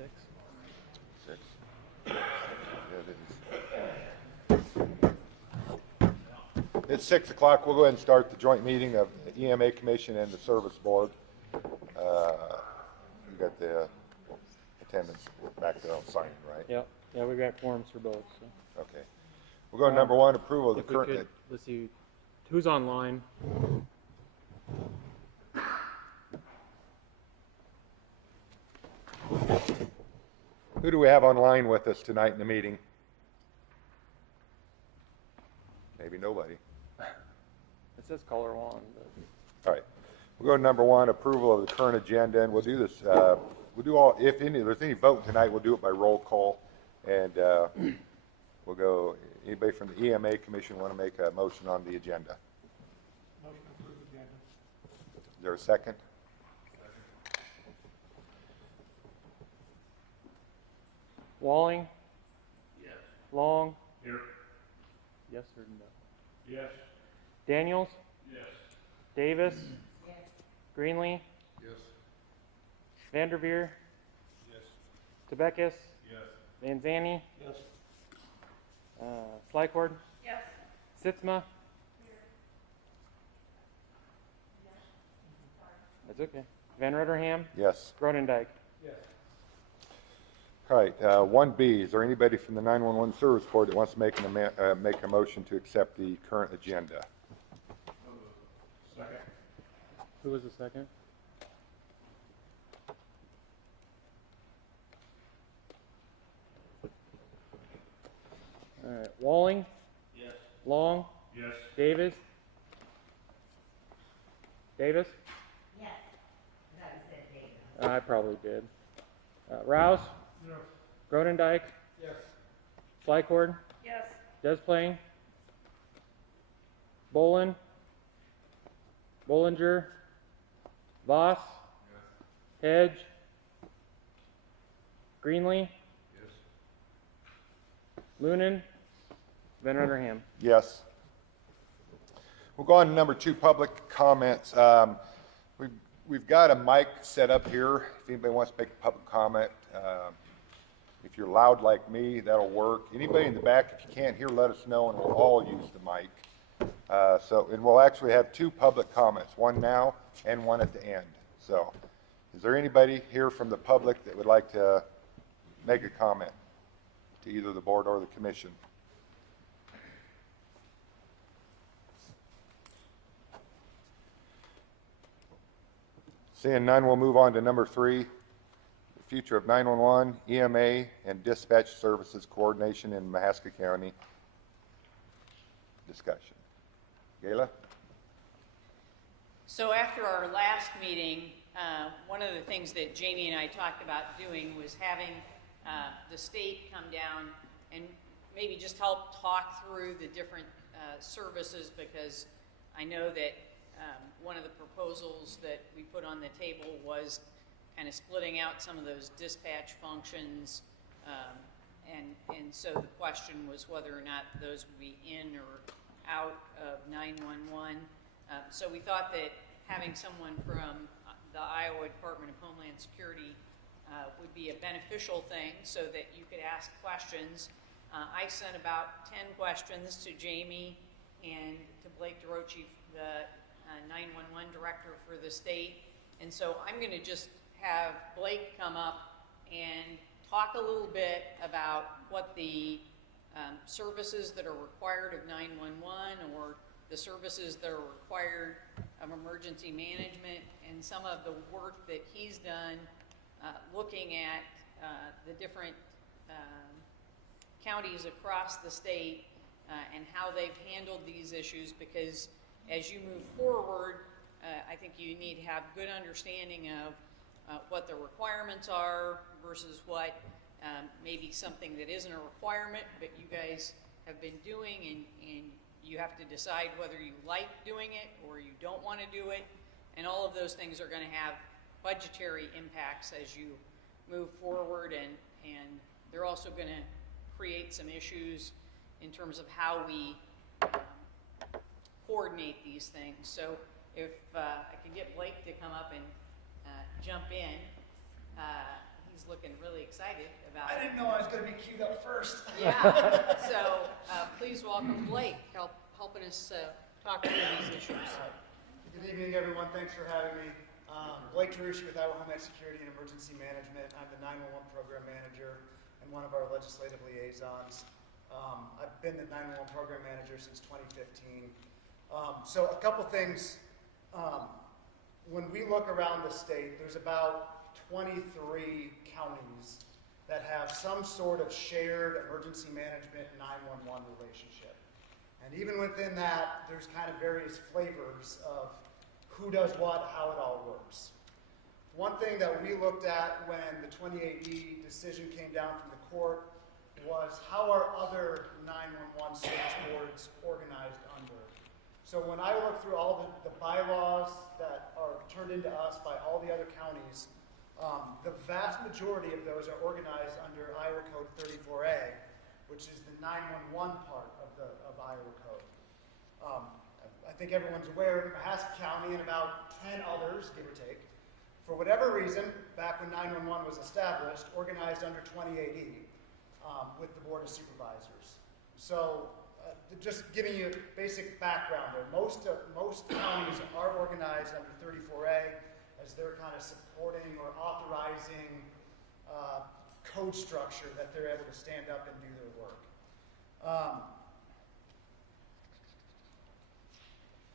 6. It's 6 o'clock. We'll go ahead and start the joint meeting of the EMA Commission and the Service Board. You got the attendance back there on signing, right? Yep. Yeah, we got quorums for both. So. Okay. We'll go to number 1, approval of the If we current. could, let's see, who's online? Who do we have online with us tonight in the meeting? Maybe nobody. It says caller 1. But... All right. We'll go to number 1, approval of the current agenda, and we'll do this. We'll do all. If there's any vote tonight, we'll do it by roll call, and we'll go. Anybody from the EMA Commission want to make a motion on the agenda? Motion to approve the agenda. Is there a second? Walling? Yes. Long? Here. Yes or no? Yes. Daniels? Yes. Davis? Yes. Greenlee? Yes. Vanderveer? Yes. Tebekis? Yes. Vanzani? Yes. Slycord? Yes. Sitzma? That's okay. Van Rutterham? Yes. Gronendijk? Yes. All right. 1B. Is there anybody from the 911 Service Board that wants to make a motion to accept the current agenda? Second. Who was the second? All right. Walling? Yes. Long? Yes. Davis? Davis? Yes. I thought you said David. I probably did. Rouse? Yes. Gronendijk? Yes. Slycord? Yes. Desplain? Bolin? Bollinger? Voss? Hedge? Greenlee? Yes. Lunan? Van Rutterham? Yes. We'll go on to number 2, public comments. We've got a mic set up here. If anybody wants to make a public comment, if you're loud like me, that'll work. Anybody in the back, if you can't hear, let us know, and we'll all use the mic. And we'll actually have 2 public comments, one now and one at the end. So, is there anybody here from the public that would like to make a comment to either the board or the commission? Seeing none, we'll move on to number 3, the future of 911, EMA, and dispatch services coordination in Mahaska County. Discussion. Gayla? So after our last meeting, one of the things that Jamie and I talked about doing was having the state come down and maybe just help talk through the different services, because I know that one of the proposals that we put on the table was kind of splitting out some of those dispatch functions, and so the question was whether or not those would be in or out of 911. So we thought that having someone from the Iowa Department of Homeland Security would be a beneficial thing, so that you could ask questions. I sent about 10 questions to Jamie and to Blake DeRochi, the 911 director for the state. And so I'm going to just have Blake come up and talk a little bit about what the services that are required of 911, or the services that are required of emergency management, and some of the work that he's done looking at the different counties across the state and how they've handled these issues, because as you move forward, I think you need to have good understanding of what the requirements are versus what maybe something that isn't a requirement, but you guys have been doing, and you have to decide whether you like doing it or you don't want to do it. And all of those things are going to have budgetary impacts as you move forward, and they're also going to create some issues in terms of how we coordinate these things. So if I can get Blake to come up and jump in. He's looking really excited about I it. didn't know I was going to be queued up first. Yeah, so please welcome Blake, helping us talk through these issues. Good evening, everyone. Thanks for having me. Blake Tarushi with Iowa Homeland Security and Emergency Management. I'm the 911 Program Manager and one of our legislative liaisons. I've been the 911 Program Manager since 2015. So a couple things. When we look around the state, there's about 23 counties that have some sort of shared emergency management 911 relationship. And even within that, there's kind of various flavors of who does what, how it all works. One thing that we looked at when the 28E decision came down from the court was how are other 911 service boards organized under. So when I look through all the bylaws that are turned into us by all the other counties, the vast majority of those are organized under Iowa Code 34A, which is the 911 part of Iowa Code. I think everyone's aware, Mahaska County and about 10 others, give or take, for whatever reason, back when 911 was established, organized under 28E with the Board of Supervisors. So just giving you a basic background there, most counties are organized under 34A as they're kind of supporting or authorizing code structure that they're able to stand up and do their work.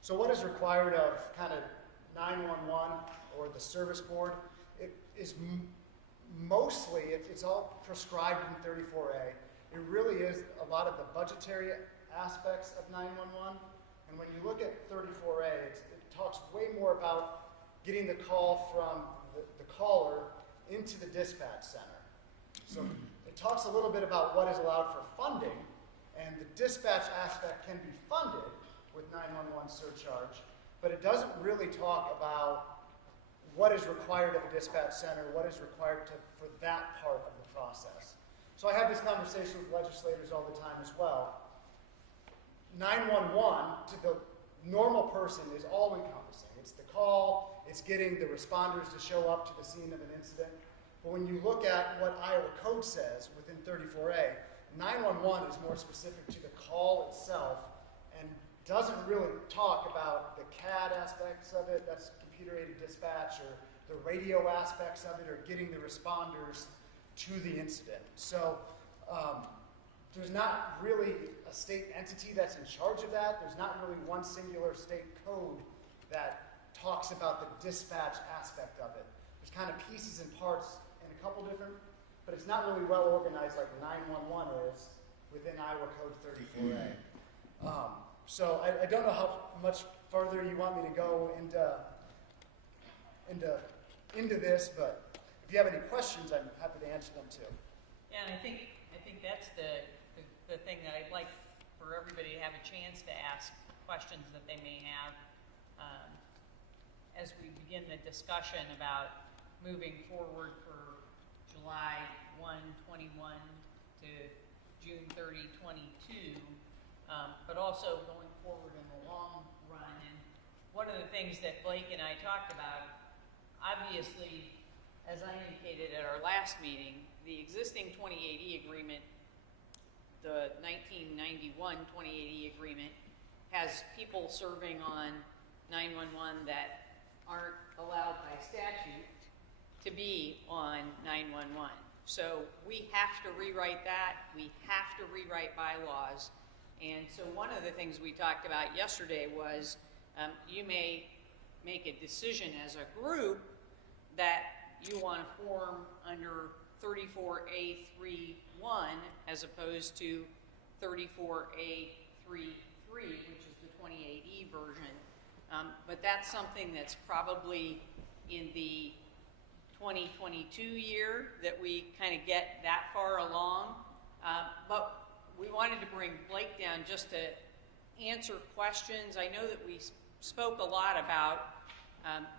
So what is required of kind of 911 or the service board? It is mostly, it's all prescribed in 34A. It really is a lot of the budgetary aspects of 911. And when you look at 34A, it talks way more about getting the call from the caller into the dispatch center. So it talks a little bit about what is allowed for funding, and the dispatch aspect can be funded with 911 surcharge, but it doesn't really talk about what is required of a dispatch center, what is required for that part of the process. So I have this conversation with legislators all the time as well. 911 to the normal person is all encompassing. It's the call, it's getting the responders to show up to the scene of an incident. But when you look at what Iowa Code says within 34A, 911 is more specific to the call itself and doesn't really talk about the CAD aspects of it, that's computer-aided dispatch, or the radio aspects of it, or getting the responders to the incident. So there's not really a state entity that's in charge of that. There's not really one singular state code that talks about the dispatch aspect of it. There's kind of pieces and parts in a couple different, but it's not really well organized like 911 is within Iowa Code 34A. So I don't know how much further you want me to go into this, but if you have any questions, I'm happy to answer them too. Yeah, and I think that's the thing that I'd like for everybody to have a chance to ask questions that they may have as we begin the discussion about moving forward for July 1, 21 to June 30, 22, but also going forward in the long run. And one of the things that Blake and I talked about, obviously, as I indicated at our last meeting, the existing 2080 agreement, the 1991 2080 agreement, has people serving on 911 that aren't allowed by statute to be on 911. So we have to rewrite that. We have to rewrite bylaws. And so one of the things we talked about yesterday was you may make a decision as a group that you want to form under 34A31 as opposed to 34A33, which is the 28E version. But that's something that's probably in the 2022 year that we kind of get that far along. But we wanted to bring Blake down just to answer questions. I know that we spoke a lot about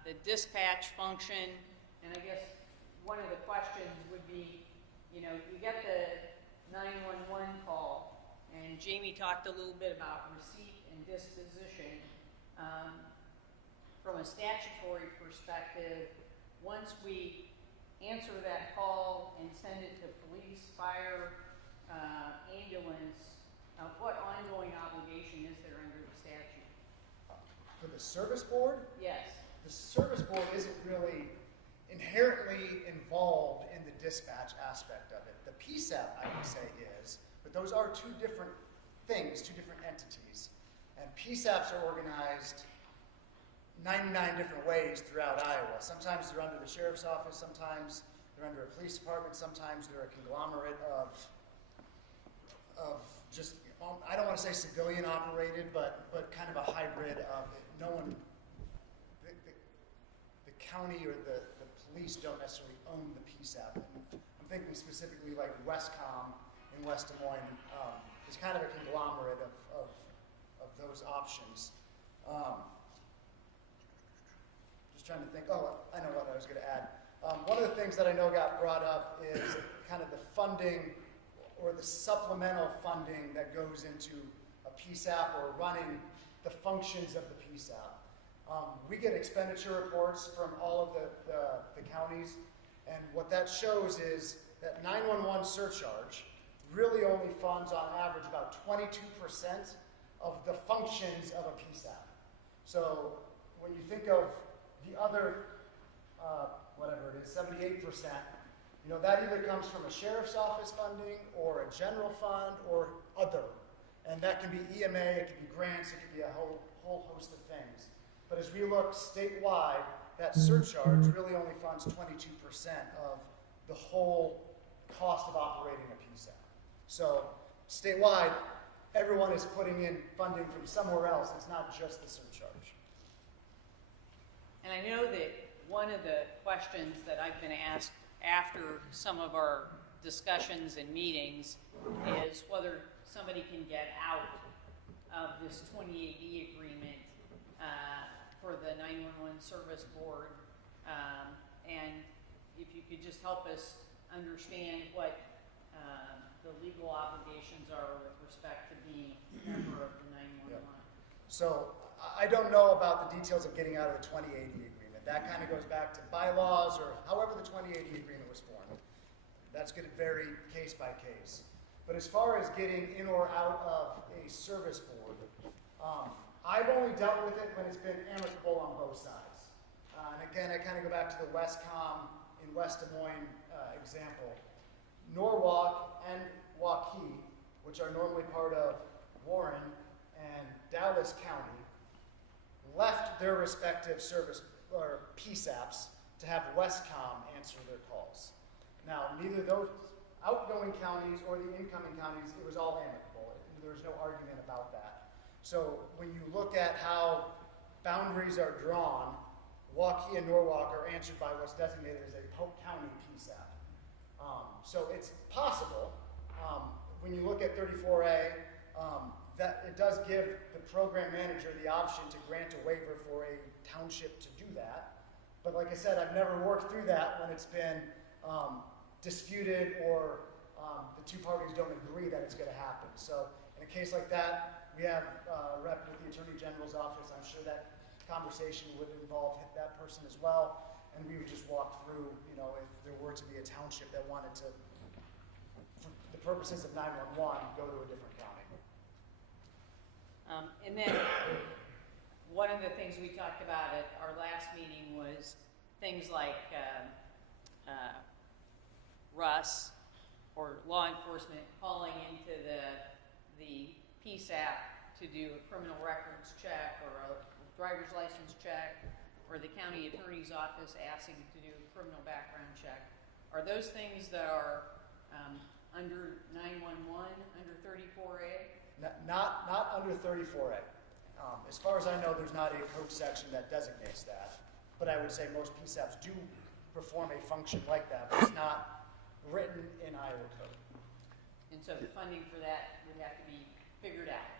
the dispatch function, and I guess one of the questions would be, you know, you get the 911 call, and Jamie talked a little bit about receipt and disposition. From a statutory perspective, once we answer that call and send it to police, fire, ambulance, what ongoing obligation is there under the statute? For the service board, Yes. the service board isn't really inherently involved in the dispatch aspect of it. The PSAP, I would say, is, but those are two different things, two different entities. And PSAPs are organized 99 different ways throughout Iowa. Sometimes they're under the sheriff's office, sometimes they're under a police department, sometimes they're a conglomerate of just, I don't want to say civilian operated, but kind of a hybrid of no one, the county or the police don't necessarily own the PSAP. I'm thinking specifically like Westcom in West Des Moines is kind of a conglomerate of those options. Just trying to think, oh, I know what I was going to add. One of the things that I know got brought up is kind of the funding or the supplemental funding that goes into a PSAP or running the functions of the PSAP. We get expenditure reports from all of the counties, and what that shows is that 911 surcharge really only funds on average about 22% of the functions of a PSAP. So when you think of the other, whatever it is, 78%, you know, that either comes from a sheriff's office funding or a general fund or other. And that can be EMA, it can be grants, it can be a whole host of things. But as we look statewide, that surcharge really only funds 22% of the whole cost of operating a PSAP. So statewide, everyone is putting in funding from somewhere else. It's not just the surcharge. And I know that one of the questions that I've been asked after some of our discussions and meetings is whether somebody can get out of this 2080 agreement for the 911 service board. And if you could just help us understand what the legal obligations are with respect to being a member of the 911. Yep. So I don't know about the details of getting out of the 2080 agreement. That kind of goes back to bylaws or however the 2080 agreement was formed. That's going to vary case by case. But as far as getting in or out of a service board, I've only dealt with it when it's been amicable on both sides. And again, I kind of go back to the Westcom in West Des Moines example. Norwalk and Waukee, which are normally part of Warren and Dallas County, left their respective service or PSAPs to have Westcom answer their calls. Now, neither those outgoing counties or the incoming counties, it was all amicable. There was no argument about that. So when you look at how boundaries are drawn, Waukee and Norwalk are answered by what's designated as a Polk County PSAP. So it's possible. When you look at 34A, that it does give the program manager the option to grant a waiver for a township to do that. But like I said, I've never worked through that when it's been disputed or the two parties don't agree that it's going to happen. So in a case like that, we have a rep with the Attorney General's office. I'm sure that conversation would involve that person as well. And we would just walk through, you know, if there were to be a township that wanted to, for the purposes of 911, go to a different county. And then one of the things we talked about at our last meeting was things like Russ or law enforcement calling into the PSAP to do a criminal records check or a driver's license check, or the county attorney's office asking to do a criminal background check. Are those things that are under 911, under 34A? Not under 34A. As far as I know, there's not a code section that designates that. But I would say most PSAPs do perform a function like that, but it's not written in Iowa code. And so the funding for that would have to be figured out.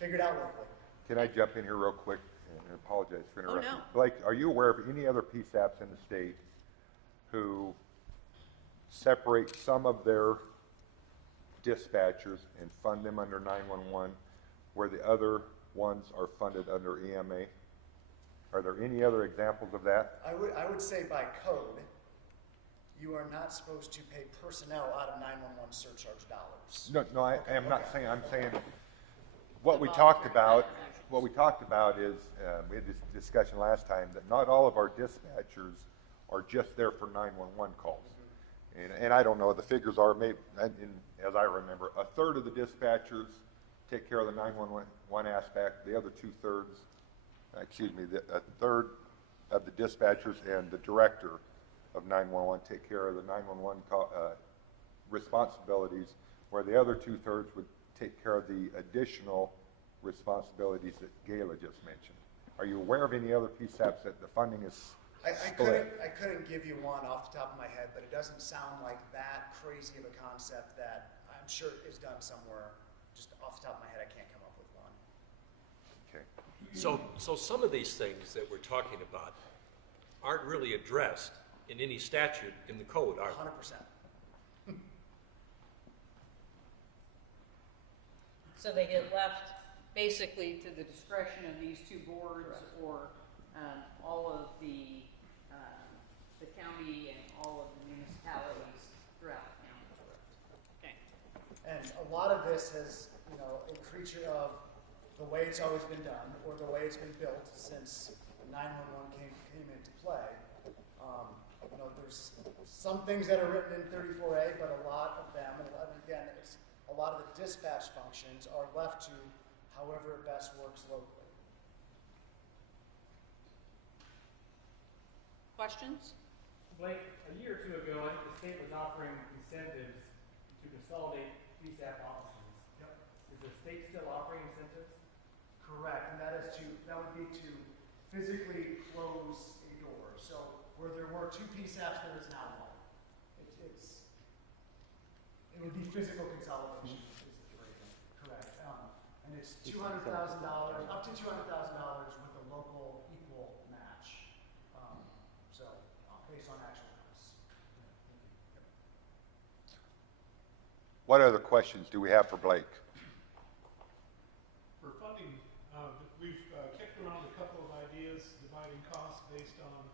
Figured out locally. Can I jump in here real quick? And I apologize for interrupting. no. Blake, are you aware of any other PSAPs in the state who separate some of their dispatchers and fund them under 911, where the other ones are funded under EMA? Are there any other examples of that? I would say by code, you are not supposed to pay personnel out of 911 surcharge dollars. No, I am not okay. saying, I'm saying, what we talked about is, we had this discussion last time, that not all of our dispatchers are just there for 911 calls. And I don't know what the figures are, maybe, as I remember, a third of the dispatchers take care of the 911 aspect, the other a third of the dispatchers and the director of 911 take care of the 911 responsibilities, where the other 2/3 would take care of the additional responsibilities that Gayla just mentioned. Are you aware of any other PSAPs that the funding is I split? couldn't give you one off the top of my head, but it doesn't sound like that crazy of a concept that I'm sure is done somewhere. Just off the top of my head, I can't come up with one. Okay. So some of these things that we're talking about aren't really addressed in any statute in the code, are they? 100%. So they get left basically to the discretion of these two boards or all of the county and all of the municipalities throughout the county. Okay. And a lot of this is, a creature of the way it's always been done, or the way it's been built since 911 came into play. There's some things that are written in 34A, but a lot of them, and again, a lot of the dispatch functions are left to however it best works locally. Questions? Blake, a year or two ago, I think the state was offering incentives to consolidate PSAP offices. Yep. Is the state still offering incentives? Correct, and that would be to physically close a door. So where there were two PSAPs, there is now one. It would be physical consolidation is the phrasing. Correct. And it's $200,000, up to $200,000 with a local equal match. Based on actual costs. What other questions do we have for Blake? For funding, we've kicked around a couple of ideas, dividing costs based on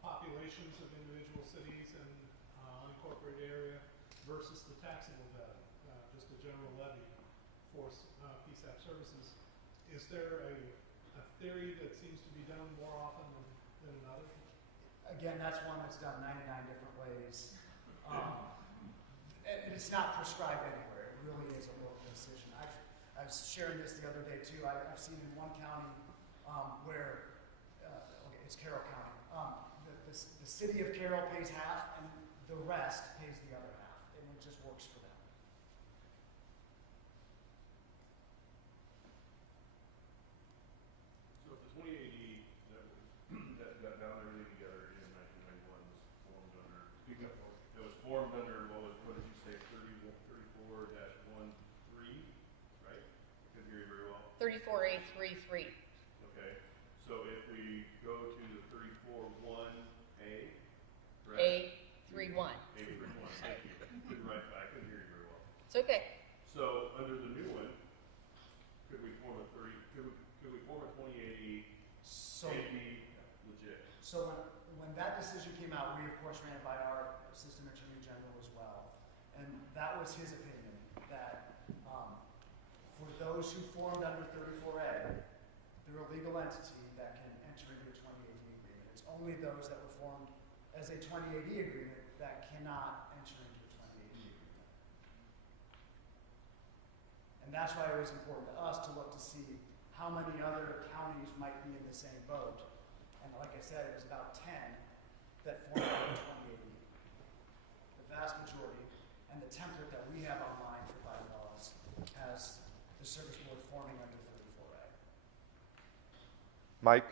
populations of individual cities and unincorporated area versus the taxable value, just a general levy for PSAP services. Is there a theory that seems to be done more often than another? Again, that's one that's done 99 different ways. And it's not prescribed anywhere. It really is a local decision. I was sharing this the other day too. I've seen in one county where, it's Carroll County. The city of Carroll pays half and the rest pays the other half. And it just works for them. So if the 2080 that got down everything together in 1991 was formed under, it was formed under, what did you say, 34-13, right? I couldn't hear you very well. 34A33. Okay, so if we go to the 34-1A, correct? A31. A31, thank you. I couldn't hear you very well. It's okay. So under the new one, could we form a 2080 So, and be legit? so when that decision came out, we of course ran it by our Assistant Attorney General as well. And that was his opinion, that for those who formed under 34A, they're a legal entity that can enter into a 2080 agreement. It's only those that were formed as a 2080 agreement that cannot enter into a 2080 agreement. And that's why it was important to us to look to see how many other counties might be in the same boat. And like I said, it was about 10 that formed under 2080. The vast majority, and the template that we have online for bylaws has the service board forming under 34A. Mike?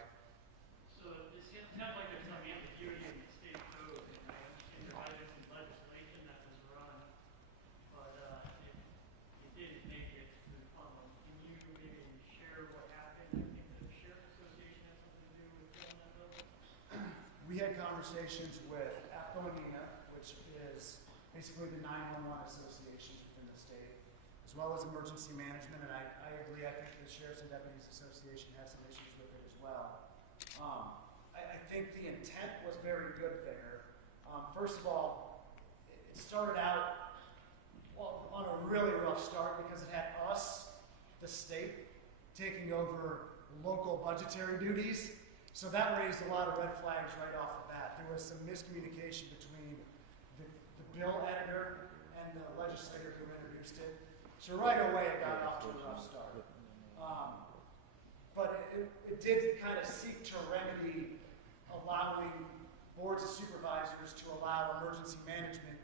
So it sounds like there's some ambiguity in the state code, and I understand there might have been some legislation that was run, but it didn't make it to the Commonwealth. Can you maybe share what happened? I think the Sheriff's Association has something to do with filling that bill. We had conversations with APCO-ENA, which is basically the 911 associations within the state, as well as emergency management, and I agree, I think the Sheriff's and Deputies Association has some issues with it as well. I think the intent was very good there. First of all, it started out on a really rough start because it had us, the state, taking over local budgetary duties. So that raised a lot of red flags right off the bat. There was some miscommunication between the bill editor and the legislator who introduced it. So right away it got off to a rough start. But it did kind of seek to remedy allowing boards of supervisors to allow emergency management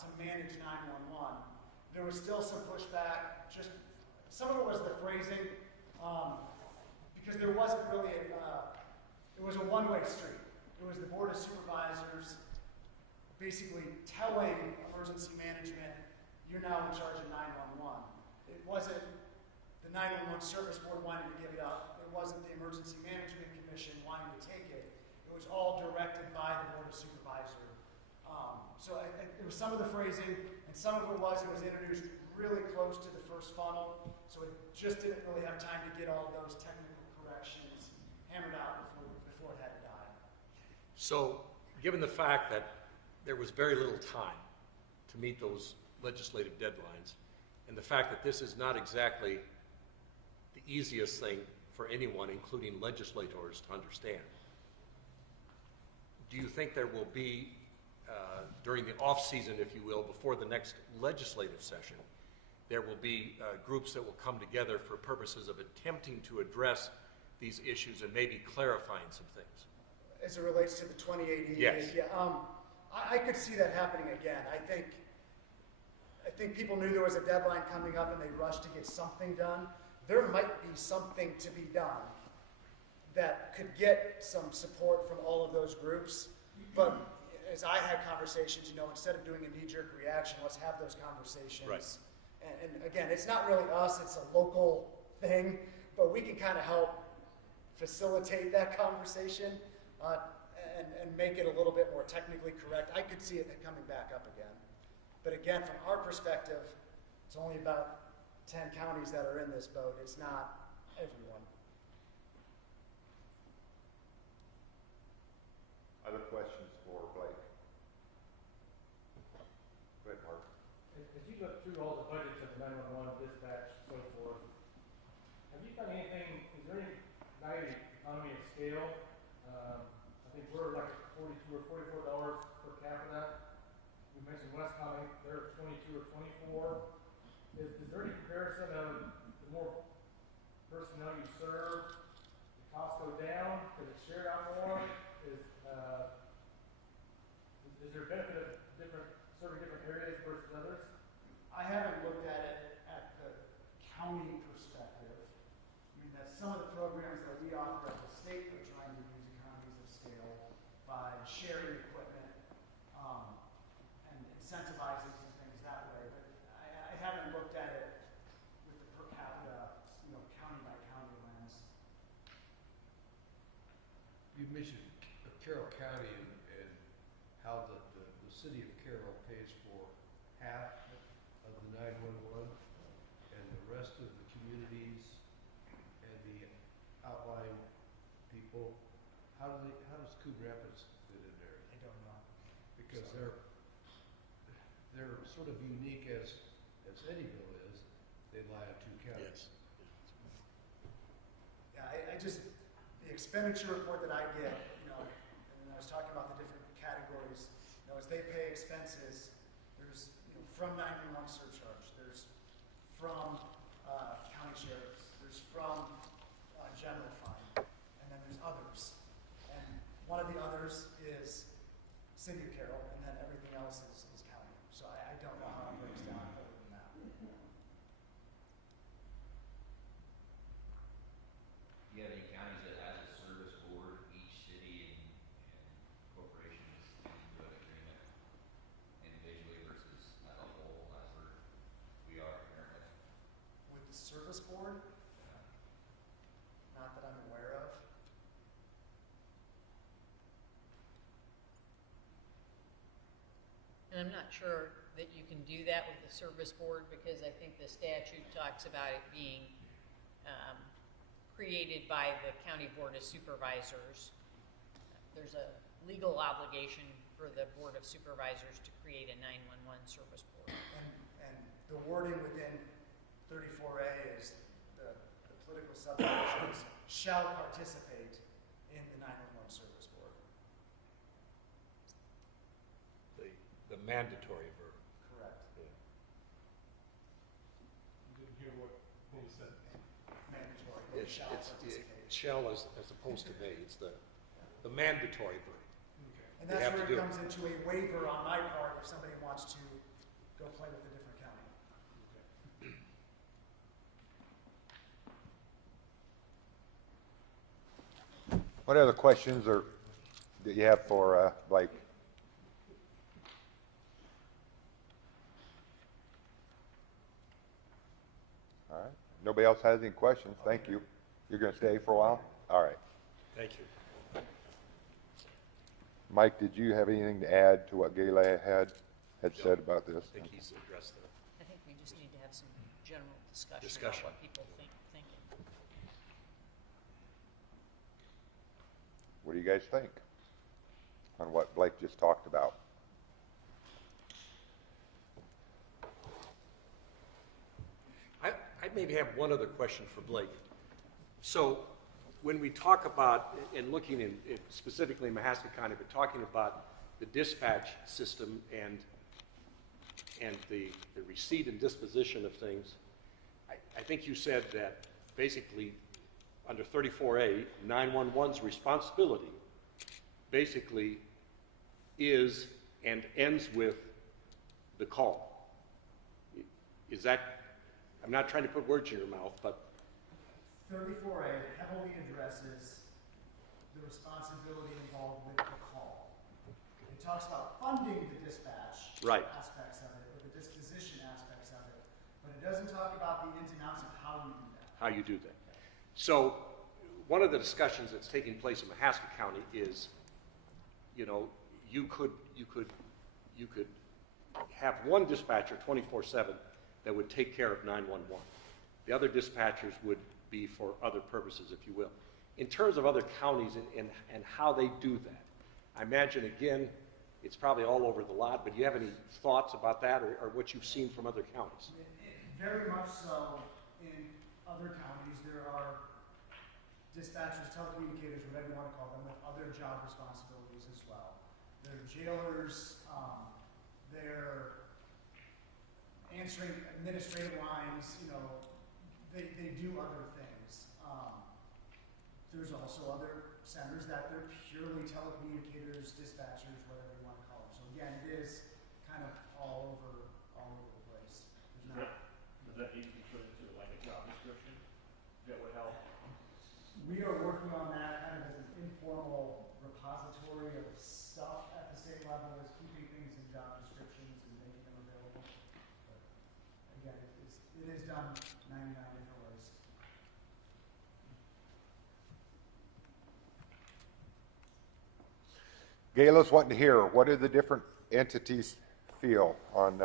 to manage 911. There was still some pushback. Just some of it was the phrasing, because there wasn't really it was a one-way street. It was the board of supervisors basically telling emergency management, you're now in charge of 911. It wasn't the 911 service board wanting to give it up. It wasn't the emergency management commission wanting to take it. It was all directed by the board of supervisors. So it was some of the phrasing, and some of it was introduced really close to the first funnel, so it just didn't really have time to get all of those technical corrections hammered out before it had to die. So, given the fact that there was very little time to meet those legislative deadlines, and the fact that this is not exactly the easiest thing for anyone, including legislators, to understand, do you think there will be, during the off-season, if you will, before the next legislative session, there will be groups that will come together for purposes of attempting to address these issues and maybe clarifying some things? As it relates to the 2080, yes. Yeah, I could see that happening again. I think people knew there was a deadline coming up and they rushed to get something done. There might be something to be done that could get some support from all of those groups. But as I had conversations, instead of doing a knee-jerk reaction, let's have those conversations. Right. And again, it's not really us, it's a local thing, but we can kind of help facilitate that conversation and make it a little bit more technically correct. I could see it coming back up again. But again, from our perspective, it's only about 10 counties that are in this boat. It's not everyone. Other questions for Blake? Go ahead, Mark. As you look through all the budgets of the 911 dispatch and so forth, have you found anything, is there any value economy of scale? I think we're like $42 or $44 per capita. You mentioned West County, they're 22 or 24. Is there any comparison of the more personnel you serve, the costs go down, because it's shared out more? Is there a benefit of serving different areas versus others? I haven't looked at it at the county perspective. I mean, that some of the programs that we offer at the state are trying to use economies of scale by sharing equipment and incentivizing some things that way. But I haven't looked at it with the per capita, county by county lens. You mentioned Carroll County and how the city of Carroll pays for half of the 911 and the rest of the communities and the outlying people. How does Coon Rapids fit in there? I don't know. Because they're sort of unique as Eddyville is. They lie on two counties. Yes. Yeah, the expenditure report that I get, and I was talking about the different categories, as they pay expenses, there's from 911 surcharge, there's from county sheriffs, there's from general fund, and then there's others. And one of the others is City of Carroll, and then everything else is county. So I don't know how it breaks down other than that. Do you have any counties that has a service board, each city and corporation is into an agreement individually versus as a whole, as we are currently? With the service board, not that I'm aware of. And I'm not sure that you can do that with the service board because I think the statute talks about it being created by the county board of supervisors. There's a legal obligation for the Board of Supervisors to create a 911 service board. And the wording within 34A is the political subdivisions shall participate in the 911 service board. The mandatory verb. Correct. Yeah. Didn't hear what you said. Mandatory. It's, Shall it's, participate. shall as opposed to may, it's the mandatory verb. Okay. And They that's have where to it do it. comes into a waiver on my part if somebody wants to go play with a different county. What other questions or that you have for Blake? All right. Nobody else has any questions? Thank you. You're going to stay for a while? All right. Thank you. Mike, did you have anything to add to what Gayla had said about this? I think he's addressed that. I think we just need to have some general discussion Discussion. about what people thinking. What do you guys think on what Blake just talked about? I maybe have one other question for Blake. So when we talk about, and looking in specifically in Mahaska County, but talking about the dispatch system and the receipt and disposition of things, I think you said that basically under 34A, 911's responsibility basically is and ends with the call. Is that, I'm not trying to put words in your mouth, but 34A heavily addresses the responsibility involved with the call. It talks about funding the dispatch Right. aspects of it, or the disposition aspects of it, but it doesn't talk about the ins and outs of how you do that. how you do that. So one of the discussions that's taking place in Mahaska County is, you know, you could have one dispatcher 24/7 that would take care of 911. The other dispatchers would be for other purposes, if you will. In terms of other counties and how they do that, I imagine, again, it's probably all over the lot, but do you have any thoughts about that or what you've seen from other counties? Very much so. In other counties, there are dispatchers, telecommunicators, whatever you want to call them, with other job responsibilities as well. They're jailers, they're answering administrative lines, you know, they do other things. There's also other centers that they're purely telecommunicators, dispatchers, whatever you want to call them. So again, it is kind of all over the place. There's not, Does that need to be put into like a job description? That would help? we are working on that kind of as an informal repository of stuff at the same level as keeping things in job descriptions and making them available. But again, it is done 99 different ways. Gayla's wanting to hear, what do the different entities feel on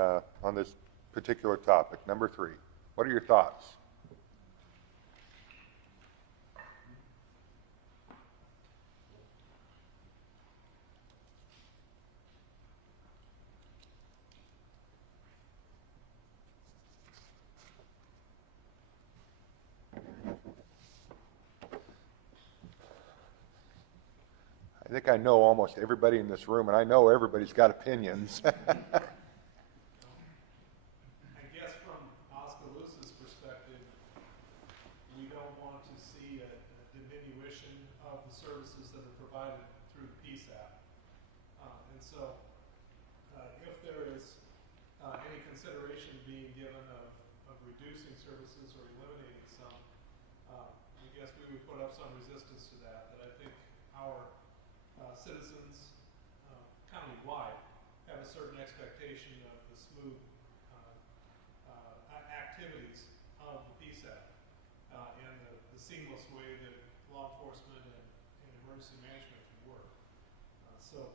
this particular topic? Number 3, what are your thoughts? I think I know almost everybody in this room, and I know everybody's got opinions. I guess from Oscalosa's perspective, we don't want to see a diminution of the services that are provided through the PSAP. And so, if there is any consideration being given of reducing services or eliminating some, I guess we would put up some resistance to that. But I think our citizens countywide have a certain expectation of the smooth activities of the PSAP and the seamless way that law enforcement and emergency management can work. So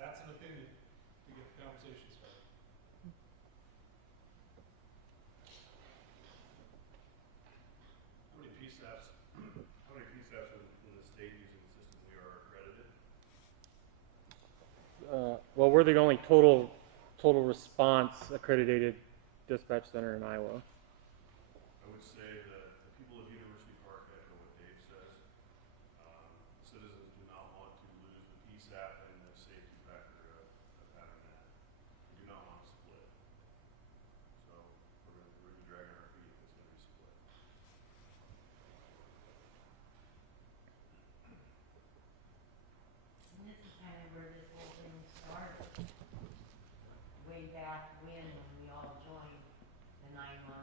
that's an opinion to get the conversation started. How many PSAPs in the state using the system we are accredited? Well, we're the only total response accredited dispatch center in Iowa. I would say that the people of University Park echo what Dave says. Citizens do not want to lose the PSAP and the safety factor of having that. We do not want to split. So we're going to be dragging our feet if it's going to be split. And this is kind of where this whole thing started. Way back when we all joined the 911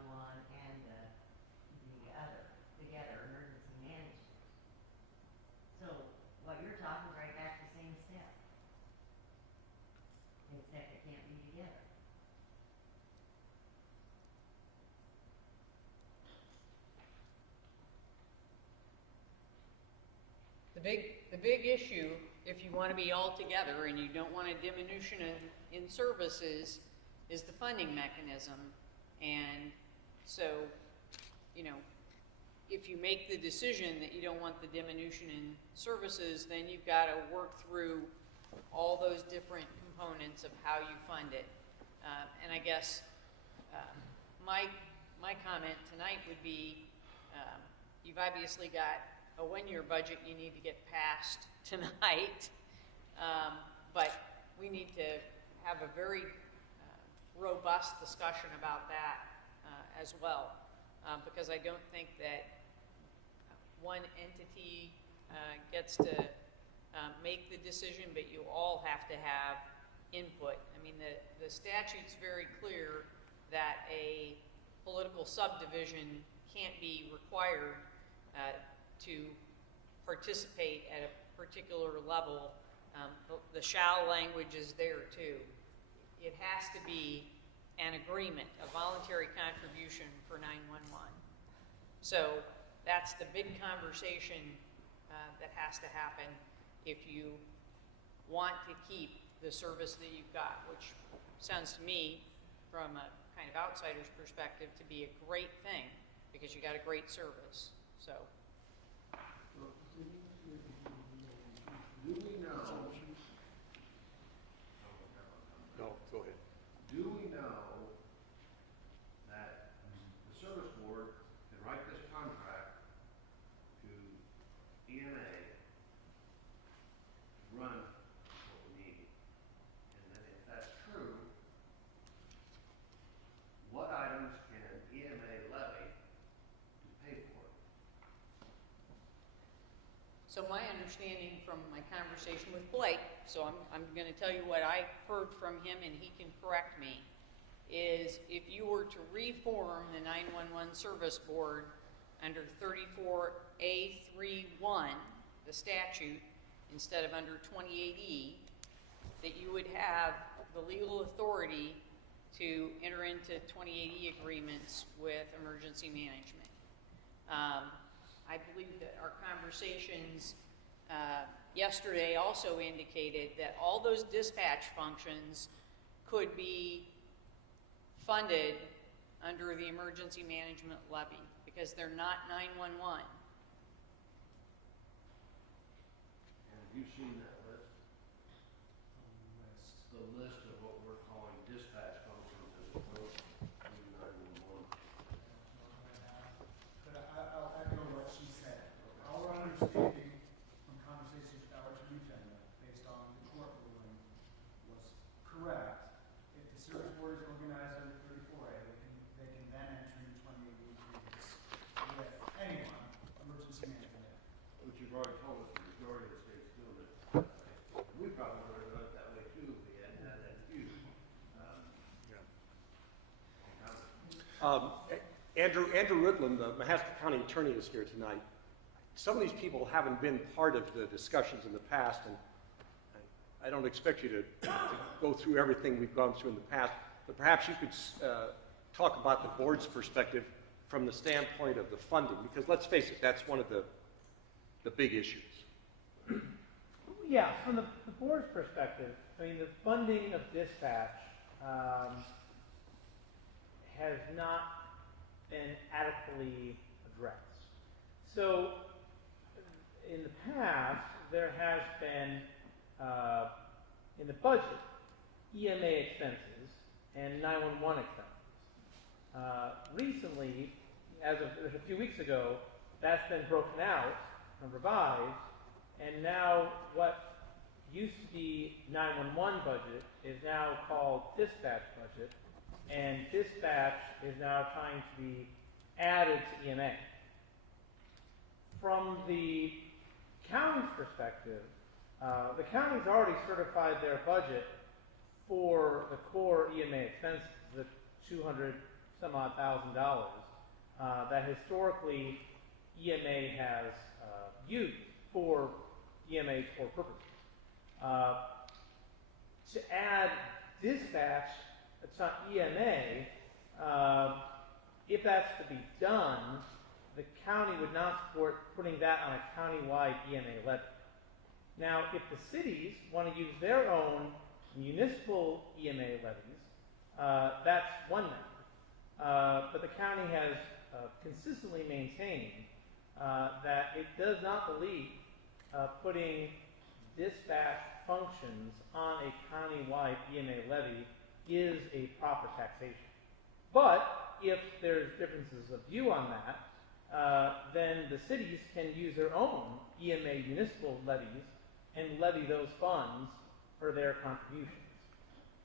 and the other emergency management. So what you're talking is right back to the same step. Except it can't be together. The big issue, if you want to be all together and you don't want a diminution in services, is the funding mechanism. And so, you know, if you make the decision that you don't want the diminution in services, then you've got to work through all those different components of how you fund it. And I guess my comment tonight would be, you've obviously got a one-year budget you need to get passed tonight, but we need to have a very robust discussion about that as well, because I don't think that one entity gets to make the decision, but you all have to have input. I mean, the statute's very clear that a political subdivision can't be required to participate at a particular level. The shall language is there too. It has to be an agreement, a voluntary contribution for 911. So that's the big conversation that has to happen if you want to keep the service that you've got, which sounds to me, from a kind of outsider's perspective, to be a great thing because you got a great service. So. Do we know? No, go ahead. Do we know that the service board can write this contract to EMA, run what we need? And then if that's true, what items can EMA levy to pay for it? So my understanding from my conversation with Blake, so I'm going to tell you what I heard from him, and he can correct me, is if you were to reform the 911 Service Board under 34A31, the statute, instead of under 28E, that you would have the legal authority to enter into 28E agreements with emergency management. I believe that our conversations yesterday also indicated that all those dispatch functions could be funded under the emergency management levy because they're not 911. And have you seen that list? The list of what we're calling dispatch functions as opposed to 911. But I'll echo what she said. Our understanding from conversations with our attorney general, based on the court ruling, was correct. If the service board is organized under 34A, they can then enter into 28 agreements with anyone, emergency management. Which you've already told us the majority of the states do it. We probably would have done it that way too if we hadn't had that feud. Andrew Ridland, the Mahaska County Attorney, is here tonight. Some of these people haven't been part of the discussions in the past, and I don't expect you to go through everything we've gone through in the past, but perhaps you could talk about the board's perspective from the standpoint of the funding, because let's face it, that's one of the big issues. Yeah, from the board's perspective, I mean, the funding of dispatch has not been adequately addressed. So, in the past, there has been, in the budget, EMA expenses and 911 expenses. Recently, as of a few weeks ago, that's been broken out and revised, and now what used to be 911 budget is now called dispatch budget, and dispatch is now trying to be added to EMA. From the county's perspective, the county's already certified their budget for the core EMA expenses, the $200-some-odd-thousand that historically EMA has used for EMA's core purposes. To add dispatch to EMA, if that's to be done, the county would not support putting that on a countywide EMA levy. Now, if the cities want to use their own municipal EMA levies, that's one matter. But the county has consistently maintained that it does not believe putting dispatch functions on a countywide EMA levy is a proper taxation. But if there's differences of view on that, then the cities can use their own EMA municipal levies and levy those funds for their contributions.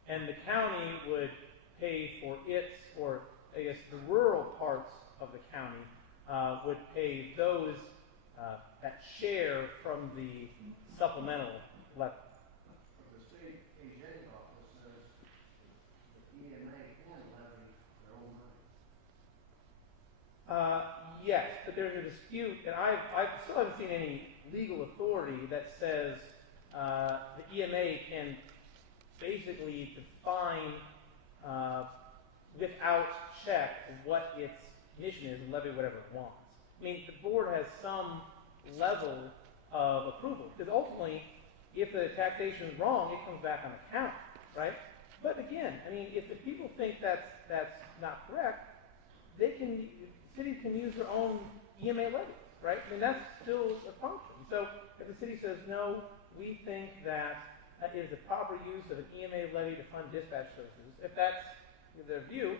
And the county would pay for its, or I guess the rural parts of the county would pay those that share from the supplemental levy. The state AJ's office says the EMA can levy their own money. Yes, but there's a dispute, and I still haven't seen any legal authority that says the EMA can basically define without check what its mission is and levy whatever it wants. I mean, the board has some level of approval, because ultimately, if the taxation is wrong, it comes back on the county, right? But again, I mean, if the people think that's not correct, cities can use their own EMA levies, right? I mean, that's still a function. So if the city says, no, we think that is the proper use of an EMA levy to fund dispatch services, if that's their view,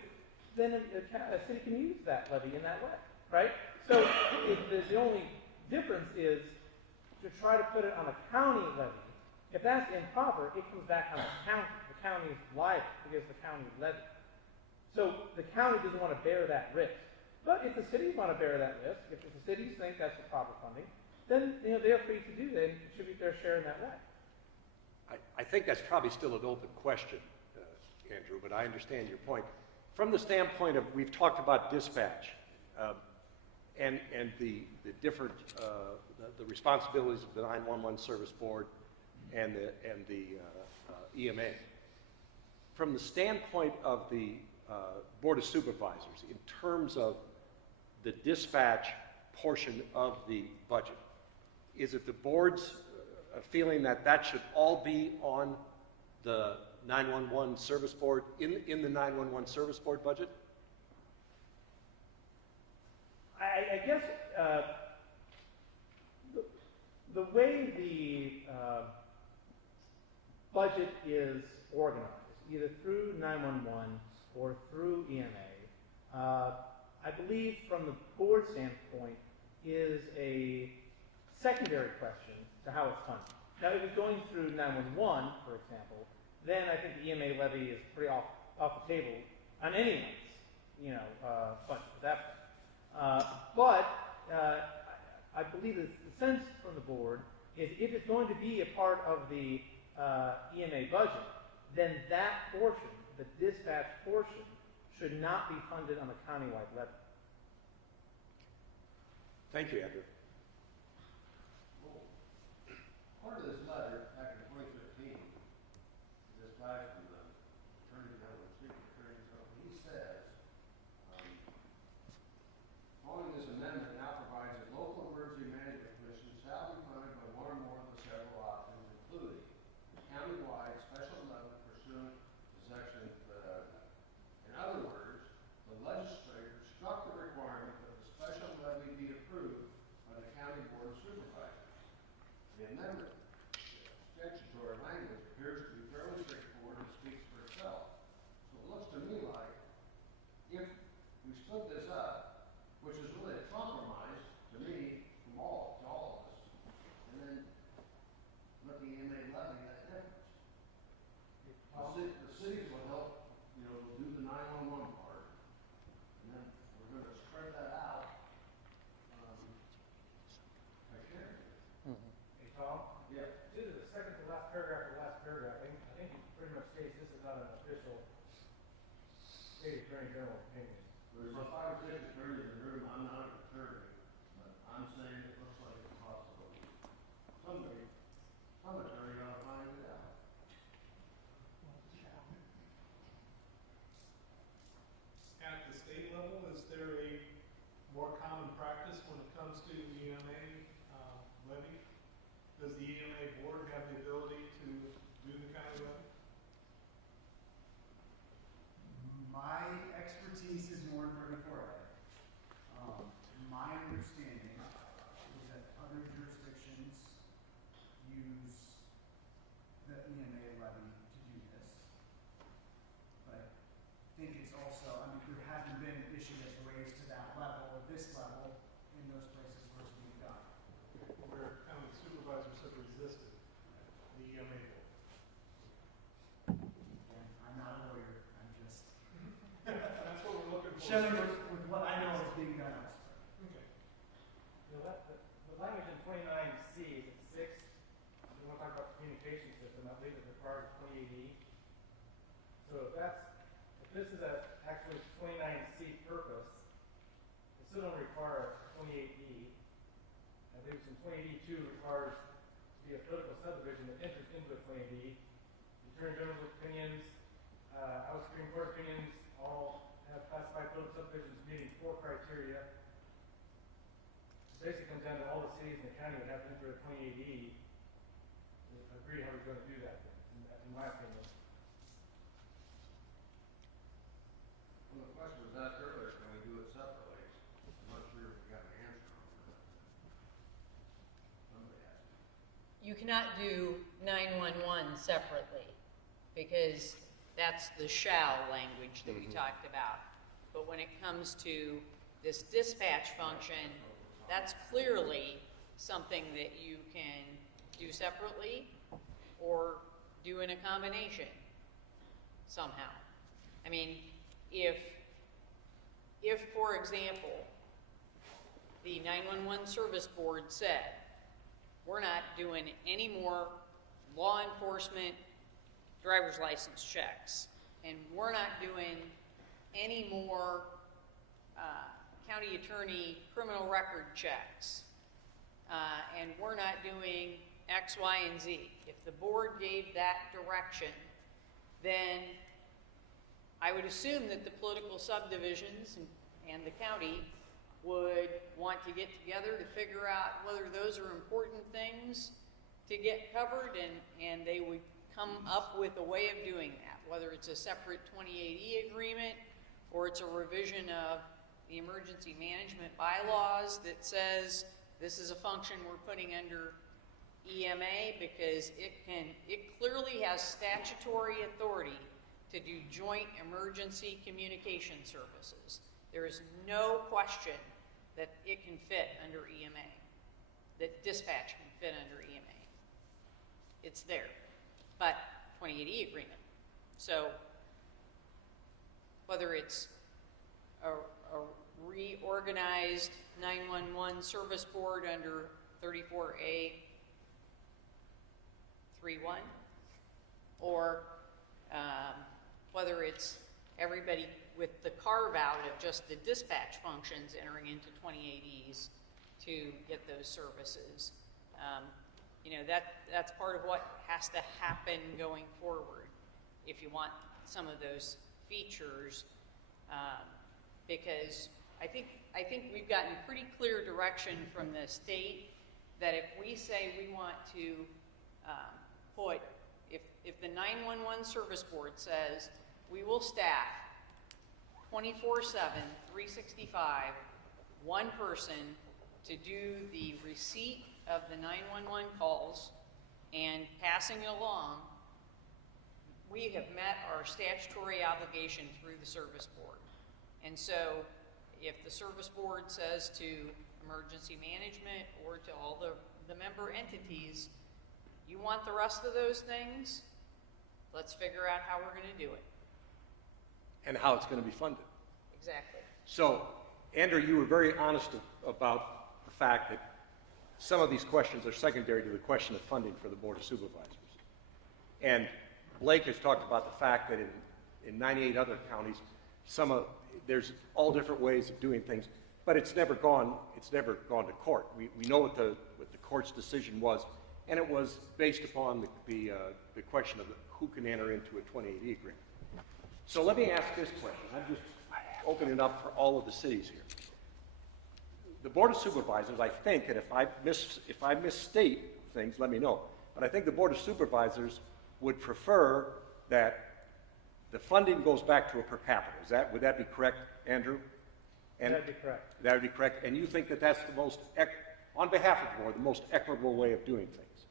then a city can use that levy in that way, right? So the only difference is to try to put it on a county levy. If that's improper, it comes back on the county. The county is liable because the county levy. So the county doesn't want to bear that risk. But if the cities want to bear that risk, if the cities think that's the proper funding, then they're free to do that and contribute their share in that way. I think that's probably still an open question, Andrew, but I understand your point. From the standpoint of, we've talked about dispatch and the different the responsibilities of the 911 Service Board and the EMA. From the standpoint of the Board of Supervisors, in terms of the dispatch portion of the budget, is it the board's feeling that that should all be on the 911 Service Board, in the 911 Service Board budget? I guess the way the budget is organized, either through 911 or through EMA, I believe from the board standpoint is a secondary question to how it's funded. Now, if it's going through 911, for example, then I think the EMA levy is pretty off the table on anyone's, budget for that. But I believe the sense from the board is if it's going to be a part of the EMA budget, then that portion, the dispatch portion, should not be funded on a countywide levy. Thank you, Andrew. Part of this letter, back in 2015, this guy from the Attorney General, Attorney General, he says, following this amendment now provides that local emergency management commissions shall be funded by one or more of the several options, including countywide special levy pursuant to section. In other words, the legislature struck the requirement that the special levy be approved by the county board of supervisors. The amendment statutory language appears to be fairly straightforward and speaks we split this up, which is really a compromise to me, to all of us, and then let the EMA levy that difference. The cities will help, you know, do the 911 part, and then we're gonna spread that out, by sharing it. Hey, Tom? Yeah. It's either the second to last paragraph or last paragraph. I think it pretty much states this is not an official state attorney general opinion. There's like 5 or 6 attorneys in the room, I'm not an attorney, but I'm saying it looks like it's a possibility. Some attorney ought to find it out. At the state level, is there a more common practice when it comes to EMA levy? Does the EMA board have the ability to do the kind of levy? My expertise is more in 34A. My understanding is that other jurisdictions use the EMA levy to do this. But I think it's also, I mean, there hasn't been an issue that's raised to that level, or this level, in those places where it's being done. Where county supervisors have resisted the EMA board? And I'm not a lawyer, I'm just That's what we're looking for. showing with what I know is being done elsewhere. Okay. You know, the language in 29C, is it 6? We want to talk about communication system, I believe it requires 28E. So if this is actually 29C purpose, it still don't require 28E. I believe some 28E2 requires to be a political subdivision that enters into a 28E. The Attorney General's opinions, House Supreme Court opinions, all have classified political subdivisions meeting 4 criteria. It basically comes down to all the cities in the county would have to enter a 28E to agree how we're going to do that, in my opinion. Well, the question was asked earlier, can we do it separately? I'm not sure if we got an answer on that. Somebody asked me. You cannot do 911 separately because that's the shall language that we talked about. But when it comes to this dispatch function, that's clearly something that you can do separately or do in a combination somehow. I mean, if for example, the 911 service board said, we're not doing any more law enforcement driver's license checks, and we're not doing any more county attorney criminal record checks, and we're not doing X, Y, and Z. If the board gave that direction, then I would assume that the political subdivisions and the county would want to get together to figure out whether those are important things to get covered, and they would come up with a way of doing that, whether it's a separate 28E agreement or it's a revision of the emergency management bylaws that says this is a function we're putting under EMA because it clearly has statutory authority to do joint emergency communication services. There is no question that it can fit under EMA, that dispatch can fit under EMA. It's there, but 28E agreement. So whether it's a reorganized 911 service board under 34A 3.1, or whether it's everybody with the carve out of just the dispatch functions entering into 28Es to get those services. You know, that's part of what has to happen going forward if you want some of those features, because I think we've gotten pretty clear direction from the state that if we say we want to put, if the 911 service board says we will staff 24/7, 365, one person to do the receipt of the 911 calls and passing it along, we have met our statutory obligation through the service board. And so if the service board says to emergency management or to all the member entities, you want the rest of those things, let's figure out how we're gonna do it. And how it's going to be funded. Exactly. So, Andrew, you were very honest about the fact that some of these questions are secondary to the question of funding for the Board of Supervisors. And Blake has talked about the fact that in 98 other counties, there's all different ways of doing things, but it's never gone to court. We know what the court's decision was, and it was based upon the question of who can enter into a 2080 agreement. So let me ask this question. I'm just opening it up for all of the cities here. The Board of Supervisors, I think, and if I misstate things, let me know, but I think the Board of Supervisors would prefer that the funding goes back to a per capita. Would that be correct, Andrew? And That'd be correct. That would be correct. And you think that that's the most, on behalf of the board, the most equitable way of doing things?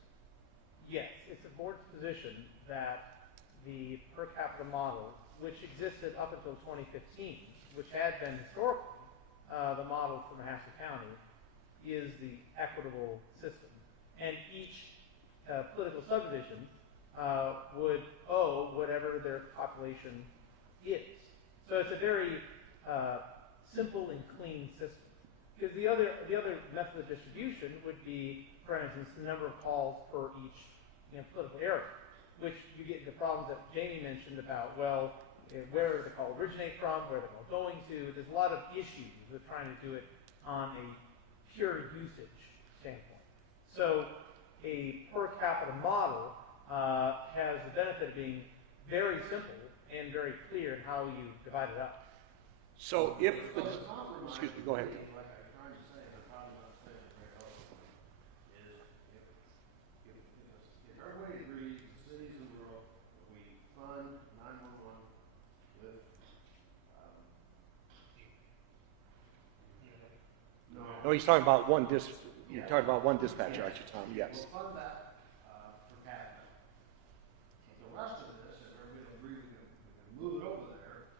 Yes, it's the board's position that the per capita model, which existed up until 2015, which had been historically the model for Mahaska County, is the equitable system. And each political subdivision would owe whatever their population is. So it's a very simple and clean system. Because the other method of distribution would be, for instance, the number of calls per each political area, which you get into problems that Jamie mentioned about, well, where the call originate from, where the call going to. There's a lot of issues with trying to do it on a pure usage standpoint. So a per capita model has the benefit of being very simple and very clear in how you divide it up. So if, excuse me, go ahead. Like I'm trying to say, I'm probably not saying it very eloquently, is if everybody agrees, the cities in the world, we fund 911 with, No, he's talking about you're talking about one dispatcher, aren't you, Tom? Yes. we'll fund that per capita. But the rest of this, if everybody agrees we can move it over there,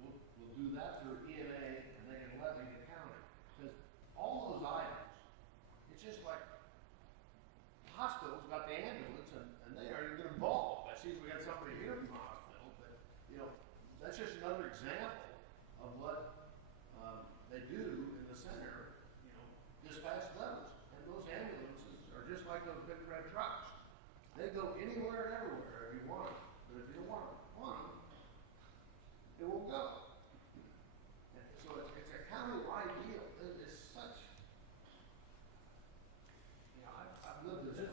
we'll do that through EMA, and they can levy the county. Because all those items, it's just like the hospital's got the ambulance, and they aren't even involved. I see we got somebody here from the hospital, but, that's just another example of what they do in the center, dispatch those. And those ambulances are just like those big red trucks. They go anywhere and everywhere if you want them. But if you don't want them, it won't go. And so it's a county-wide deal. It is such, I've lived this. This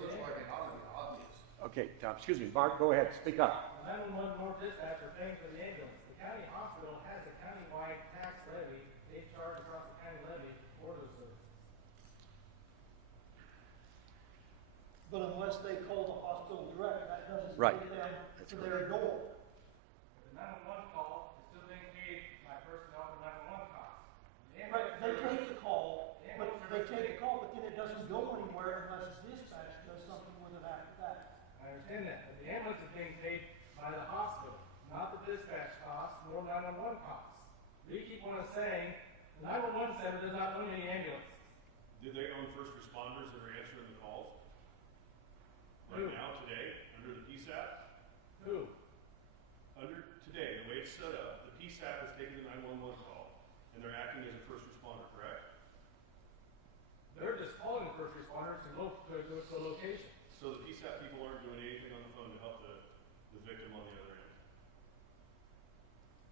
looks like it ought to be obvious. Okay, Tom, excuse me. Mark, go ahead. Speak up. 911 more dispatch are paying for the ambulance. The county hospital has a county-wide tax levy. They charge across the county levy for those services. But unless they call the hospital direct, that doesn't Right. get them to their door. The 911 call is still being paid by personnel for 911 costs. The Right, ambulance they service- take the call, the but ambulance they service take pays. the call, but then it doesn't go anywhere unless dispatch does something with it after that. I understand that, but the ambulance is being paid by the hospital, not the dispatch costs nor 911 costs. We keep on saying the 911 center does not own any ambulances. Did they own first responders that are answering the calls? Right Who? now, today, under the PSAP? Who? Under today, the way it's set up, the PSAP is taking the 911 call, and they're acting as a first responder, correct? They're just calling the first responders to go to a location. So the PSAP people aren't doing anything on the phone to help the victim on the other end?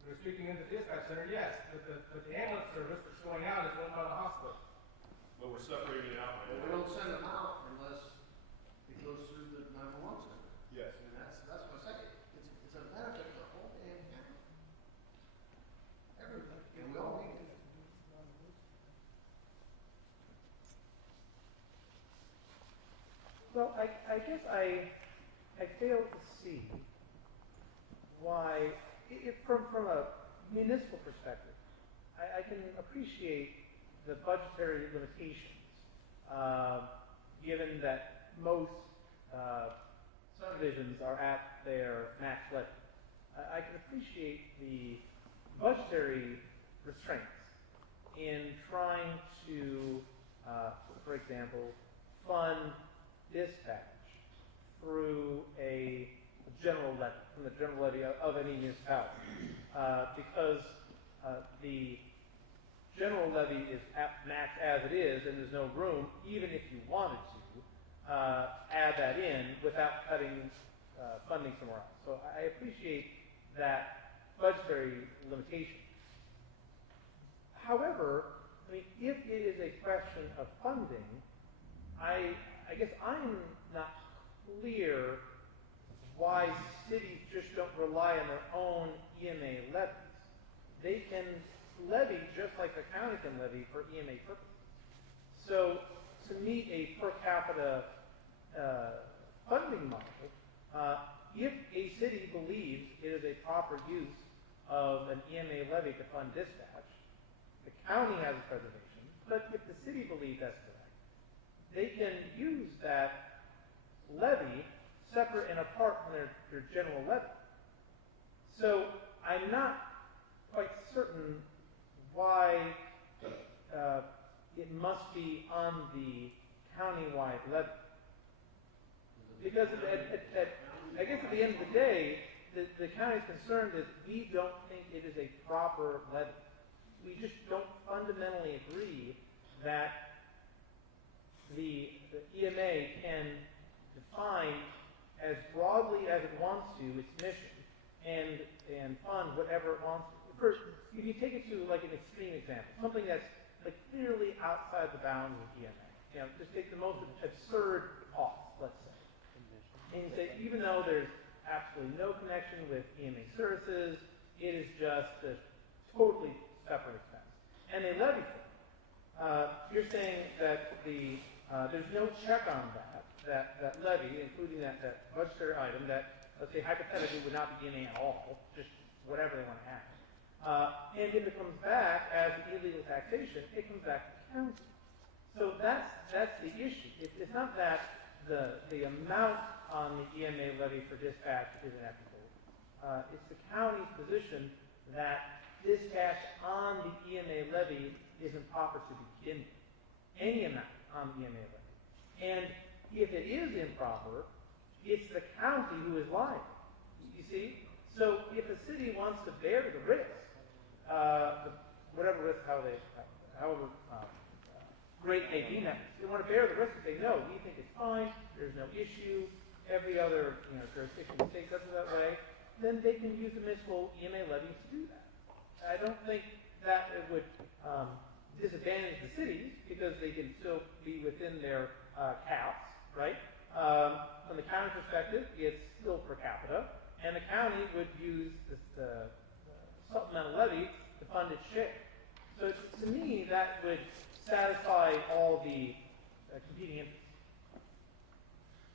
They're speaking in the dispatch center, yes, but the ambulance service that's going out is run by the hospital. But we're separating it out But right we now. don't send them out unless it goes through the 911 center. Yes. And that's what I say. It's a benefit to the whole damn county. Everybody, and we all need it. Well, I guess I fail to see why, from a municipal perspective, I can appreciate the budgetary limitations, given that most subdivisions are at their max levy. I can appreciate the budgetary restraints in trying to, for example, fund dispatch through a general levy, from the general levy of any municipality, because the general levy is maxed as it is, and there's no room, even if you wanted to, add that in without cutting funding somewhere else. So I appreciate that budgetary limitation. However, I mean, if it is a question of funding, I guess I'm not clear why cities just don't rely on their own EMA levies. They can levy just like the county can levy for EMA purposes. So to meet a per capita funding model, if a city believes it is a proper use of an EMA levy to fund dispatch, the county has its reservation, but if the city believes that's correct, they can use that levy separate and apart from their general levy. So I'm not quite certain why it must be on the countywide levy. Because I guess at the end of the day, the county's concern is we don't think it is a proper levy. We just don't fundamentally agree that the EMA can define as broadly as it wants to its mission and fund whatever it wants to. First, if you take it to like an extreme example, something that's like clearly outside the bounds of EMA. You know, just take the most absurd cost, let's say. And you say, even though there's absolutely no connection with EMA services, it is just a totally separate expense. And they levy for it. You're saying that there's no check on that levy, including that budgetary item that, let's say, hypothetically would not be EMA at all, just whatever they want to add. And if it comes back as illegal taxation, it comes back to the county. So that's the issue. It's not that the amount on the EMA levy for dispatch is inequitable. It's the county's position that dispatch on the EMA levy is improper to begin with. Any amount on the EMA levy. And if it is improper, it's the county who is liable. You see? So if a city wants to bear the risk, whatever risk, however great they deem that, they want to bear the risk and say, no, we think it's fine, there's no issue, every other jurisdiction in the state does it that way, then they can use the municipal EMA levy to do that. I don't think that it would disadvantage the cities because they can still be within their caps, right? From the county perspective, it's still per capita, and the county would use the supplemental levy to fund its share. So to me, that would satisfy all the competing interests.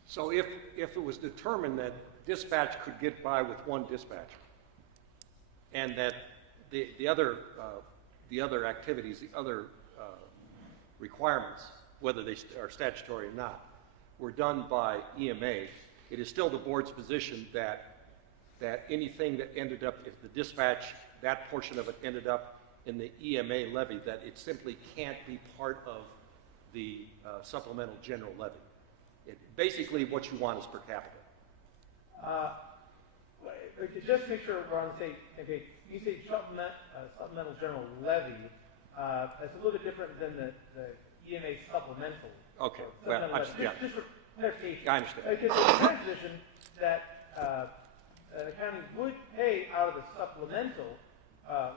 So if it was determined that dispatch could get by with one dispatcher, and that the other activities, the other requirements, whether they are statutory or not, were done by EMA, it is still the board's position that anything that ended up, if the dispatch, that portion of it ended up in the EMA levy, that it simply can't be part of the supplemental general levy. Basically, what you want is per capita. Just make sure we're on the same page. You say supplemental general levy. That's a little bit different than the EMA supplemental. Okay. Well, yeah. Just for clarification. I understand. Because it's my position that the county would pay out of the supplemental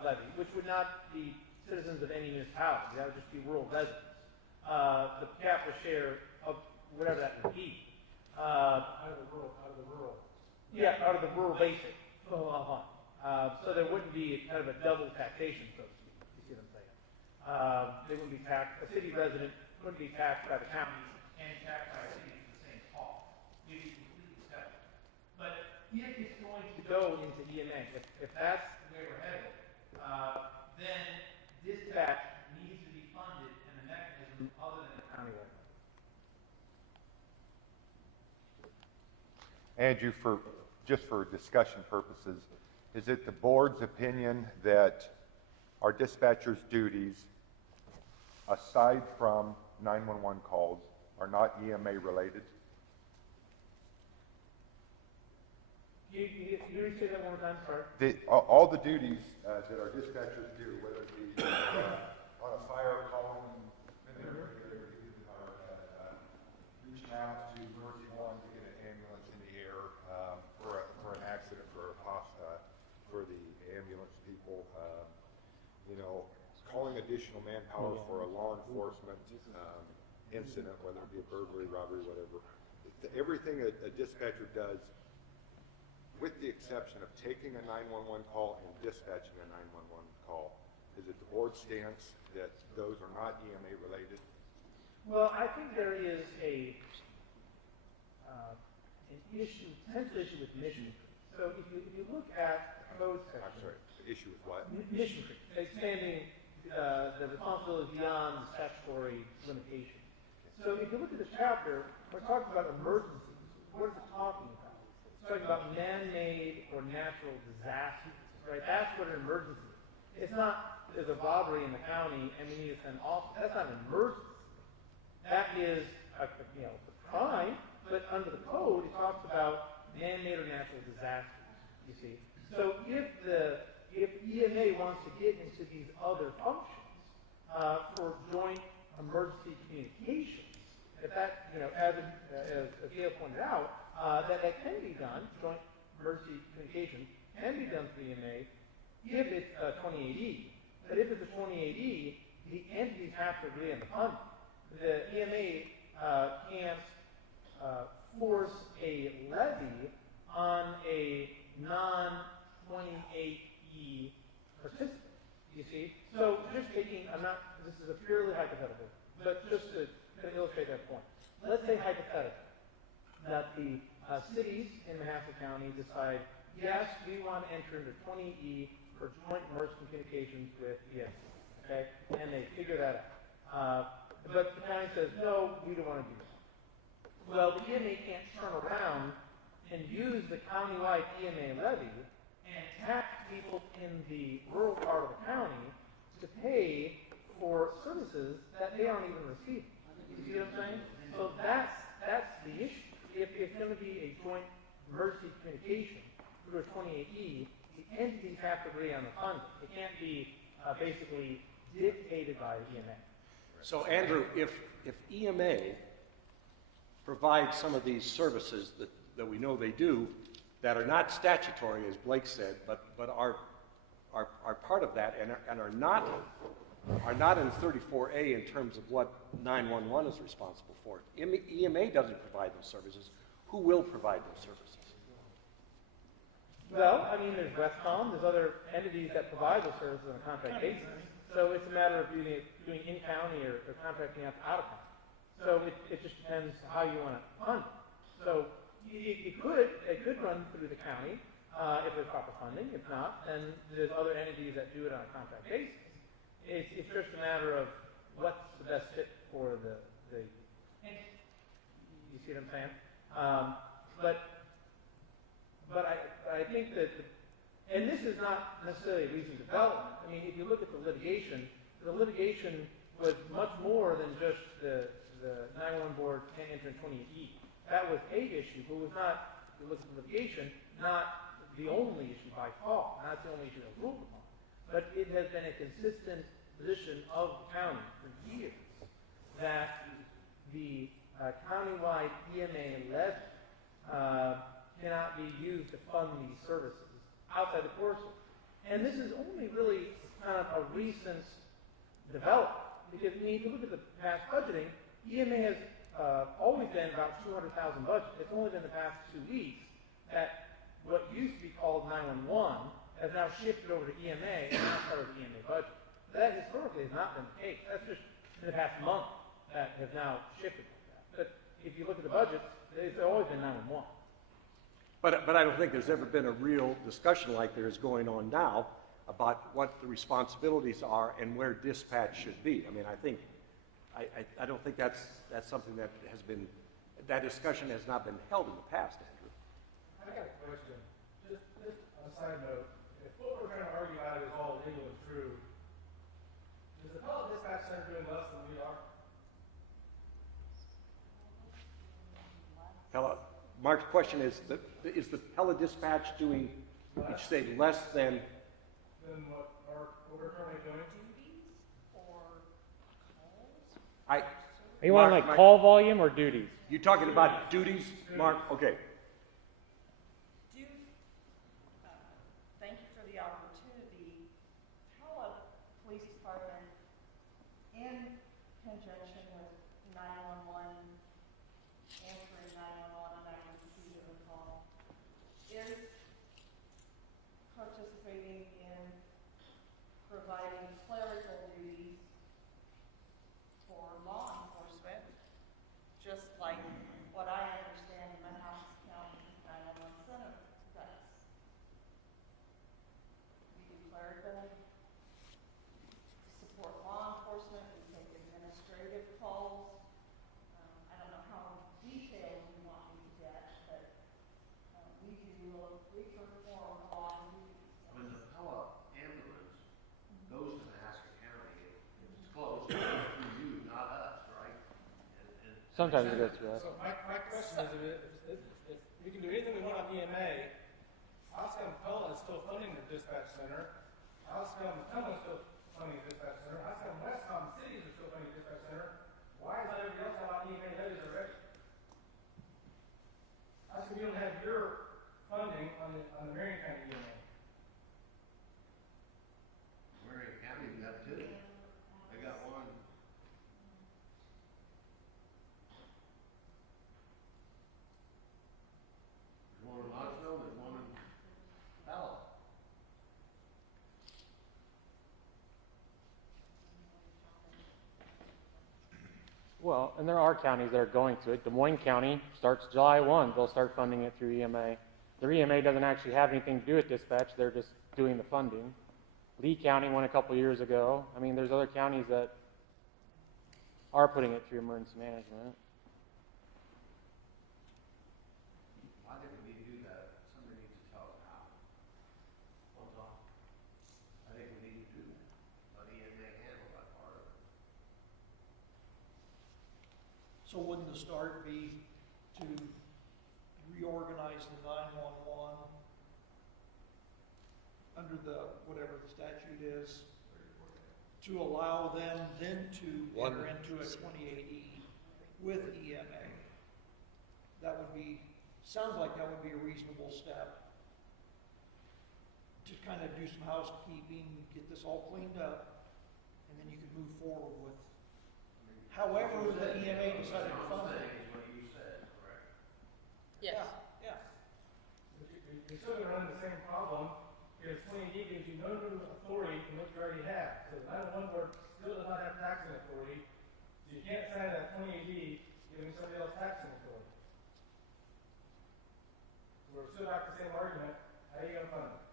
levy, which would not be citizens of any municipality. That would just be rural residents. The capital share of whatever that would be. Out of the rural. Yeah, out of the rural basic. So there wouldn't be kind of a double taxation, so to speak. You see what I'm saying? They wouldn't be taxed. A city resident wouldn't be taxed by the county and taxed by the city for the same cost. You'd be completely separate. But if it's going to go into EMA, if that's the way we're headed, then dispatch needs to be funded in a mechanism other than the county level. Andrew, just for discussion purposes, is it the board's opinion that our dispatcher's duties, aside from 911 calls, are not EMA related? You say that one more time, sorry? All the duties that our dispatchers do, whether it be on a fire call, reaching out to emergency one to get an ambulance in the air for an accident, for the ambulance people, calling additional manpower for a law enforcement incident, whether it be a burglary, robbery, whatever. Everything a dispatcher does, with the exception of taking a 911 call and dispatching a 911 call, is it the board's stance that those are not EMA related? Well, I think there is an potential issue with mission. So if you look at the code section. I'm sorry, the issue with what? Mission, expanding the responsibility beyond the statutory limitation. So if you look at the chapter, we're talking about emergencies. What is it talking about? It's talking about man-made or natural disasters, right? That's what an emergency is. It's not there's a robbery in the county and we need to send off. That's not an emergency. That is a crime, but under the code it talks about man-made or natural disasters. You see. So if EMA wants to get into these other functions for joint emergency communications, if that, as Gail pointed out, that can be done, joint emergency communication can be done through EMA if it's 28E. But if it's a 28E, the entities have to agree on the funding. The EMA can't force a levy on a non-28E participant, you see? So just taking, this is a purely hypothetical, but just to illustrate that point. Let's say hypothetically that the cities in Mahaska County decide, yes, we want to enter into 20E for joint emergency communications with EMA, okay? And they figure that out. But the county says, no, we don't want to do that. Well, the EMA can't turn around and use the countywide EMA levy and tax people in the rural part of the county to pay for services that they aren't even receiving. You see what I'm saying? So that's the issue. If it's going to be a joint emergency communication through a 28E, the entities have to agree on the funding. It can't be basically dictated by the EMA. So Andrew, if EMA provides some of these services that we know they do, that are not statutory, as Blake said, but are part of that and are not in 34A in terms of what 911 is responsible for. EMA doesn't provide those services. Who will provide those services? Well, there's Westcom, there's other entities that provide those services on a contract basis. So it's a matter of doing in-county or contracting out of county. So it just depends how you want to fund it. So it could run through the county if there's proper funding. If not, then there's other entities that do it on a contract basis. It's just a matter of what's the best fit for the you see what I'm saying? But I think that, and this is not necessarily a recent development. If you look at the litigation was much more than just the 911 board can't enter in 28E. That was a issue, but was not, if you look at the litigation, not the only issue by far. Not the only issue that was ruled upon. But it has been a consistent position of the county for years that the countywide EMA levy cannot be used to fund these services outside the course. And this is only really kind of a recent development. Because if you look at the past budgeting, EMA has always been about 200,000 budget. It's only been the past 2 weeks that what used to be called 911 has now shifted over to EMA and now part of the EMA budget. That historically has not been the case. That's just in the past month that has now shifted like that. But if you look at the budgets, it's always been 911. But I don't think there's ever been a real discussion like there is going on now about what the responsibilities are and where dispatch should be. I don't think that's something that has been, that discussion has not been held in the past, Andrew. I got a question. Just a side note. Mark's question is the teledispatch doing, did you say less than? Than what we're currently doing. I. Are you wanting Mark, like call volume or duties? You talking about duties, Mark? Okay. Thank you for the opportunity. Pella Police Department, in conjunction with 911, answering 911 and I receive a call, is participating in providing clerical duties for law enforcement, just like what I understand the Mahaska County 911 Center does. We do clerical, support law enforcement, we take administrative calls. I don't know how detailed you want me to get, but we perform a lot of duties. I mean, the Pella ambulance goes to Mahaska County if it's close, it goes through you, not us, right? And Sometimes it goes through us. So my question is, if we can do anything we want on EMA, how come Pella is still funding the dispatch center? How come Pella is still funding the dispatch center? How come Westcom cities are still funding the dispatch center? Why is not everybody else have on EMA levies already? How come you don't have your funding on the Marion County EMA? Marion County, you got two. They got one. There's one in Knoxville, there's one in Pella. Well, and there are counties that are going to it. Des Moines County starts July 1. They'll start funding it through EMA. Their EMA doesn't actually have anything to do with dispatch. They're just doing the funding. Lee County went a couple years ago. I mean, there's other counties that are putting it through emergency management. I think we need to do that. Somebody needs to tell us how. Hold on. I think we need to do that. Let EMA handle that part of it. So wouldn't the start be to reorganize the 911 under the, whatever the statute is, to allow them then to enter into a 28E with EMA? That would be, sounds like that would be a reasonable step to kind of do some housekeeping, get this all cleaned up, and then you could move forward with however the EMA decided to fund it. Is what you said, correct? Yes. Yeah. You're still going to run the same problem because 20D gives you no new authority from what you already have. So the 911 board still does not have taxing authority. So you can't sign that 20AD giving somebody else taxing authority. So we're still back to the same argument. How are you going to fund it?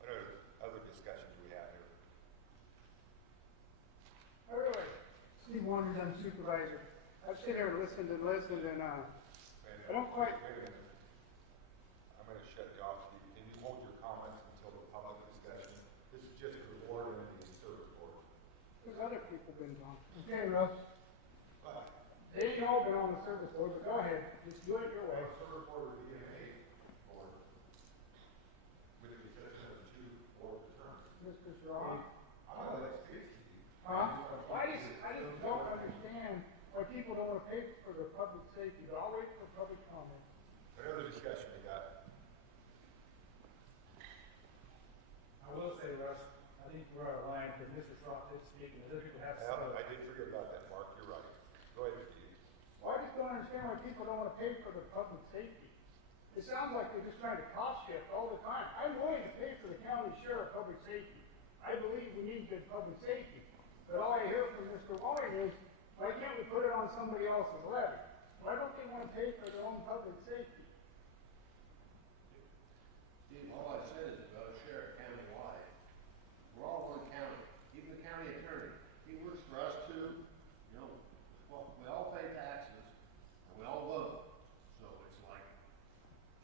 What other discussions we have here? All right, Steve Wonders, I'm supervisor. I've sitting here listened and I don't quite. Wait a minute. I'm going to shut you off, Steve. Can you hold your comments until the public discussion? This is just for the board and the service board. There's other people been on. Okay, Russ. But, They ain't all been on the service board, but go ahead. Just do it your way. our service board or the EMA board, with the exception of the two board terms. Mr. Strong. I'm going to let Steve. Huh? I just don't understand why people don't want to pay for the public safety, but I'll wait for public comment. What other discussion we got? I will say, Russ, I think we're out of line because Mr. Schrock did speak and other people have Well, said. I did forget about that, Mark. You're right. Go ahead, Steve. Well, I just don't understand why people don't want to pay for the public safety. It sounds like they're just trying to cost shift all the time. I'm willing to pay for the county share of public safety. I believe we need good public safety. But all I hear from Mr. Warren is, why can't we put it on somebody else's levy? Why don't they want to pay for their own public safety? Steve, all I said is about a share countywide. We're all one county. Even the county attorney, he works for us too. You know, well, we all pay taxes and we all vote. So it's like,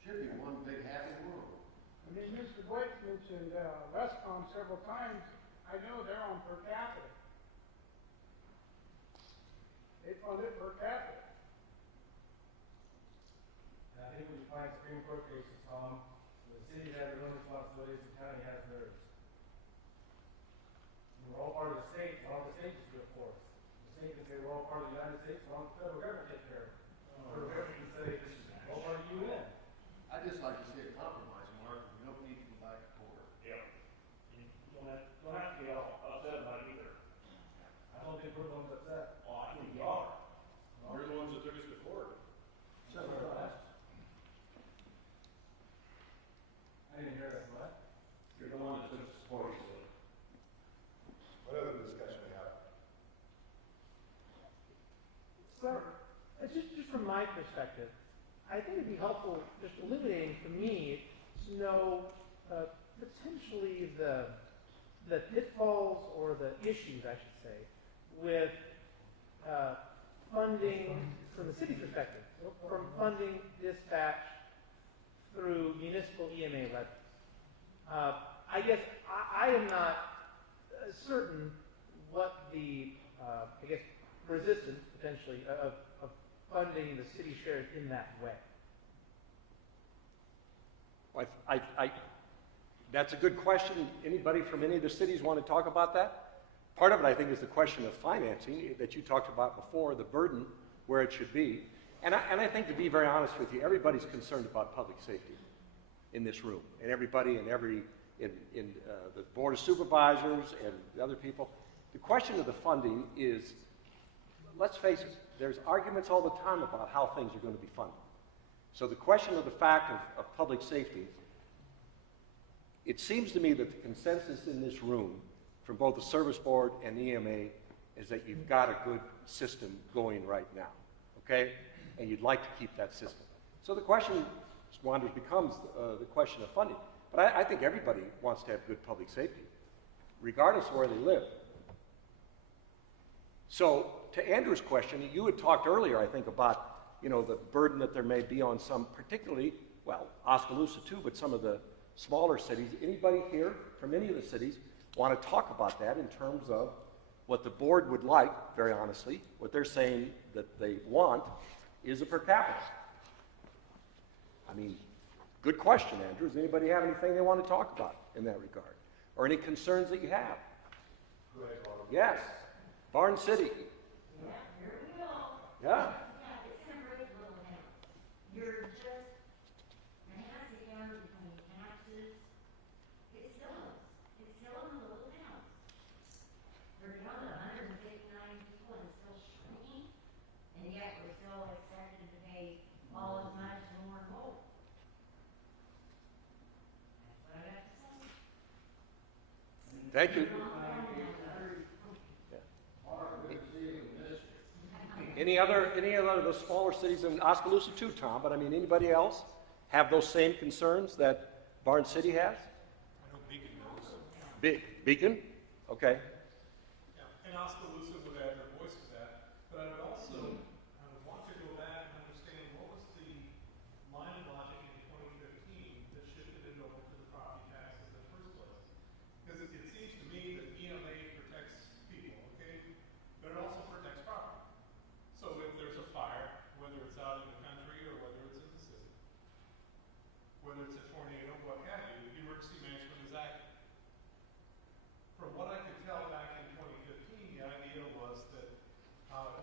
should be one big happy world. I mean, Mr. Blake mentioned Westcom several times. I know they're on per capita. They fund it per capita. And I think we find Supreme Court cases, Tom, the cities have their own responsibilities, the county has theirs. We're all part of the state, all the state is good for us. The state can say we're all part of the United States, we're all the federal government take care of it. The federal government can say we're all part of the UN. I'd just like to see a compromise, Mark. We don't need to go back to court. Yeah. You don't have to be all upset about it either. I don't think we're the ones upset. Well, I think you are. We're the ones that took us to court. Shut up. I didn't hear that, what? You're the one that took us to court. What other discussion we have? So, just from my perspective, I think it'd be helpful, just illuminating for me, to know potentially the pitfalls or the issues, I should say, with funding from the city's perspective, from funding dispatch through municipal EMA levies. I guess I am not certain what the, I guess, resistance potentially of funding the city shares in that way. That's a good question. Anybody from any of the cities want to talk about that? Part of it, I think, is the question of financing that you talked about before, the burden, where it should be. And I think, to be very honest with you, everybody's concerned about public safety in this room, and everybody in the Board of Supervisors and the other people. The question of the funding is, let's face it, there's arguments all the time about how things are going to be funded. So the question of the fact of public safety, it seems to me that the consensus in this room from both the Service Board and EMA is that you've got a good system going right now, okay? And you'd like to keep that system. So the question, Wanders, becomes the question of funding. But I think everybody wants to have good public safety, regardless of where they live. So to Andrew's question, you had talked earlier, I think, about the burden that there may be on some, particularly, well, Oskaloosa too, but some of the smaller cities. Anybody here from any of the cities want to talk about that in terms of what the board would like, very honestly, what they're saying that they want is a per capita. I mean, good question, Andrew. Does anybody have anything they want to talk about in that regard? Or any concerns that you have? Go ahead, Barb. Yes. Barn City. Yeah, here we go. Yeah. Yeah, it's a great little town. You're just, Mahaska County between taxes, it's still a little town. We're down to 159 people and still shrinking, and yet we're still expected to pay all as much more and more. That's what I got to say. Thank you. Any other of the smaller cities in Oskaloosa too, Tom, but I mean, anybody else have those same concerns that Barn City has? I know Beacon knows. Beacon? Okay. Yeah, and Oskaloosa would add their voice to that, but I would also want to go back and understand what was the line of logic in 2015 that shifted it over to the property taxes in the first place. Because it seems to me that EMA protects people, okay, but it also protects property. So if there's a fire, whether it's out in the country or whether it's in the city, whether it's a tornado, what have you, emergency management is active. From what I could tell back in 2015, the idea was that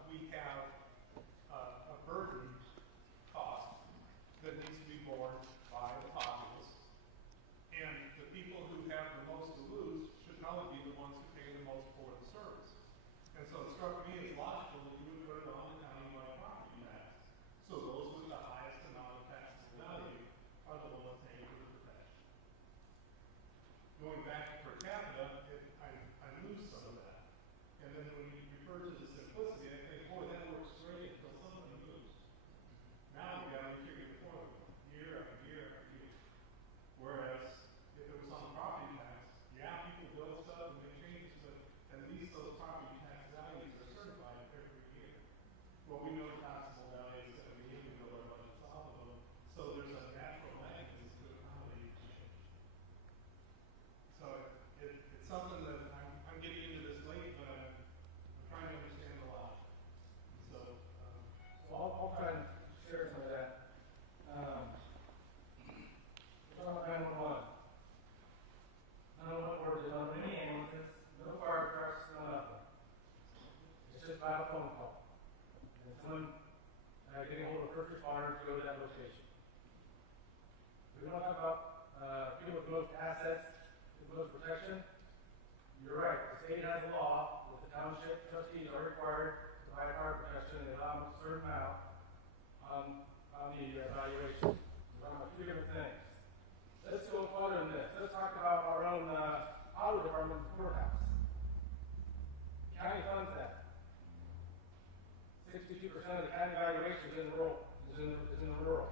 we have a burden cost that needs to be borne by the populace, and the people who have the most to lose should probably be the ones who pay the most for the service. And so it struck me as logical that you would put it on the county-wide property tax. So those with the highest amount of taxable value are the ones paying for the protection. Going back to per capita, I lose some of that. And then when you refer to the simplicity, I think, boy, that works great until somebody moves. Now you gotta refigure the formula, year after year after year. Whereas, if it was on property tax, yeah, people build stuff and make changes, but at least those property tax values are certified every year. Well, we know taxable values every year, we build our budgets off of them, so there's a natural mechanism to accommodate change. got a phone call, and someone getting a hold of first responders to go to that location. We don't talk about people with the most assets, with the most protection. You're right, the state has a law that the township trustees are required to provide fire protection, and they allow them a certain amount on the evaluation. We're talking about two different things. Let's go further than this. Let's talk about our own auto department courthouse. County funds that. 62% of the county evaluation is in the rural.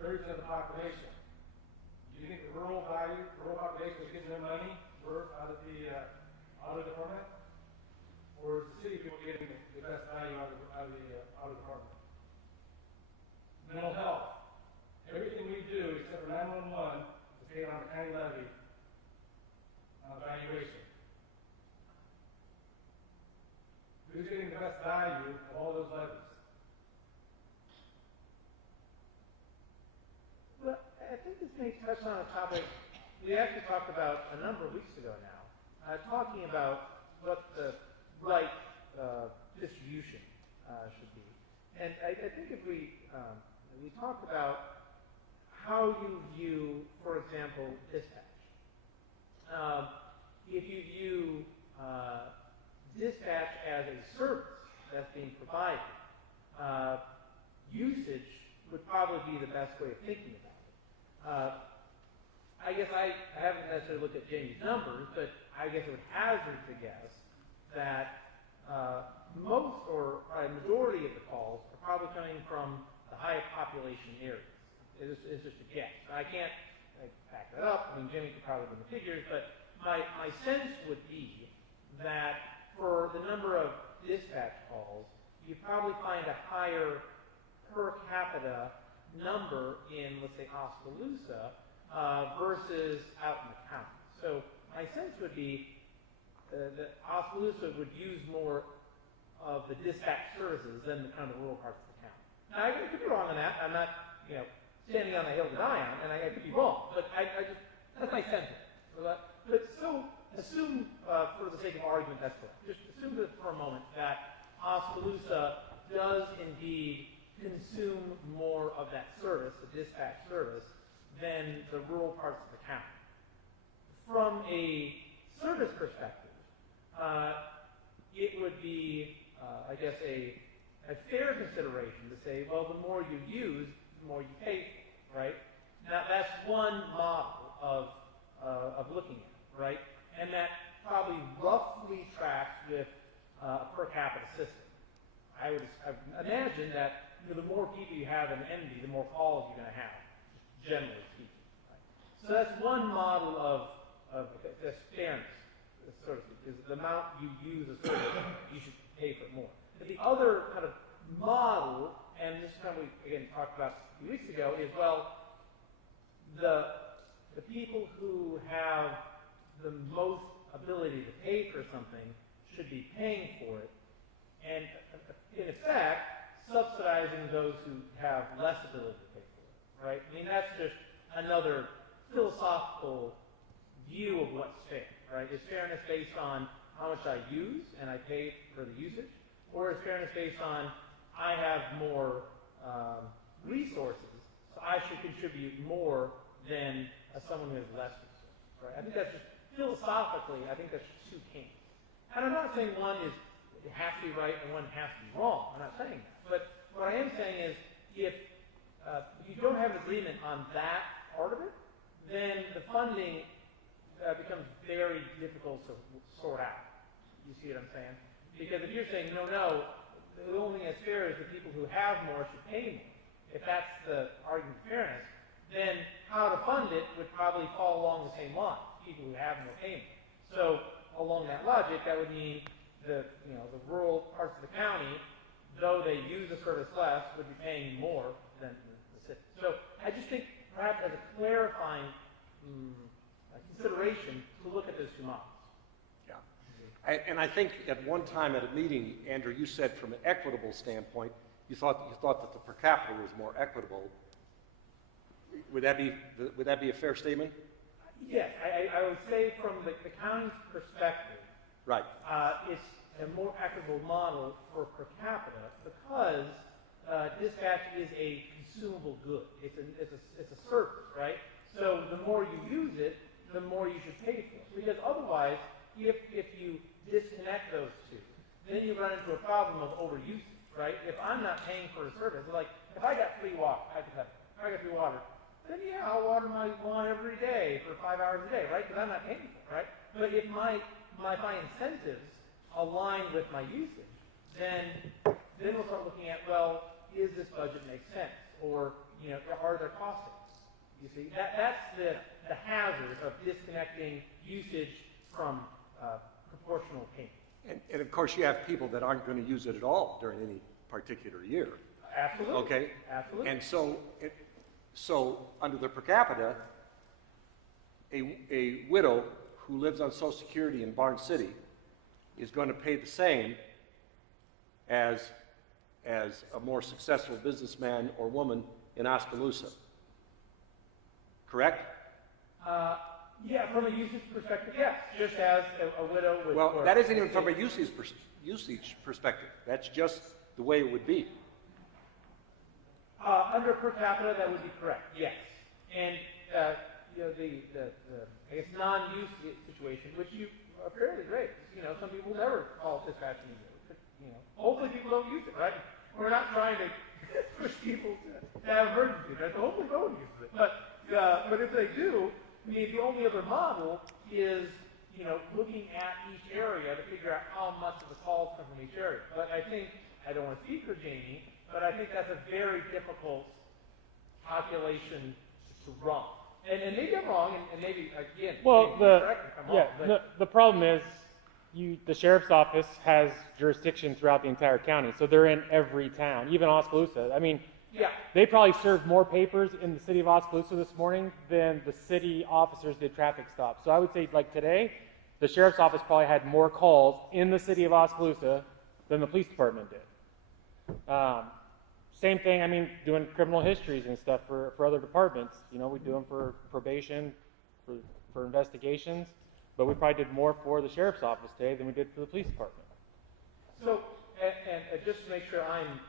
30% of the population. Do you think the rural population is getting their money worth out of the auto department? Or is the city people getting the best value out of the auto department? Mental health. Everything we do except for 911 is paid on the county levy valuation. Who's getting the best value of all those levies? Well, I think this may touch on a topic we actually talked about a number of weeks ago now, talking about what the right distribution should be. And I think if we talk about how you view, for example, dispatch. If you view dispatch as a service that's being provided, usage would probably be the best way of thinking about it. I guess I haven't necessarily looked at Jamie's numbers, but I guess it would hazard to guess that most or a majority of the calls are probably coming from the high population areas. It's just a guess. I can't back that up. I mean, Jimmy could probably give the figures, but my sense would be that for the number of dispatch calls, you probably find a higher per capita number in, let's say, Oskaloosa versus out in the county. So my sense would be that Oskaloosa would use more of the dispatch services than the kind of rural parts of the county. Now, I could be wrong on that. I'm not, standing on the hill to die on, and I could be wrong, but I just, that's my sentiment. But so assume, for the sake of argument, that's correct. Just assume for a moment that Oskaloosa does indeed consume more of that service, the dispatch service, than the rural parts of the county. From a service perspective, it would be, I guess, a fair consideration to say, well, the more you use, the more you pay for, right? Now, that's one model of looking at it, right? And that probably roughly tracks with a per capita system. I would imagine that the more people you have in entity, the more calls you're going to have, generally speaking. Right? So that's one model of this fairness, so to speak, is the amount you use a service, you should pay for it more. But the other kind of model, and this is something we, again, talked about a few weeks ago, is, well, the people who have the most ability to pay for something should be paying for it, and in effect, subsidizing those who have less ability to pay for it, right? I mean, that's just another philosophical view of what's fair, right? Is fairness based on how much I use and I pay for the usage, or is fairness based on I have more resources, so I should contribute more than someone who has less resources, right? I think that's just philosophically, I think that's just two camps. And I'm not saying one has to be right and one has to be wrong. I'm not saying that. But what I am saying is, if you don't have an agreement on that part of it, then the funding becomes very difficult to sort out. You see what I'm saying? Because if you're saying, no, the only thing that's fair is the people who have more should pay more, if that's the argument of fairness, then how to fund it would probably fall along the same line. People who have more pay more. So along that logic, that would mean the rural parts of the county, though they use the service less, would be paying more than the city. So I just think perhaps as a clarifying consideration to look at those two models. Yeah. And I think at one time at a meeting, Andrew, you said from an equitable standpoint, you thought that the per capita was more equitable. Would that be a fair statement? Yes, I would say from the county's perspective, right. a more equitable model for per capita because dispatch is a consumable good. It's a service, right? So the more you use it, the more you should pay for it. Because otherwise, if you disconnect those two, then you run into a problem of overusage, right? If I'm not paying for a service, like if I got free water, then yeah, I'll water my lawn every day for 5 hours a day, right? Because I'm not paying for it, right? But if my incentives align with my usage, then we'll start looking at, well, is this budget make sense? Or, are there cost savings? You see, that's the hazard of disconnecting usage from proportional payment. And of course, you have people that aren't going to use it at all during any particular year. Absolutely. Okay? Absolutely. And so under the per capita, a widow who lives on Social Security in Barn City is going to pay the same as a more successful businessman or woman in Oskaloosa. Correct? Yeah, from a usage perspective, yes. Just as a widow would. Well, that isn't even from a usage perspective. That's just the way it would be. Under per capita, that would be correct, yes. And the I guess non-use situation, which you are fairly great. Some people never call dispatch either. Hopefully people don't use it, right? We're not trying to push people to have emergencies, right? So hopefully no one uses it. But if they do, the only other model is looking at each area to figure out how much of the calls come from each area. But I think, I don't want to speak for Jamie, but I think that's a very difficult calculation to run. And maybe I'm wrong, and maybe, again, Well, correct me if I'm wrong. the problem is the sheriff's office has jurisdiction throughout the entire county, so they're in every town, even Oskaloosa. I mean, yeah. They probably served more papers in the city of Oskaloosa this morning than the city officers did traffic stops. So I would say, like today, the sheriff's office probably had more calls in the city of Oskaloosa than the police department did. Same thing, doing criminal histories and stuff for other departments. We do them for probation, for investigations, but we probably did more for the sheriff's office today than we did for the police department. So, and just to make sure I'm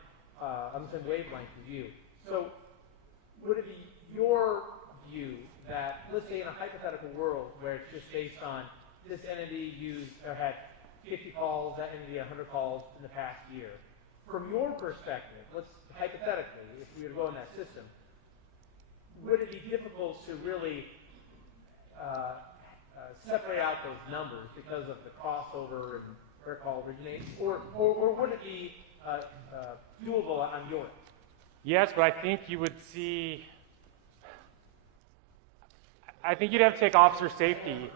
on the same wavelength with you. So, would it be your view that, let's say in a hypothetical world where it's just based on this entity had 50 calls, that entity 100 calls in the past year. From your perspective, let's hypothetically, if we were to go in that system, would it be difficult to really separate out those numbers because of the crossover and where call originates, or would it be doable on your end? Yes, but I think you would see. I think you'd have to take officer safety.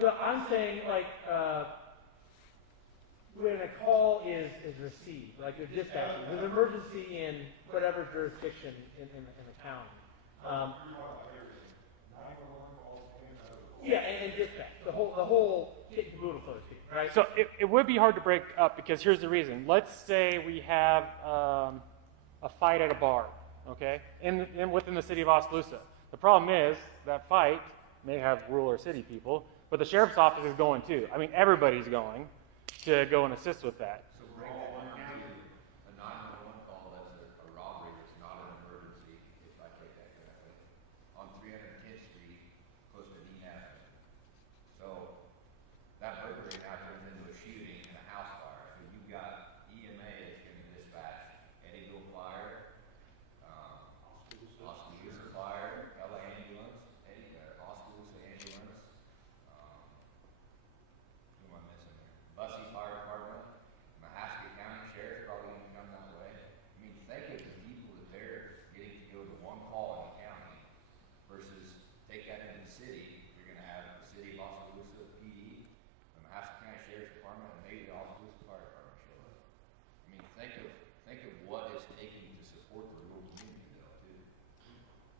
Well, I'm saying when a call is received, like a dispatch, there's an emergency in whatever jurisdiction in the county. Yeah, and dispatch, the whole kit and caboodle, so to speak, right? So it would be hard to break up because here's the reason. Let's say we have a fight at a bar, okay, within the city of Oskaloosa. The problem is that fight may have rural or city people, but the sheriff's office is going too. Everybody's going to go and assist with that. So break that down to a 911 call that's a robbery that's not an emergency, if I take that correctly, on 310th Street, close to Dean. So that burglary now turns into a shooting and a house fire. So you've got EMA that's going to dispatch Eddyville Fire, Oskaloosa Fire, LA Ambulance, Oskaloosa Ambulance. Who am I missing there? Bussy Fire Department, Mahaska County Sheriff's probably going to come that way. Think of the people that they're getting to go to one call in the county versus take that into the city. You're going to have the city of Oskaloosa PD, the Mahaska County Sheriff's Department, and maybe the Oskaloosa Fire Department show up. Think of what it's taking to support the rural community, though, too.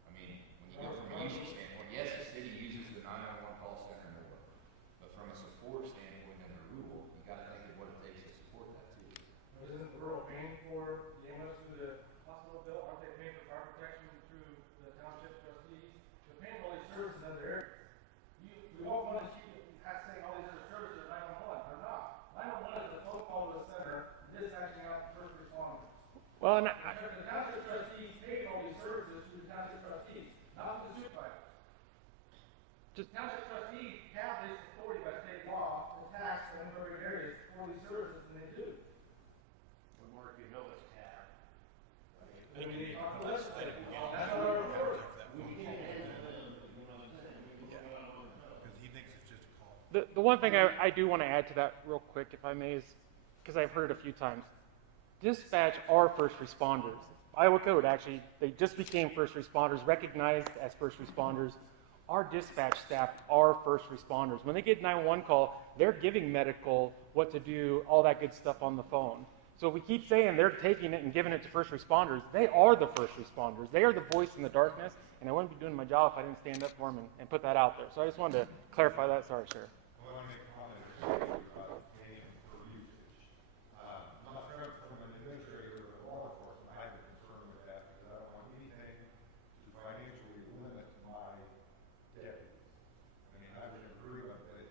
When you go from a usage standpoint, yes, the city uses the 911 call center more, but from a support standpoint in the rural, you got to think of what Well, and The township trustees pay all these services to the township trustees, not the supervisors. Just- Township trustees have this authority by state law to tax the unincorporated areas for these services, and they do. But Marky Hill is tab. That's what I refer to. the one thing I do want to add to that real quick, if I may, is because I've heard it a few times. Dispatch are first responders. Iowa Code, actually, they just became first responders, recognized as first responders. Our dispatch staff are first responders. When they get a 911 call, they're giving medical, what to do, all that good stuff on the phone. So if we keep saying they're taking it and giving it to first responders, they are the first responders. They are the voice in the darkness, and I wouldn't be doing my job if I didn't stand up for them and put that out there. So I just wanted to clarify that. Sorry, Sheriff. I want to make a comment about paying per usage. Not from an administrator or law enforcement, I have a concern with that because I don't want anything to financially limit my deputies. I mean, I would agree with that.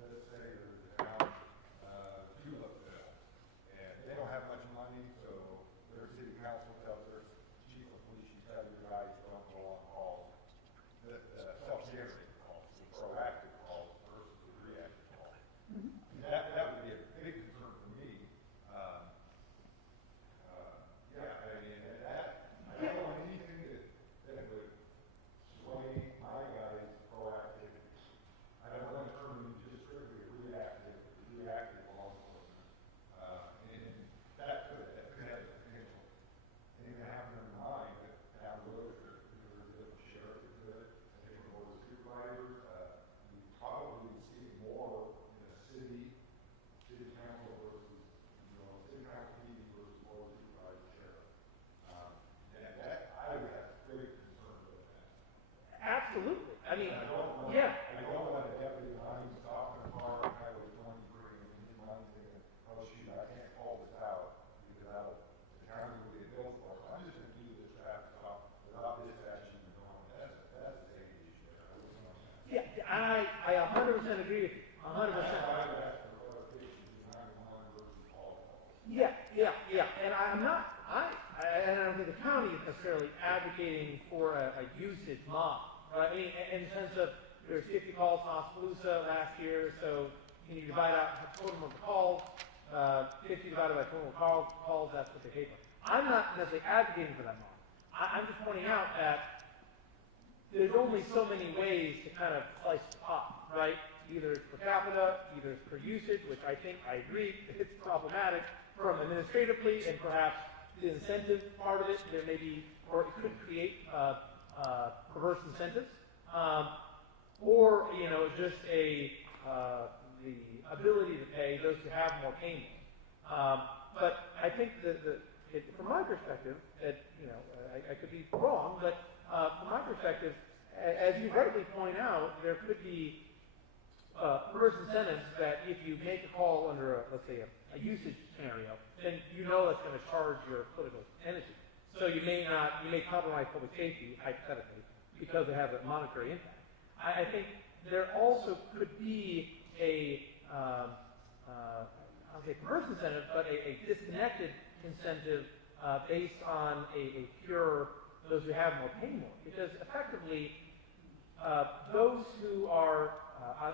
Let's say there's a town, Tulitville, and they don't have much money, so their city council tells their chief of police, you tell your guys don't go on calls. The self-generated calls, the proactive calls versus the reactive calls. That would be a big concern for me. Yeah, I mean, I don't want anything that would sway my guys' proactivity. I don't want to turn them into just strictly reactive law enforcement. And that could have the potential. Anything happen in the mind that down the road, if there's a different sheriff to do it, a different board of supervisors, we probably would see more in a city council versus, city council meeting versus board of supervisor sheriff. I would have great concern with that. Absolutely. I mean, I don't want, yeah. I don't want a deputy behind me stopping a car on Highway 23 and his mind thinking, oh shoot, I can't call this out because the county will get billed for it. I'm just going to do this traffic stop without dispatching and going. That's a safety issue there. I wouldn't want that. Yeah, I 100% agree with you. 100%. I would ask for clarification behind one versus all calls. Yeah. And I don't think the county is necessarily advocating for a usage model, right? I mean, in the sense of there's 50 calls in Oskaloosa last year, so can you divide out the total number of calls, 50 divided by total calls, that's what they pay for. I'm not necessarily advocating for that model. I'm just pointing out that there's only so many ways to kind of slice the pie, right? Either it's per capita, either it's per usage, which I think I agree it's problematic from administratively, and perhaps the incentive part of it, there may be, or it could create perverse incentives, or just the ability to pay those who have more payment. But I think from my perspective, I could be wrong, but from my perspective, as you rightly point out, there could be perverse incentives that if you make a call under, let's say, a usage scenario, then you know it's going to charge your political entity. So you may compromise public safety, hypothetically, because it has a monetary impact. I think there also could be a, I'll say perverse incentive, but a disconnected incentive based on a pure, those who have more pay more. Because effectively, those who are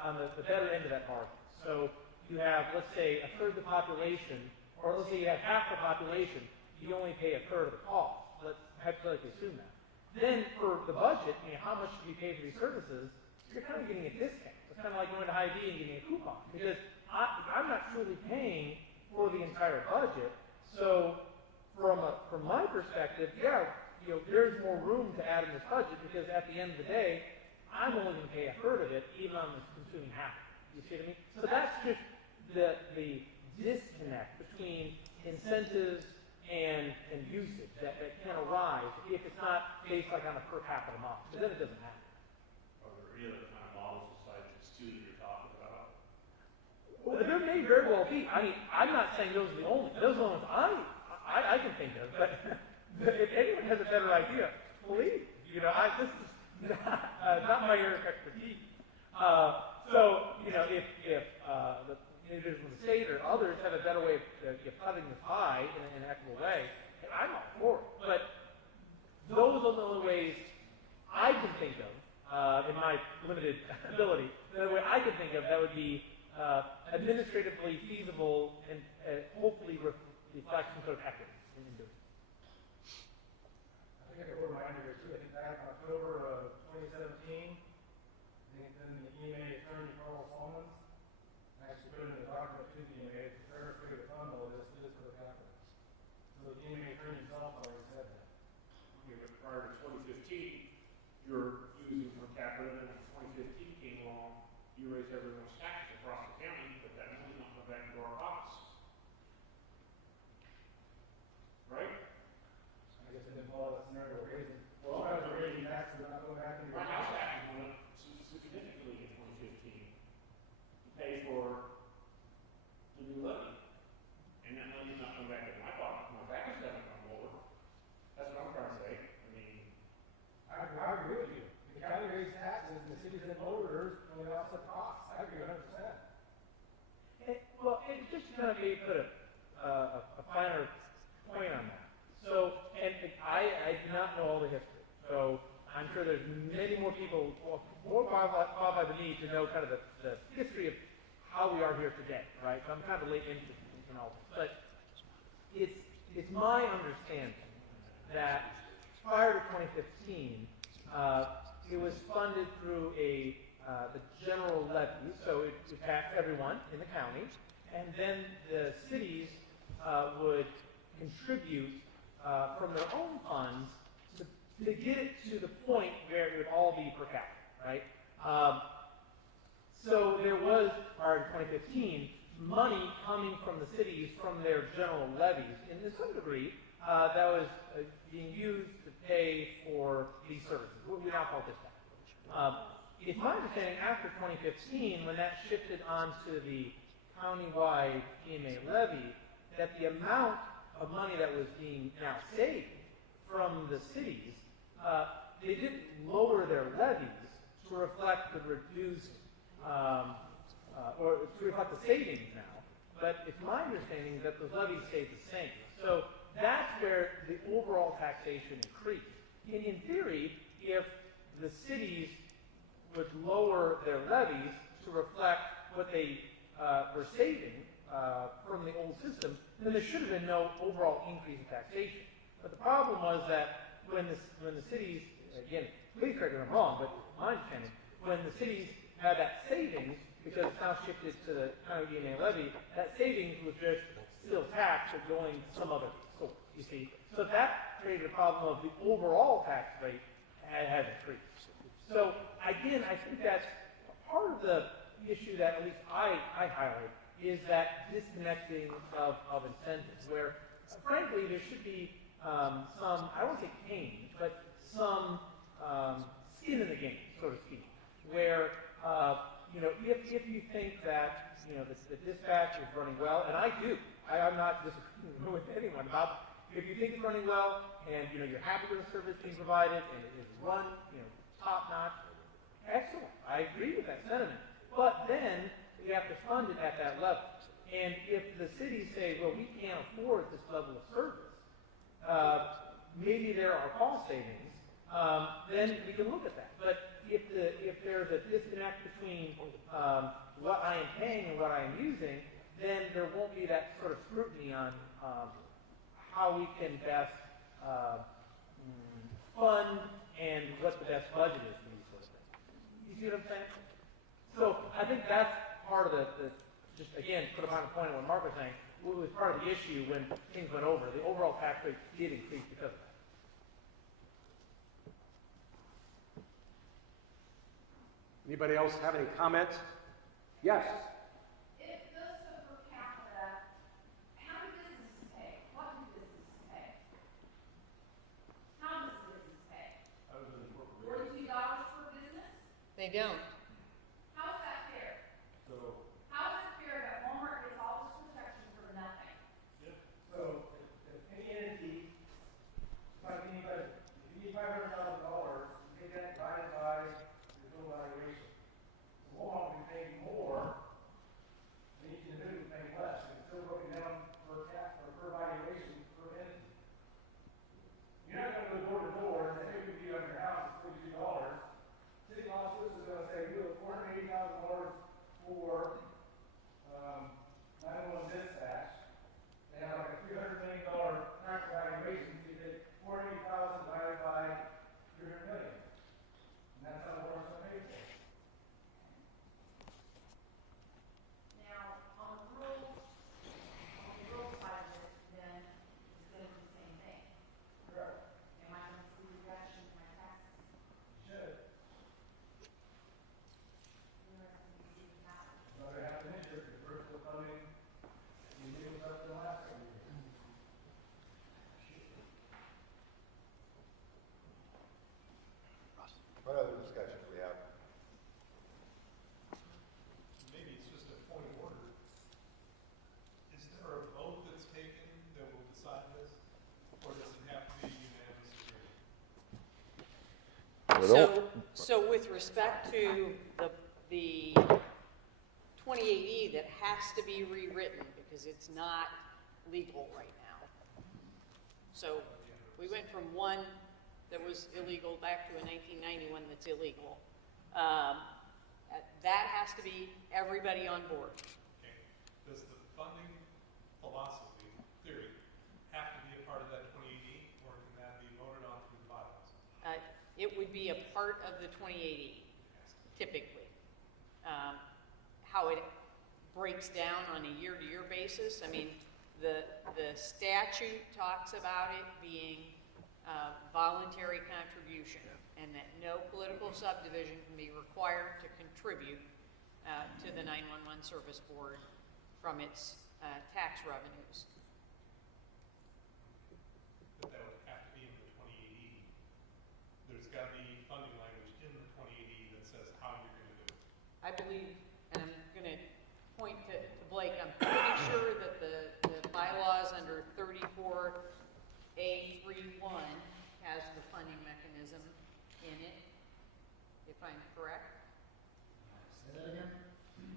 on the better end of that market, so you have, let's say, a third of the population, or let's say you have half the population, you only pay a third of the cost. Let's hypothetically assume that. Then for the budget, how much do you pay for these services, you're kind of getting a discount. It's kind of like going to Hy-Vee and getting a coupon, because I'm not truly paying for the entire budget. So from my perspective, there's more room to add in this budget, because at the end of the day, I'm only going to pay a third of it, even on this consuming half. You see what I mean? So that's just the disconnect between incentives and usage that can arise if it's not based like on a per capita model, because then it doesn't happen. Are there any other kind of models besides these two that you're talking about? Well, there may very well be. I mean, I'm not saying those are the only. Those are the ones I can think of. But if anyone has a better idea, please. This is not my area of expertise. So if the individuals in the state or others have a better way of cutting the pie in an equitable way, I'm all for it. But those are the only ways I can think of, in my limited ability, the only way I can think of that would be administratively feasible and hopefully reflect some sort of equity in doing it. I think I got a reminder here too. I think back in October of 2017, I think then the EMA attorney, Carl Solomons, actually put in a document to the EMA to prepare for the fund all this for the capital. So the EMA attorney himself already said that. You know, prior to 2015, you're using per capita, and then 2015 came along, you raised everyone's taxes across the county, but that money not went back into our pockets. Right? I guess I didn't follow that scenario. Well, I was raising taxes, not going back into My house taxes went up significantly in 2015 to pay for the new levy. And that money's not coming back into my pocket, my taxes haven't come over. That's what I'm trying to say. I mean, I agree with you. The county raised taxes and the cities didn't lower theirs when they offset the costs. I agree 100%. Well, and just to kind of maybe put a finer point on that. So, and I do not know all the history. So I'm sure there's many more people more qualified than me to know kind of the history of how we are here today, right? So I'm kind of late into all this. But it's my understanding that prior to 2015, it was funded through the general levy, so it taxed everyone in the county, and then the cities would contribute from their own funds to get it to the point where it would all be per capita, right? So there was, prior to 2015, money coming from the cities from their general levies, and to some degree, that was being used to pay for these services. We now call this that. It's my understanding after 2015, when that shifted onto the countywide EMA levy, that the amount of money that was being now saved from the cities, they didn't lower their levies to reflect the reduced, or to reflect the savings now, but it's my understanding that those levies stayed the same. So that's where the overall taxation increased. And in theory, if the cities would lower their levies to reflect what they were saving from the old system, then there should have been no overall increase in taxation. But the problem was that when the cities, again, please correct me if I'm wrong, but my understanding, when the cities had that savings, because it's now shifted to the county EMA levy, that savings was just still taxed or going some other source, you see. So that created a problem of the overall tax rate had increased. So again, I think that's part of the issue that at least I highlight is that disconnecting of incentives, where frankly there should be some, I won't say pain, but some skin in the game, so to speak, where if you think that the dispatch is running well, and I do, I'm not disagreeing with anyone about it. If you think it's running well and you're happy with the service being provided and it is run top notch, excellent. I agree with that sentiment. But then you have to fund it at that level. And if the cities say, well, we can't afford this level of service, maybe there are cost savings, then we can look at that. But if there's a disconnect between what I am paying and what I am using, then there won't be that sort of scrutiny on how we can best fund and what the best budget is for these sorts of things. You see what I'm saying? So I think that's part of the just again, put a final point on what Mark was saying, what was part of the issue when things went over. The overall tax rate did increase because of that. Anybody else have any comments? Yes. If it goes to per capita, how do businesses pay? What do businesses pay? How does business pay? $42 per business? They don't. How is that fair? So, How is it fair that Walmart gets all this protection for nothing? if any entity, like any budget, if you need $500,000, you take that divided by the total valuation. So Walmart will be paying more, and each individual will be paying less. It's still broken down per valuation per entity. So with respect to the 28E that has to be rewritten because it's not legal right now. So we went from one that was illegal back to a 1991 that's illegal. That has to be everybody on board. Okay. Does the funding philosophy, theory, have to be a part of that 28E, or can that be voted on through the bylaws? It would be a part of the 28E, typically. How it breaks down on a year-to-year basis, I mean, the statute talks about it being voluntary contribution, and that no political subdivision can be required to contribute to the 911 Service Board from its tax revenues. But that would have to be in the 28E. There's got to be funding language in the 28E that says how you're going to do it. I believe, and I'm going to point to Blake, I'm pretty sure that the bylaws under 34A31 has the funding mechanism in it, if I'm correct. Say that again?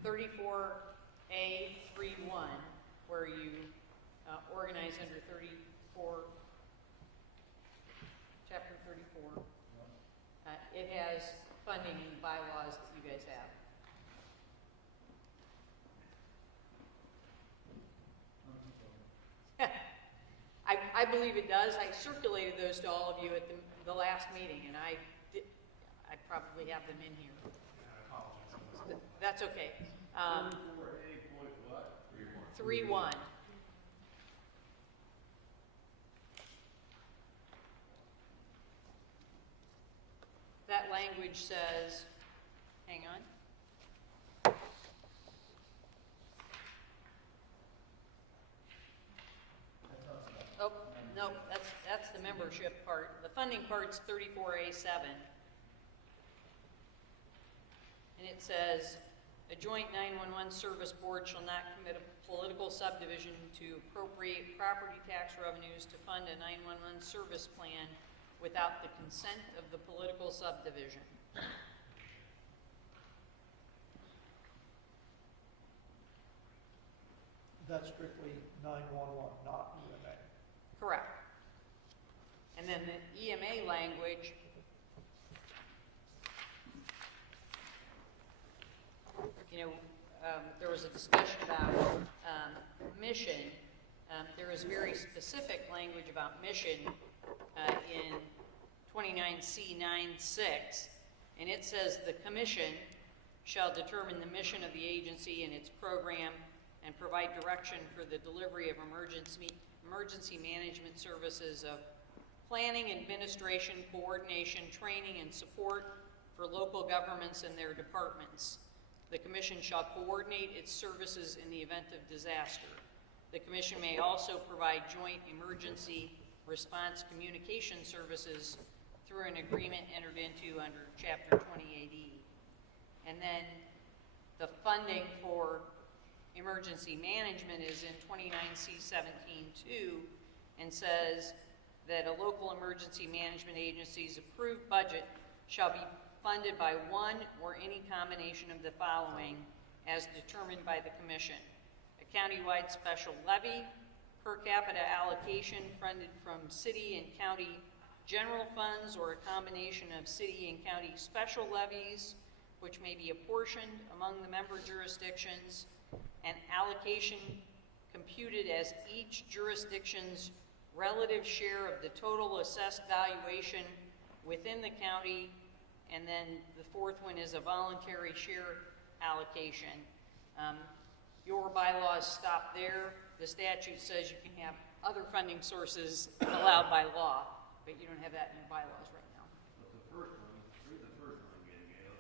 34A31, where you organize under 34, Chapter 34. It has funding in the bylaws that you guys have. I believe it does. I circulated those to all of you at the last meeting, and I probably have them in here. I apologize. That's okay. 3.1. That language says, hang on. Oh, no, that's the membership part. The funding part's 34A7. And it says, a joint 911 service board shall not commit a political subdivision to appropriate property tax revenues to fund a 911 service plan without the consent of the political subdivision. That's strictly 911, not EMA. Correct. And then the EMA language, there was a discussion about mission. There is very specific language about mission in 29C96, and it says the commission shall determine the mission of the agency and its program and provide direction for the delivery of emergency management services of planning, administration, coordination, training, and support for local governments and their departments. The Commission shall coordinate its services in the event of disaster. The Commission may also provide joint emergency response communication services through an agreement entered into under Chapter 28E. And then the funding for emergency management is in 29C17(2) and says that a local emergency management agency's approved budget shall be funded by one or any combination of the following as determined by the Commission. A countywide special levy, per capita allocation funded from city and county general funds or a combination of city and county special levies, which may be apportioned among the member jurisdictions, and allocation computed as each jurisdiction's relative share of the total assessed valuation within the county, and then the fourth one is a voluntary share allocation. Your bylaws stop there. The statute says you can have other funding sources allowed by law, but you don't have that in your bylaws right now. But the first one, read the first one again, Gail.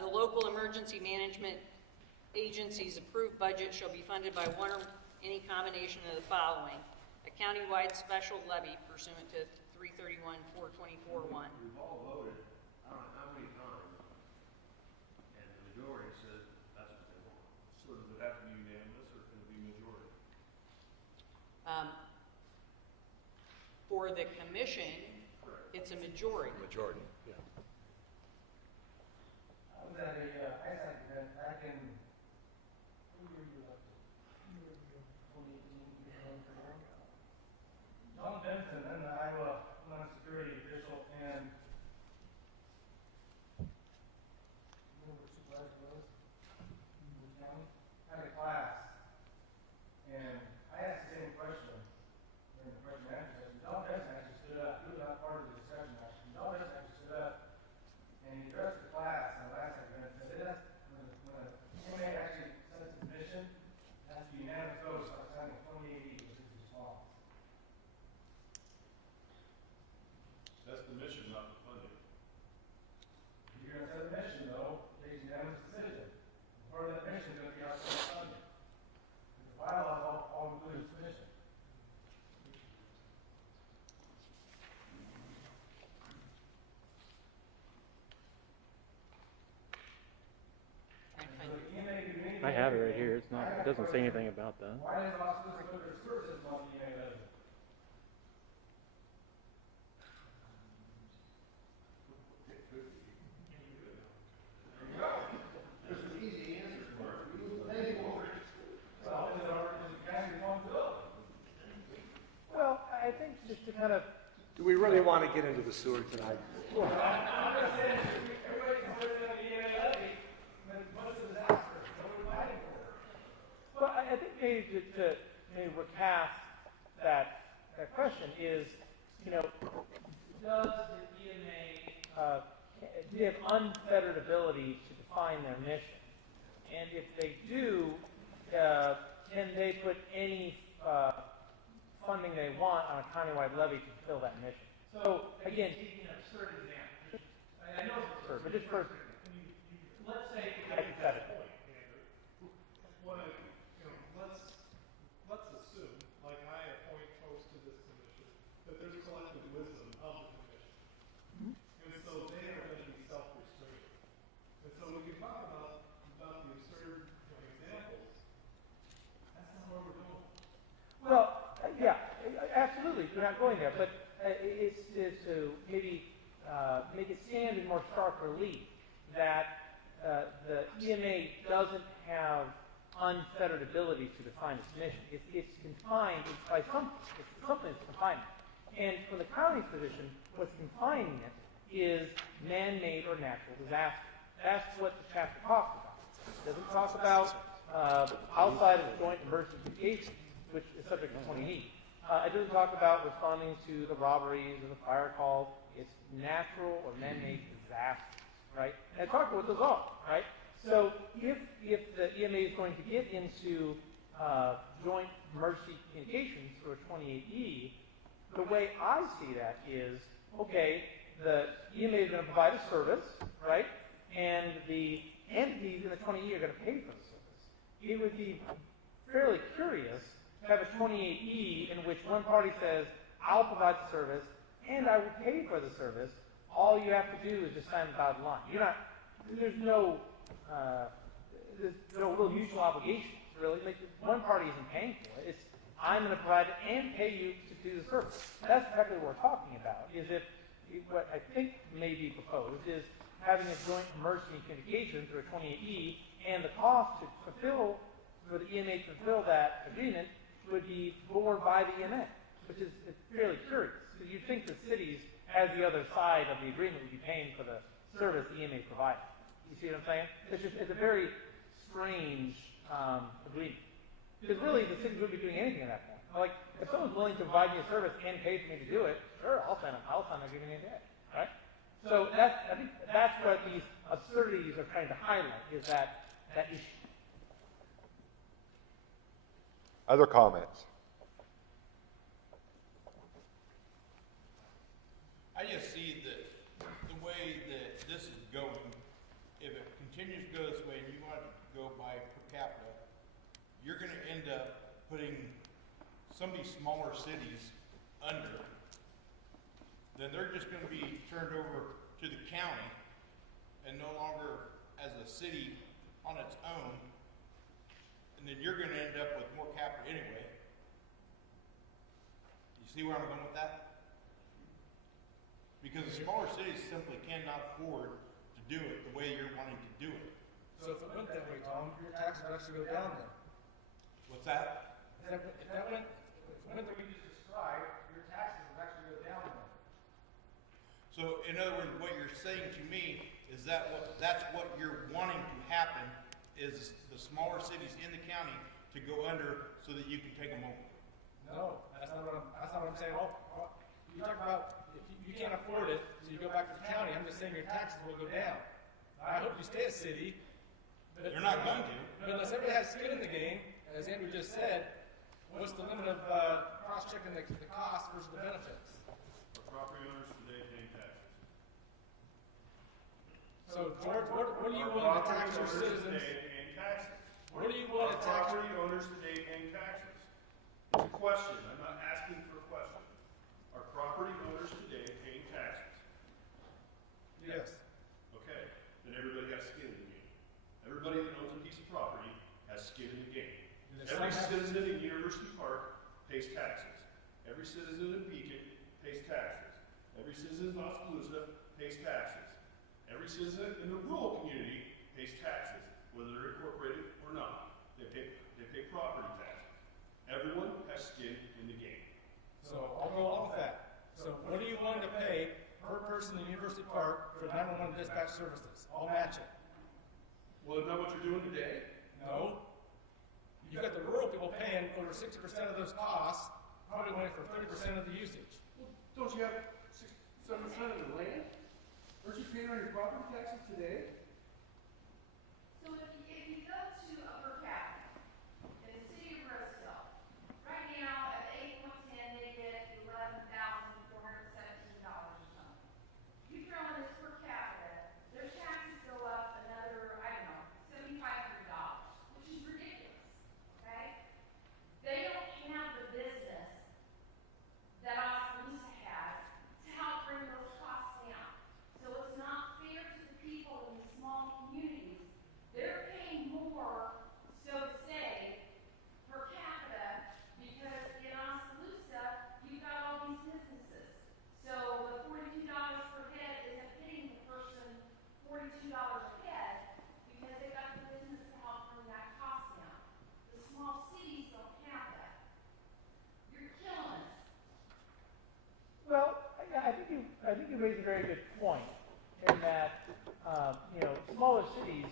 The local emergency management agency's approved budget shall be funded by one or any combination of the following: a countywide special levy pursuant to 331-424-1. We've all voted, I don't know how many times, and the majority said that's what they want. So does it have to be unanimous or can it be majority? For the commission, It's a majority. Majority, yeah. I was at a ISAC event back in, what year you up to? 2018, John Benson and the Iowa Homeland Security official, and you know where Supervisor was? In the county? Had a class, and I asked the same question during the question and answer session. John Benson actually stood up. He was not part of the discussion actually. John Benson actually stood up and he addressed the class on the last event and said, it has, when a EMA actually sets its mission, it has to be unanimous vote, so I was having a 28E was his response. That's the mission, not the funding. If you're gonna set a mission though, it takes unanimous decision. Part of that mission is gonna be outside funding. The bylaws all include its mission. So the EMA can do anything. I have it right here. It's not, it doesn't say anything about that. Why is not supposed to put their services on the EMA list? There's an easy answer for it. We will pay for it. Well, is it county responsibility? Well, I think just to kind of. Do we really want to get into the sewer tonight? I'm just saying, everybody can put it on the EMA levy, but what's the disaster? What are we fighting for? Well, I think maybe to maybe recast that question is, you know, does the EMA do they have unfettered ability to define their mission? And if they do, can they put any funding they want on a countywide levy to fulfill that mission? So again, taking an absurd example, I know it's absurd, but just for let's say hypothetically. What I, let's assume, like I appoint folks to this commission, that there's collective wisdom of the commission. And so they are going to be self-restraining. And so when you talk about the absurd examples, that's not where we're going. Well, yeah, absolutely. We're not going there, but it's to maybe make it stand in more stark relief that the EMA doesn't have unfettered ability to define its mission. It's confined by something. It's something that's confining it. And for the county's position, what's confining it is man-made or natural disaster. That's what the chapter talks about. It doesn't talk about outside of joint emergency communications, which is subject to 20E. It doesn't talk about responding to the robberies or the fire calls. It's natural or man-made disasters, right? And it talks about what those are, right? So if the EMA is going to get into joint emergency communications through a 28E, the way I see that is, okay, the EMA is going to provide a service, right? And the entities in the 20E are going to pay for the service. It would be fairly curious to have a 28E in which one party says, I'll provide the service and I will pay for the service. All you have to do is just sign the dotted line. There's no real mutual obligations, really. Like, one party isn't paying for it. It's, I'm going to provide it and pay you to do the service. That's exactly what we're talking about, is if what I think may be proposed is having a joint emergency communication through a 28E, and the cost to fulfill, for the EMA to fulfill that agreement would be borne by the EMA, which is fairly curious. So you'd think the cities, as the other side of the agreement, would be paying for the service the EMA provided. You see what I'm saying? It's a very strange agreement. Because really, the cities wouldn't be doing anything at that point. Like, if someone's willing to provide me a service and pay for me to do it, sure, I'll sign an agreement any day, right? So I think that's what these absurdities are trying to highlight, is that issue. Other comments? I just see that the way that this is going, if it continues to go this way and you want to go by per capita, you're going to end up putting some of these smaller cities under. Then they're just going to be turned over to the county and no longer as a city on its own. And then you're going to end up with more capita anyway. You see where I'm going with that? Because the smaller cities simply cannot afford to do it the way you're wanting to do it. So if it went that way, Tom, your taxes would actually go down then. What's that? If it went the way you just described, your taxes would actually go down then. So in other words, what you're saying to me is that's what you're wanting to happen, is the smaller cities in the county to go under so that you can take them over. No, that's not what I'm saying. You talk about if you can't afford it, so you go back to the county. I'm just saying your taxes will go down. I hope you stay a city. But You're not going to. But unless everybody has skin in the game, as Andrew just said, what's the limit of cross-checking the cost versus the benefits? Are property owners today paying taxes? So, George, what are you willing to tax your citizens? Paying taxes. What are you willing to tax? Property owners today paying taxes? It's a question. I'm not asking for a question. Are property owners today paying taxes? Yes. Okay, then everybody has skin in the game. Everybody that owns a piece of property has skin in the game. Every citizen in University Park pays taxes. Every citizen in Beacon pays taxes. Every citizen in Oskaloosa pays taxes. Every citizen in the rural community pays taxes, whether they're incorporated or not. They pay property taxes. Everyone has skin in the game. So I'll go along with that. So what are you willing to pay per person in University Park for 911 dispatch services? I'll match it. Well, isn't that what you're doing today? No. You've got the rural people paying over 60% of those costs, probably only for 30% of the usage. Well, don't you have 7% of the land? Aren't you paying on your property taxes today? So if you go to a per capita in the city of Roseville, right now at 8.10, they get $11,417 or something. You throw in this per capita, their taxes go up another, I don't know, $7,500, which is ridiculous, okay? They don't have the business that Oskaloosa has to help bring those costs down. So it's not fair to the people in the small communities. They're paying more, so to say, per capita, because in Oskaloosa, you've got all these businesses. So the $42 per head isn't hitting the person $42 a head, because they got the business to help bring that cost down. The small cities don't have that. You're killing us. Well, I think you raise a very good point in that, smaller cities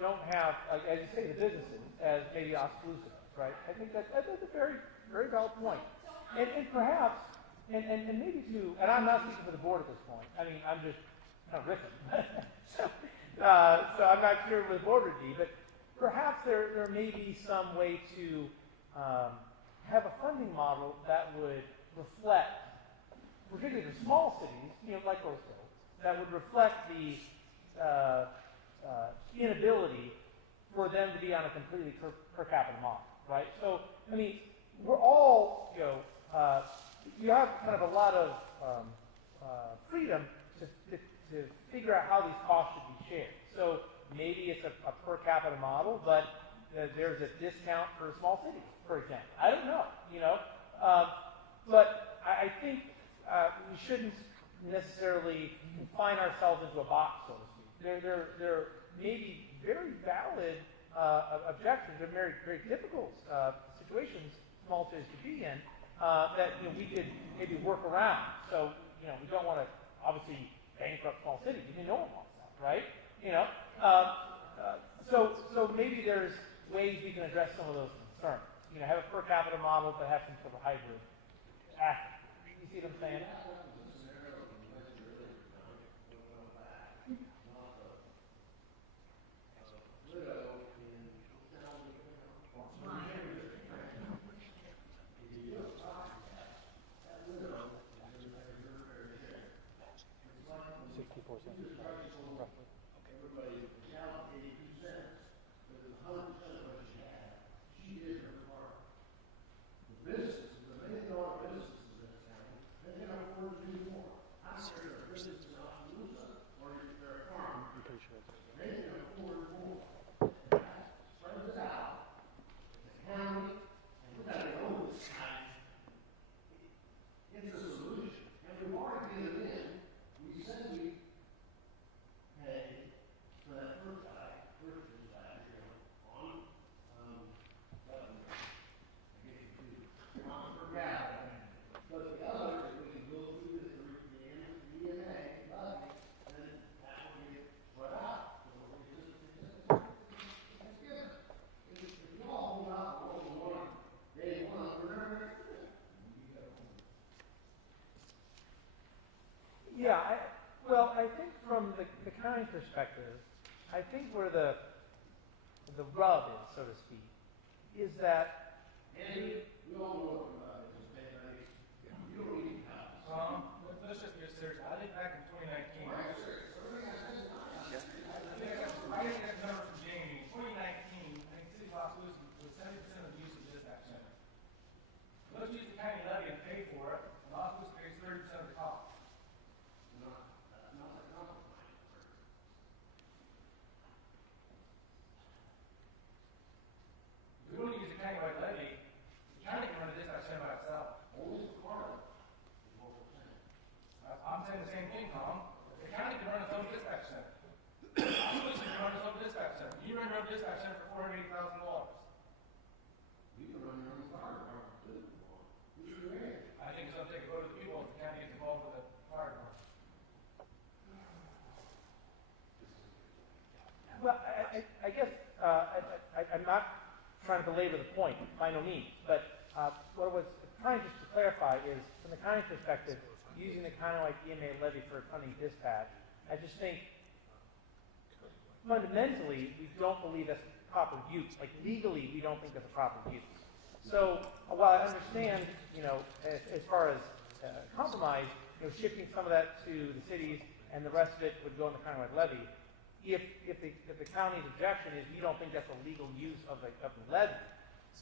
don't have, like, as you say, the businesses as maybe Oskaloosa does, right? I think that's a very, very valid point. And perhaps, and maybe too, and I'm not speaking for the board at this point. I mean, I'm just kind of riffing. So I'm not sure what the board would be, but perhaps there may be some way to have a funding model that would reflect, particularly the small cities, like Roseville, that would reflect the inability for them to be on a completely per capita model, right? So, I mean, we're all, you have kind of a lot of freedom to figure out how these costs should be shared. So maybe it's a per capita model, but there's a discount for small cities, for example. I don't know, but I think we shouldn't necessarily confine ourselves into a box, so to speak. There may be very valid objections and very, very difficult situations small cities could be in that we could maybe work around. So we don't want to obviously bankrupt small cities. No one wants that, right? So maybe there's ways we can address some of those concerns. Have a per capita model, but have some sort of hybrid aspect. You see what I'm saying? I think from the county perspective, I think where the rub is, so to speak, is that Andy, we all know what is bad money. You don't need to let's just get serious. I think back in 2019. I think I got the number from Jamie. In 2019, I think City of Los Angeles was 70% of the use of the dispatch center. Let's use the county levy and pay for it, and Los Angeles pays 30% of the cost. We don't use the countywide levy. The county can run a dispatch center by itself. Only part of it. I'm saying the same thing, Tom. The county can run its own dispatch center. Los Angeles can run its own dispatch center. You run your own dispatch center for $480,000. We can run your own fire department too. I think it's going to take a vote of the people if the county gets involved with the fire department. well, I guess I'm not trying to belabor the point by no means, but what I was trying just to clarify is, from the county perspective, using the countywide EMA levy for funding dispatch, I just think fundamentally we don't believe that's proper use. Like legally, we don't think that's a proper use. So while I understand, as far as compromise, shifting some of that to the cities and the rest of it would go in the countywide levy. If the county's objection is you don't think that's a legal use of the levy,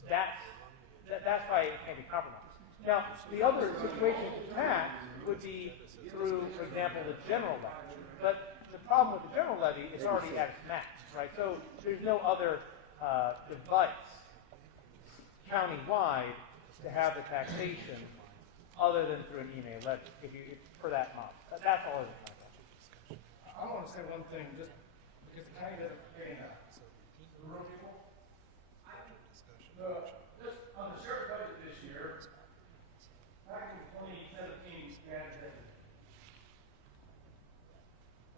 that's why it can't be compromised. Now, the other situation to tax would be through, for example, the general levy. But the problem with the general levy is already at its max, right? So there's no other device countywide to have the taxation other than through an EMA levy, for that model. That's all it is. I want to say one thing, just because the county doesn't pay enough. The rural people, just on the sheriff's budget this year, back in 2017,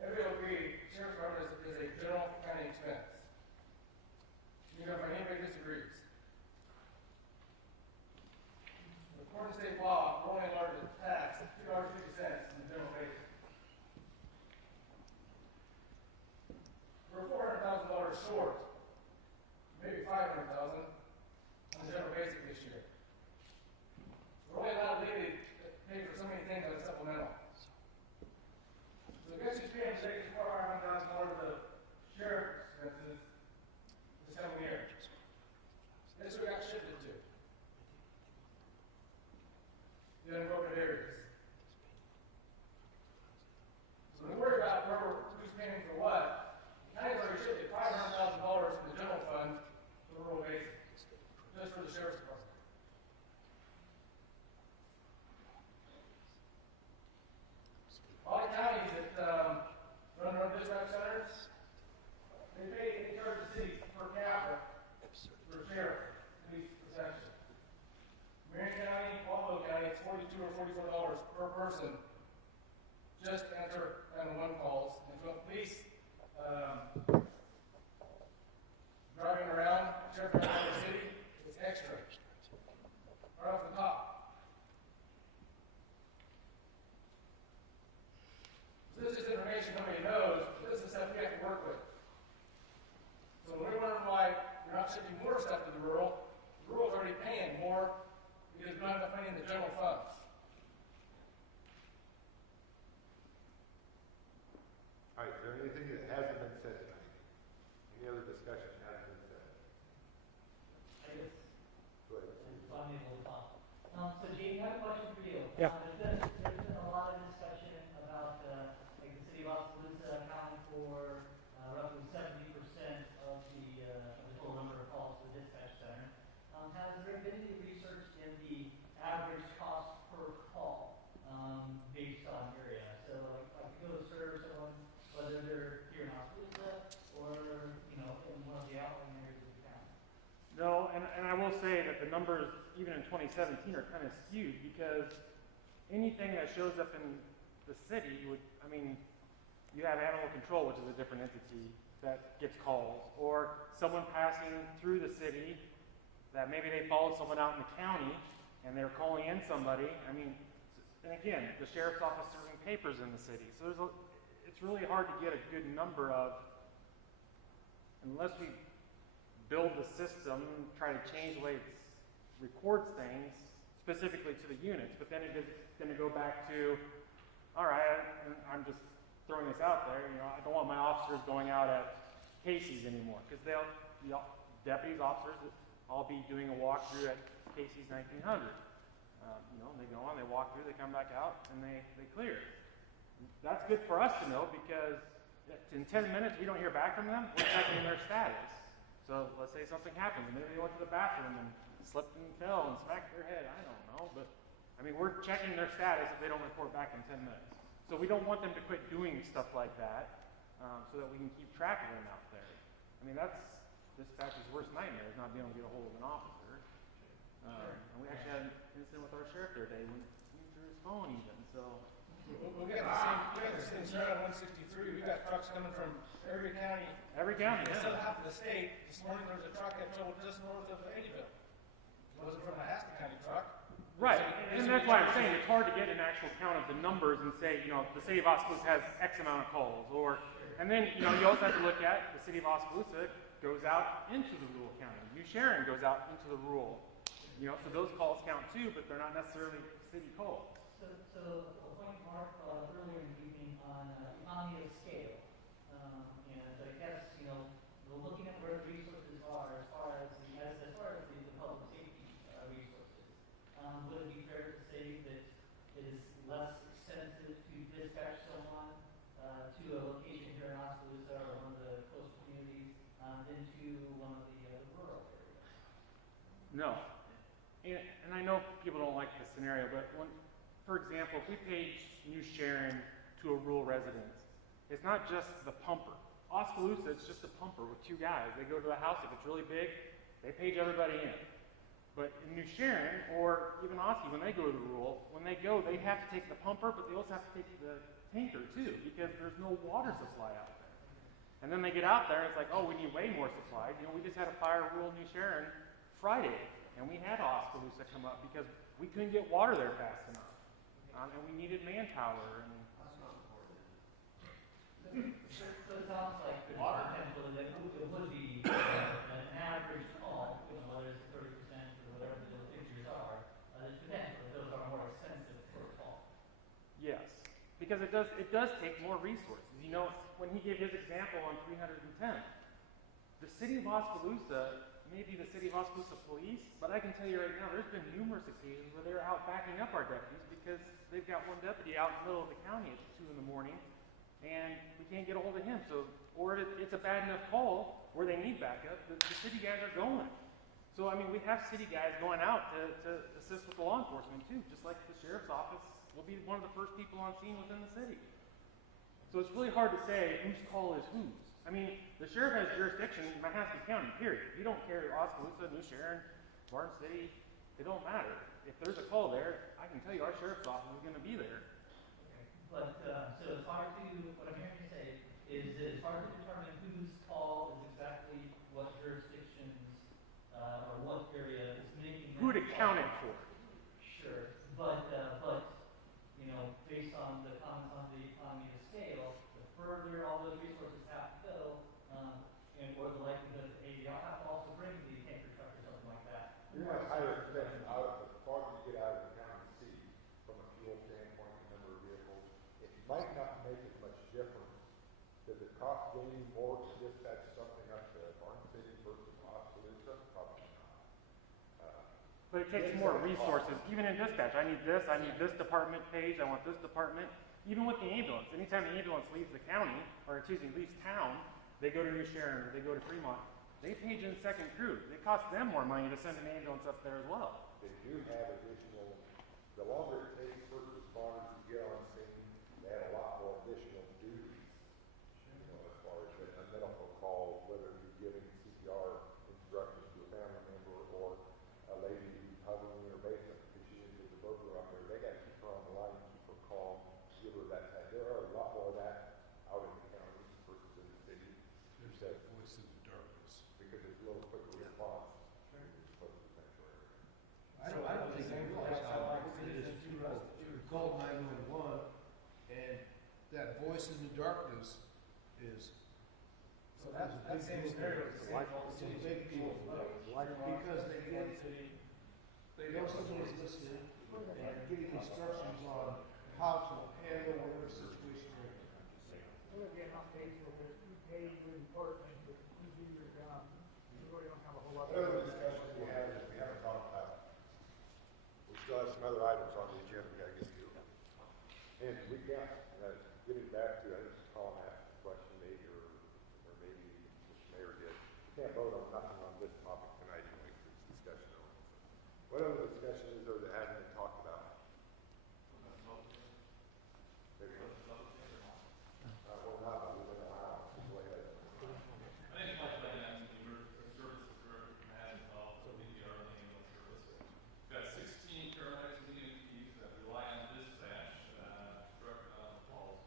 everybody agreed sheriff's budget is a general county expense. If anybody disagrees. According to state law, we're only allowed to tax $2.50 in the general basic. We're $400,000 short, maybe $500,000 on the general basic this year. We're only allowed to pay for so many things on a supplemental. So I guess you pay $400,000 of sheriff expenses this coming year. Guess who got shifted to? The unincorporated areas. So when we worry about who's paying for what, the county's already shifted $500,000 from the general fund to the rural basic, just for the sheriff's department. All the counties that run their own dispatch centers, they charge the cities per capita for sheriff, police protection. Marion County, Waldo County, it's $42 or $44 per person just to answer 911 calls. And for the police driving around, sheriff around the city, it's extra. Right off the top. So this is information nobody knows, but this is stuff we have to work with. So when we're wondering why we're not shifting more stuff to the rural's already paying more because we don't have enough money in the general funds. All right, is there anything that hasn't been said tonight? Any other discussion that hasn't been said? I guess. Go ahead. So Jamie, I have a question for you. Yeah. There's been a lot of discussion about like the city of Oskaloosa accounting for roughly 70% of the total number of calls to the dispatch center. Has there been any research in the average cost per call based on area? So like to go to serve someone, whether they're here in Oskaloosa or in one of the outlying areas of the county. No, and I will say that the numbers, even in 2017, are kind of skewed because anything that shows up in the city you have animal control, which is a different entity that gets calls, or someone passing through the city that maybe they followed someone out in the county and they're calling in somebody. And again, the sheriff's office serving papers in the city. So it's really hard to get a good number of, unless we build the system, try to change the way it records things specifically to the units, but then it is going to go back to, all right, and I'm just throwing this out there, you know, I don't want my officers going out at Casey's anymore, because deputies, officers, all be doing a walkthrough at Casey's 1900. You know, they go on, they walk through, they come back out, and they clear. That's good for us to know, because in 10 minutes we don't hear back from them, we're checking their status. So let's say something happens, maybe they went to the bathroom and slipped and fell and smacked their head, I don't know, but I mean, we're checking their status if they don't report back in 10 minutes. So we don't want them to quit doing stuff like that, so that we can keep track of them out there. I mean, that's dispatch's worst nightmare, is not being able to get a hold of an officer. And we actually had an incident with our sheriff the other day when he threw his phone even, so. We got the same scenario on 163. We got trucks coming from every county. Every county, Instead of yeah. half of the state, this morning there was a truck that drove just north of Eddyville. It wasn't from a Mahaska County truck. Right, and that's why I'm saying it's hard to get an actual count of the numbers and say, you know, the city of Oskaloosa has X amount of calls, or, and then, you know, you also have to look at the city of Oskaloosa goes out into the rural county. New Sharon goes out into the rural, you know, so those calls count too, but they're not necessarily city calls. So a point Mark earlier in the evening on economy of scale, and I guess, you know, we're looking at where the resources are as far as the public safety resources. Would it be fair to say that it is less expensive to dispatch someone to a location here in Oskaloosa or one of the coastal communities than to one of the rural areas? No. And I know people don't like this scenario, but when, for example, if we page New Sharon to a rural residence, it's not just the pumper. Oskaloosa, it's just a pumper with two guys. They go to the house, if it's really big, they page everybody in. But in New Sharon, or even Oski, when they go to the rural, when they go, they have to take the pumper, but they also have to take the tanker too, because there's no water supply out there. And then they get out there, and it's like, oh, we need way more supply. You know, we just had a fire in rural New Sharon Friday, and we had Oskaloosa come up because we couldn't get water there fast enough. And we needed manpower. And so it sounds like the potential that it would be an average call, you know, whether it's 30% or whatever the figures are, there's potential that those are more expensive per call. yes, because it does take more resources. You know, when he gave his example on 310, the city of Oskaloosa, maybe the city of Oskaloosa police, but I can tell you right now, there's been numerous occasions where they're out backing up our deputies because they've got one deputy out in the middle of the county at 2 in the morning, and we can't get a hold of him. So, or it's a bad enough call where they need backup, the city guys are going. So, I mean, we have city guys going out to assist with the law enforcement too, just like the sheriff's office will be one of the first people on scene within the city. So it's really hard to say whose call is whose. I mean, the sheriff has jurisdiction in Mahaska County, period. You don't care Oskaloosa, New Sharon, Barn City, it don't matter. If there's a call there, I can tell you our sheriff's office is going to be there. But, so it's hard to, what I'm hearing you say is that it's hard to determine whose call is exactly what jurisdictions or what area is making that Who to call. count it for. Sure, but, you know, based on the comments on the economy of scale, the further all those resources have to go, and or the likelihood that, hey, they'll have to also bring the tanker truck or something like that. You want higher expense out of the farther you get out of the county seat from a fuel standpoint, the number of vehicles, it might not make as much difference. Does it cost Jamie more to dispatch something up to Barn City versus Oskaloosa? Probably not. But it takes more resources, even in dispatch. I need this department page, I want this department. Even with the ambulance, anytime the ambulance leaves the county, or excuse me, leaves town, they go to New Sharon or they go to Fremont, they page in second crew. It costs them more money to send an ambulance up there as well. They do have additional, the longer it takes first responders to get on scene, they have a lot more additional duties. You know, as far as a medical call, whether you're giving CPR instructions to a family member or a lady who's hovering in her basement because she injured the burglar up there, they got to keep her on the line, keep her calm, give her that time. There are a lot more of that out in the county versus in the city. There's that voice in the darkness. Because it's a little quicker response. I don't think they realize how important it is to call 911, and that voice in the darkness is. So that same scenario is the same for all It's a cities. big deal, because they know somebody's listening and getting instructions on how to handle whatever situation they're in. There's gonna be enough days for this, you pay your department, but you do your job. You really don't have a whole lot. What other discussions we have that we haven't talked about? We still have some other items on the agenda we gotta get to. And we got, getting back to, I think Colin asked a question maybe, or maybe Mr. Mayor did. We can't vote on nothing on this topic tonight anyway, 'cause it's discussion only. What other discussion is there that hasn't been talked about? Maybe not. Well, not, but we're gonna allow. Go ahead. I think much like that, services for Mahaska, so we are the ambulance service. We've got 16 paramedics and EMTs that rely on dispatch, direct calls.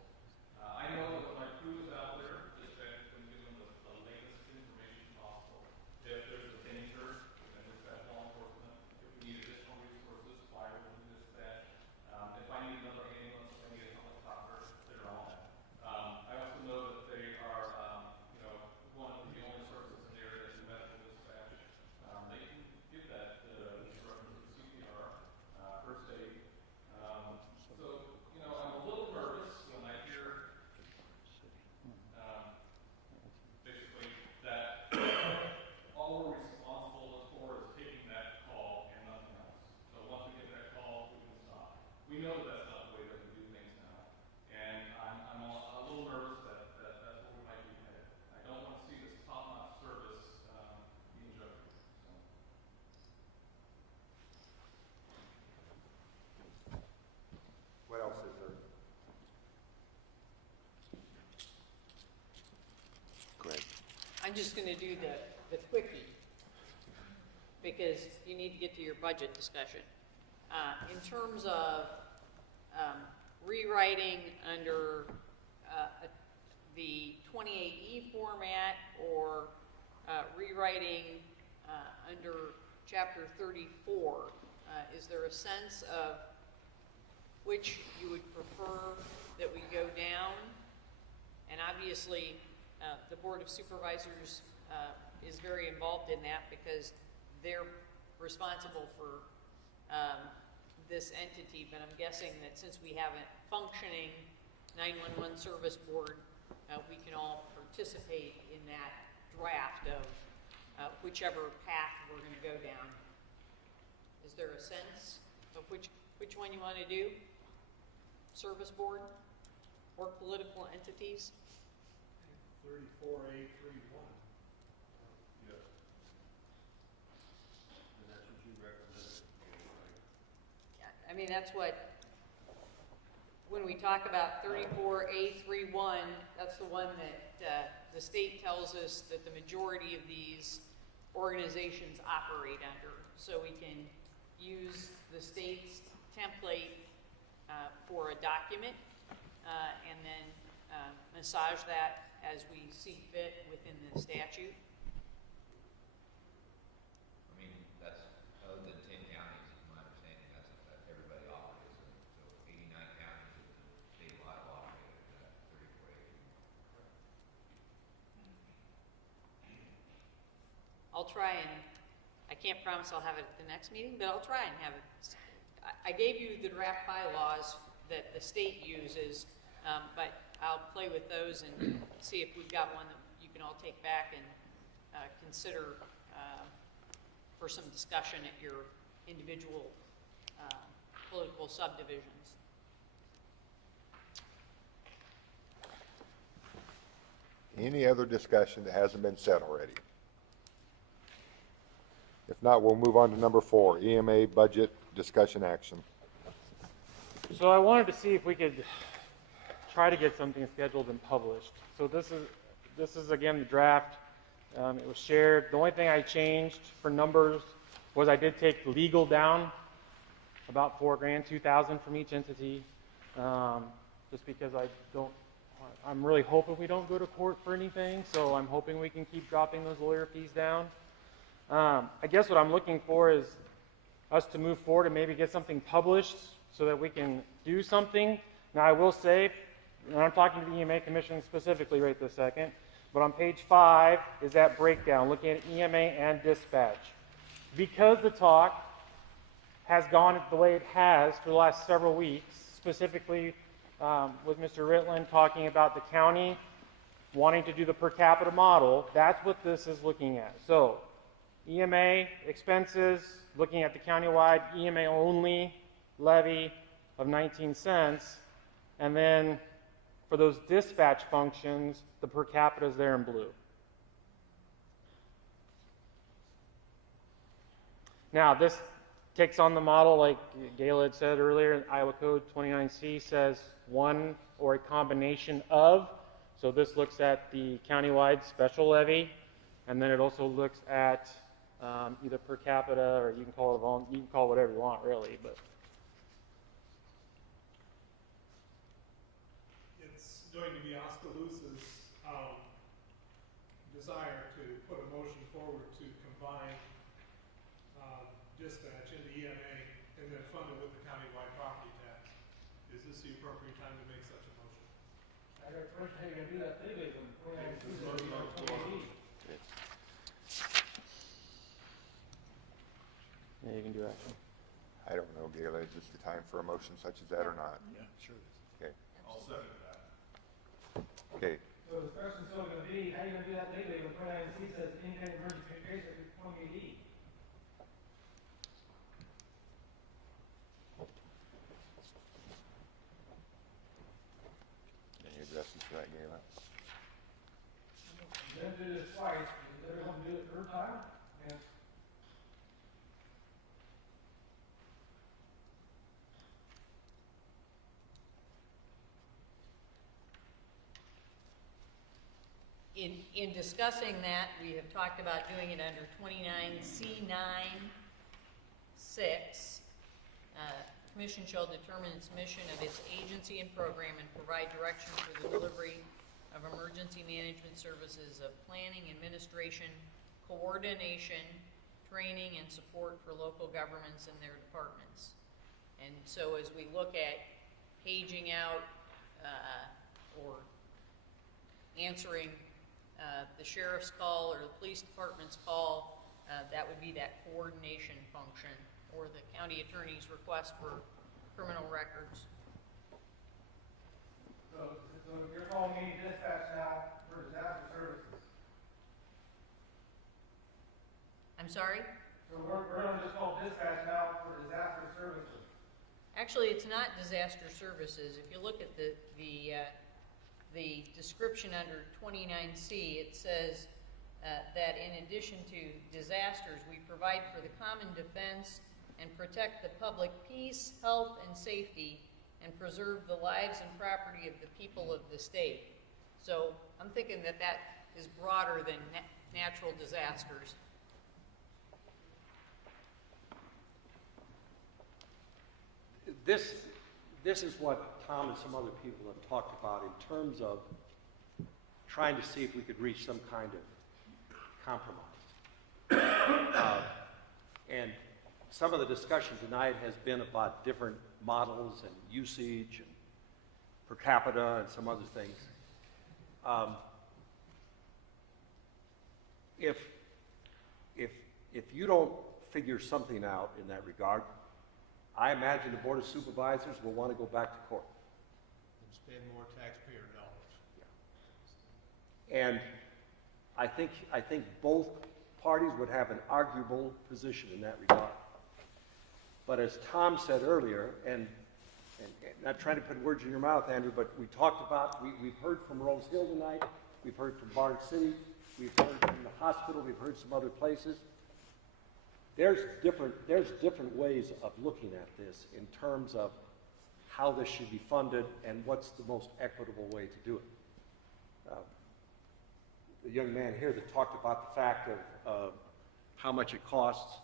I know that my crews out there, dispatch is going to give them the latest information possible. If there's a danger, we're going to dispatch law enforcement. If we need additional resources, fire will do dispatch. If I need another ambulance, if I need a helicopter, they're on it. I also know that they are, one of the only services in the area that do medical dispatch. They can give that instructions of CPR, first aid. I'm a little nervous when I hear basically that all we're responsible for is taking that call and nothing else. So once we get that call, we can stop. We know that that's not the way that we do things now. And I'm a little nervous that that's where we might be headed. I don't want to see this top-notch service be in jeopardy. What else is there? Great. I'm just gonna do the quickie, because you need to get to your budget discussion. In terms of rewriting under the 28E format, or rewriting under Chapter 34, is there a sense of which you would prefer that we go down? And obviously, the Board of Supervisors is very involved in that, because they're responsible for this entity, but I'm guessing that since we have a functioning 911 service board, we can all participate in that draft of whichever path we're going to go down. Is there a sense of which one you want to do? Service board or political entities? 34A31. Yes. And that's what you recommend. I mean, that's what, when we talk about 34A31, that's the one that the state tells us that the majority of these organizations operate under. So we can use the state's template for a document and then massage that as we see fit within the statute. I mean, that's, other than 10 counties, is my understanding, that's everybody operates in. So 89 counties is the statewide operator, that 34A. I'll try and, I can't promise I'll have it at the next meeting, but I'll try and have it. I gave you the draft bylaws that the state uses, but I'll play with those and see if we've got one that you can all take back and consider for some discussion at your individual political subdivisions. Any other discussion that hasn't been said already? If not, we'll move on to number 4, EMA budget discussion action. So I wanted to see if we could try to get something scheduled and published. So this is again the draft. It was shared. The only thing I changed for numbers was I did take legal down about $4,000, $2,000 from each entity, just because I'm really hoping we don't go to court for anything. So I'm hoping we can keep dropping those lawyer fees down. I guess what I'm looking for is us to move forward and maybe get something published so that we can do something. Now, I will say, and I'm talking to the EMA Commission specifically right this second, but on page 5 is that breakdown, looking at EMA and dispatch. Because the talk has gone the way it has for the last several weeks, specifically with Mr. Ritland talking about the county wanting to do the per capita model, that's what this is looking at. So EMA expenses, looking at the countywide EMA only levy of 19 cents, and then for those dispatch functions, the per capita is there in blue. Now, this takes on the model, like Gayla had said earlier, Iowa Code 29C says one or a combination of. So this looks at the countywide special levy, and then it also looks at either per capita, or you can call it you can call it whatever you want, really. But It's going to be Oskaloosa's desire to put a motion forward to combine dispatch into EMA and then fund it with the countywide property tax. Is this the appropriate time to make such a motion? I got a question, how you gonna do that legally when 29C is on 28E? yeah, you can do action. I don't know, Gayla, is this the time for a motion such as that or not? Yeah, sure it is. Okay. I'll second that. Okay. So the question's still gonna be, how you gonna do that legally when 29C says independent emergency communication is 28E? Any addresses for that, Gayla? You're gonna do this twice, is everyone do it third time? And In discussing that, we have talked about doing it under 29C9 6. Commission shall determine its mission of its agency and program and provide direction for the delivery of emergency management services of planning, administration, coordination, training, and support for local governments and their departments. And so as we look at paging out or answering the sheriff's call or the police department's call, that would be that coordination function, or the county attorney's request for criminal records. so you're calling me dispatch now for disaster services. I'm sorry? So we're gonna just call dispatch now for disaster services. Actually, it's not disaster services. If you look at the description under 29C, it says that in addition to disasters, we provide for the common defense and protect the public peace, health, and safety, and preserve the lives and property of the people of the state. So I'm thinking that that is broader than natural disasters. This is what Tom and some other people have talked about in terms of trying to see if we could reach some kind of compromise. And some of the discussion tonight has been about different models and usage and per capita and some other things. If you don't figure something out in that regard, I imagine the Board of Supervisors will want to go back to court. And spend more taxpayer dollars. And I think both parties would have an arguable position in that regard. But as Tom said earlier, and not trying to put words in your mouth, Andrew, but we talked about, we've heard from Rose Hill tonight, we've heard from Barn City, we've heard from the hospital, we've heard some other places. There's different ways of looking at this in terms of how this should be funded and what's the most equitable way to do it. The young man here that talked about the fact of how much it costs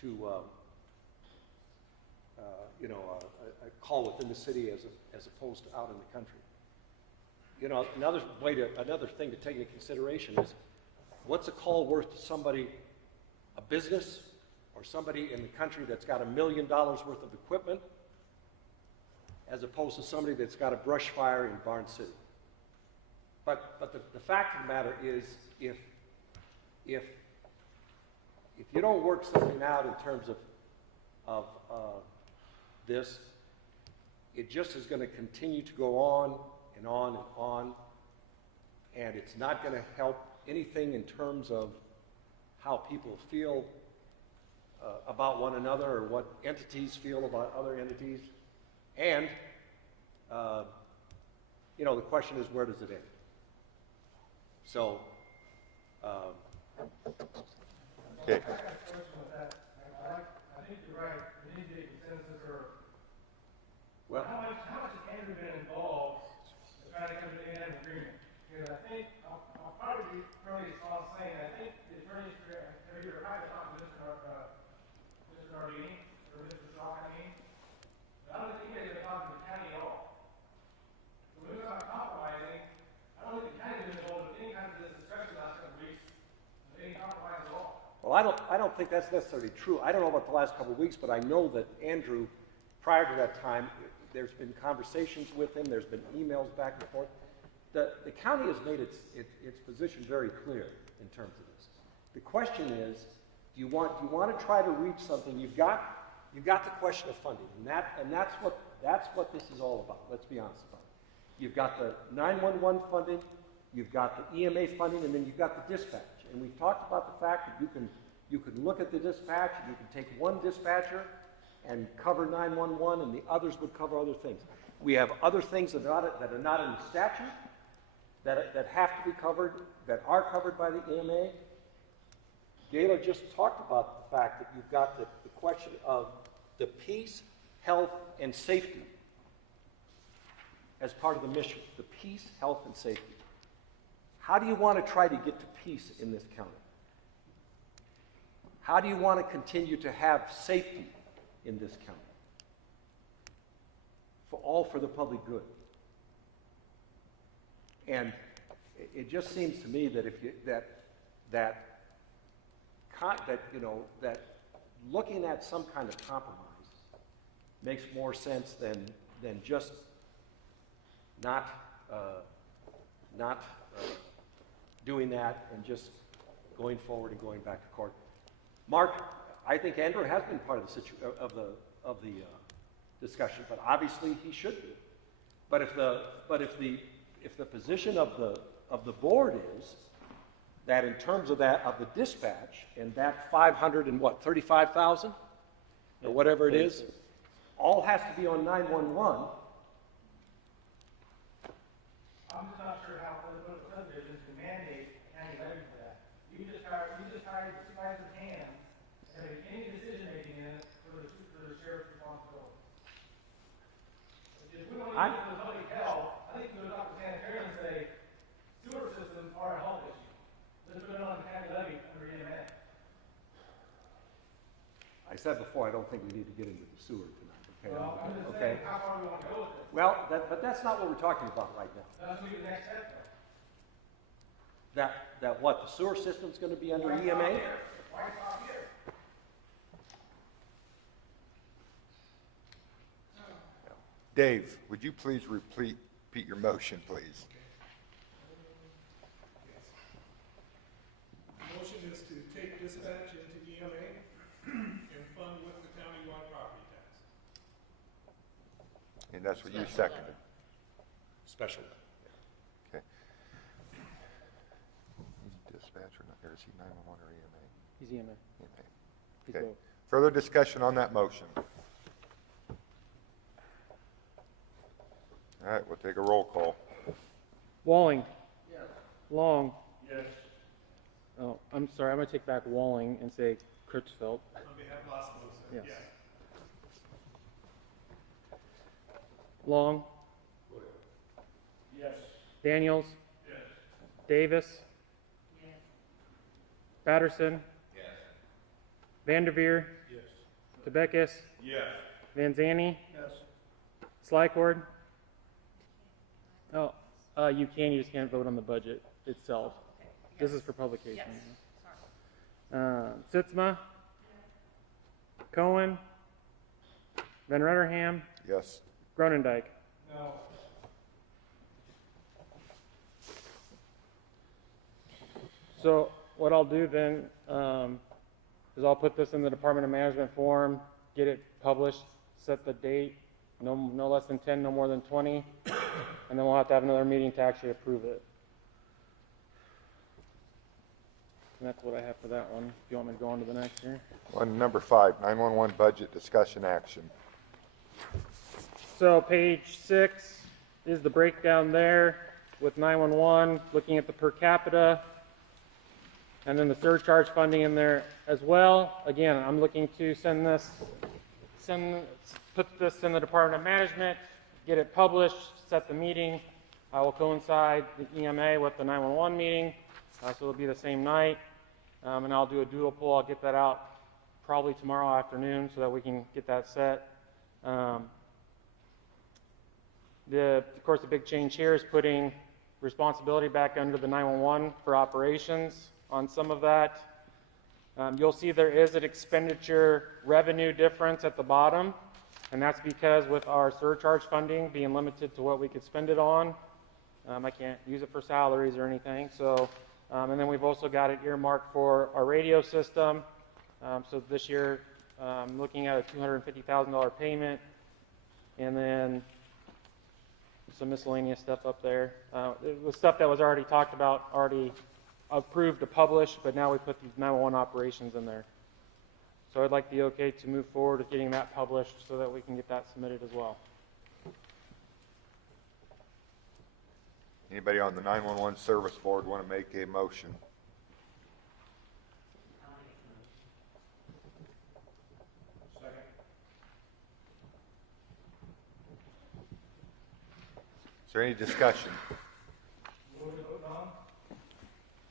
to a call within the city as opposed to out in the country. You know, another thing to take into consideration is what's a call worth to somebody, a business, or somebody in the country that's got $1 million worth of equipment as opposed to somebody that's got a brush fire in Barn City. But the fact of the matter is, if you don't work something out in terms of this, it just is going to continue to go on and on and on, and it's not going to help anything in terms of how people feel about one another, or what entities feel about other entities. And, you know, the question is, where does it end? So, Okay. I think you're right. We need to get consensus, or well, how much has Andrew been involved in trying to come to an agreement? Because I think I'll probably be fairly small saying I think the attorneys are either trying to talk to Mr. Nardini or Mr. Shaw, I mean. But I don't think you guys are talking to the county at all. So when we're not compromising, I don't think the county's been involved with any kind of this discussion the last couple of weeks, of any compromise at all. well, I don't think that's necessarily true. I don't know about the last couple of weeks, but I know that Andrew, prior to that time, there's been conversations with him, there's been emails back and forth. The county has made its position very clear in terms of this. The question is, do you want to try to reach something? You've got the question of funding, and that's what this is all about. Let's be honest about it. You've got the 911 funding, you've got the EMA funding, and then you've got the dispatch. And we've talked about the fact that you can look at the dispatch, and you can take one dispatcher and cover 911, and the others would cover other things. We have other things that are not in the statute, that have to be covered, that are covered by the EMA. Gayla just talked about the fact that you've got the question of the peace, health, and safety as part of the mission. The peace, health, and safety. How do you want to try to get to peace in this county? How do you want to continue to have safety in this county? For the public good. And it just seems to me that if you that looking at some kind of compromise makes more sense than just not doing that and just going forward and going back to court. Mark, I think Andrew has been part of the discussion, but obviously he should be. But if the position of the board is that in terms of the dispatch and that 35,000 or whatever it is, all has to be on 911. I'm just not sure how political subdivisions can mandate county levy for that. You just hired the supervisor's hand and make any decision making in it for the sheriff's responsibility. If we want to get to the public health, I think we would talk to sanitarian and say, sewer systems are a health issue. Let's put it on the county levy under EMA. I said before, I don't think we need to get into the sewer tonight. Okay? Well, I'm just Okay? saying how far we want to go with this. Well, but that's not what we're talking about right now. That's what the next step though. That what, the sewer system's going to be under Why EMA? stop here? Why stop here? Dave, would you please repeat your motion, please? The motion is to take dispatch into EMA and fund with the countywide property tax. And that's what you seconded. Special. Okay. Dispatcher, or is he 911 or EMA? He's EMA. EMA. He's Okay. both. Further discussion on that motion? All right, we'll take a roll call. Walling. Yes. Long. Yes. Oh, I'm sorry. I'm going to take back Walling and say Crutchfield. On behalf of Las Vegas, Yes. yes. Long. Yes. Daniels. Yes. Davis. Yes. Patterson. Yes. Vanderveer. Yes. Tebekis. Yes. Vanzani. Yes. Slycord. Oh, you just can't vote on the budget itself. This is for publication. Sorry. Sitzma. Cohen. Van Rutterham. Yes. Gronendijk. No. So what I'll do then is I'll put this in the Department of Management form, get it published, set the date, no less than 10, no more than 20, and then we'll have to have another meeting to actually approve it. And that's what I have for that one. If you want me to go on to the next here. On number 5, 911 budget discussion action. So page 6 is the breakdown there with 911, looking at the per capita, and then the surcharge funding in there as well. Again, I'm looking to put this in the Department of Management, get it published, set the meeting. I will coincide the EMA with the 911 meeting, so it'll be the same night. And I'll do a doodle poll. I'll get that out probably tomorrow afternoon so that we can get that set. Of course, the big change here is putting responsibility back under the 911 for operations on some of that. You'll see there is an expenditure revenue difference at the bottom, and that's because with our surcharge funding being limited to what we could spend it on, I can't use it for salaries or anything. So, and then we've also got it earmarked for our radio system. So this year, looking at a $250,000 payment, and then some miscellaneous stuff up there. The stuff that was already talked about, already approved to publish, but now we put these 911 operations in there. So I'd like the okay to move forward with getting that published so that we can get that submitted as well. Anybody on the 911 service board want to make a motion? Second. Is there any discussion? What are we voting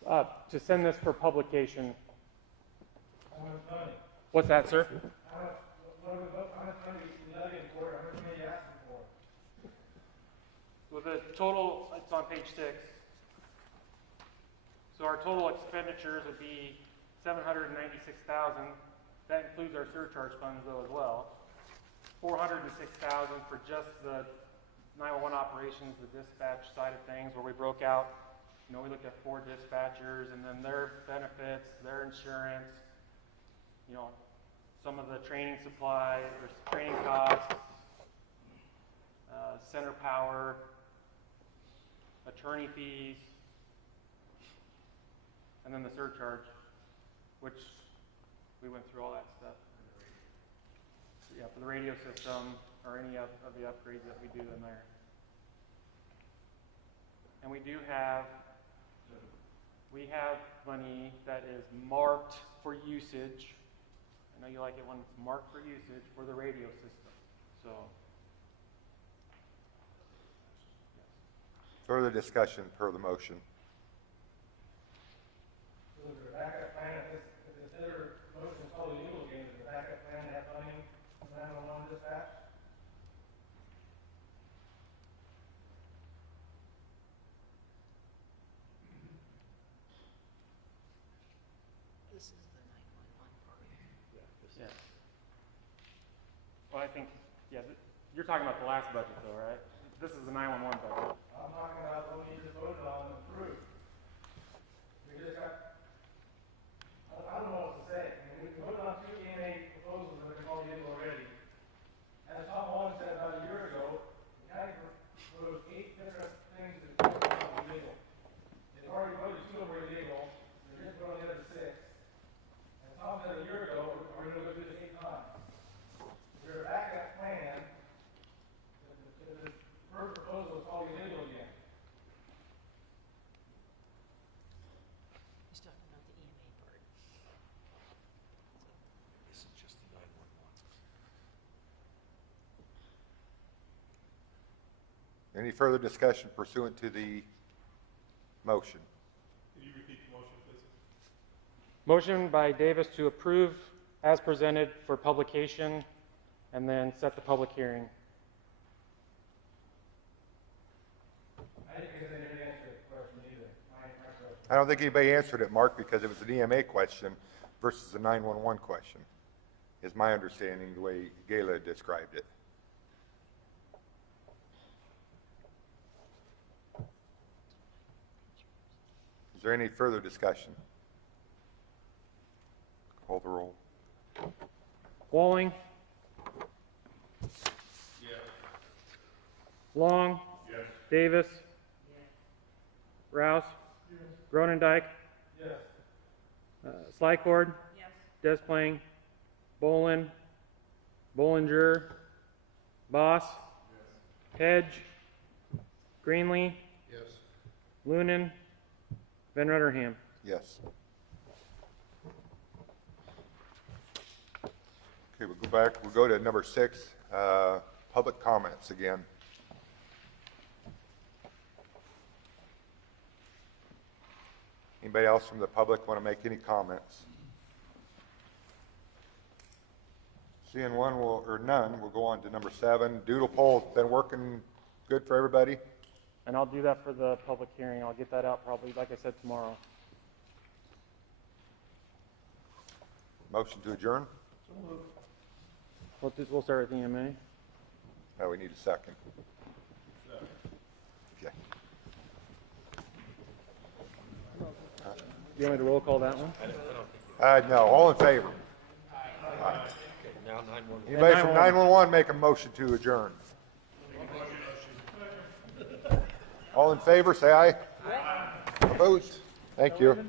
on? To send this for publication. How much money? What's that, sir? How much, what are we voting, how much money is we looking for, how much money are you asking for? So the total, it's on page 6. So our total expenditures would be $796,000. That includes our surcharge funds though as well. $406,000 for just the 911 operations, the dispatch side of things, where we broke out. You know, we looked at 4 dispatchers and then their benefits, their insurance, you know, some of the training supplies, or training costs, center power, attorney fees, and then the surcharge, which we went through all that stuff. Yeah, for the radio system or any of the upgrades that we do in there. And we have money that is marked for usage. I know you like it when it's marked for usage for the radio system. So, Further discussion per the motion. So is there a backup plan if this other motion is totally legal again, is there a backup plan to have funding for 911 dispatch? This is the 911 part. yeah. Well, I think, yeah, you're talking about the last budget though, right? This is the 911 budget. I'm talking about what we just voted on and approved. We just got, I don't know what to say. I mean, we voted on 2 EMA proposals that have been called in already. As Tom Holland said about a year ago, the county proposed 8 different things that were illegal. They've already voted 2 of them were illegal. They're just voting the other 6. And Tom said a year ago, we're going to go through this 8 times. We're back at plan. The first proposal is all illegal again. He's talking about the EMA part. This is just the 911. Any further discussion pursuant to the motion? Could you repeat the motion, please? Motion by Davis to approve as presented for publication and then set the public hearing. I didn't get any answer to the question either. My question. I don't think anybody answered it, Mark, because it was an EMA question versus a 911 question, is my understanding the way Gayla described it. there any further discussion? Call the roll. Walling. Yes. Long. Yes. Davis. Rouse. Gronendijk. Yes. Slycord. Yes. Desplang. Bolin. Bollinger. Boss. Hedge. Greenlee. Yes. Lunan. Van Rutterham. Yes. Okay, we'll go back, we'll go to number 6, public comments again. Anybody else from the public want to make any comments? Seeing none, we'll go on to number 7. Doodle poll, been working good for everybody? And I'll do that for the public hearing. I'll get that out probably, like I said, tomorrow. Motion to adjourn? We'll start with EMA. Oh, we need a second. Okay. You want me to roll call that one? No, all in favor? Okay, now 911. Anybody from 911 make a motion to adjourn? All in favor, say aye. Opposed? Thank you.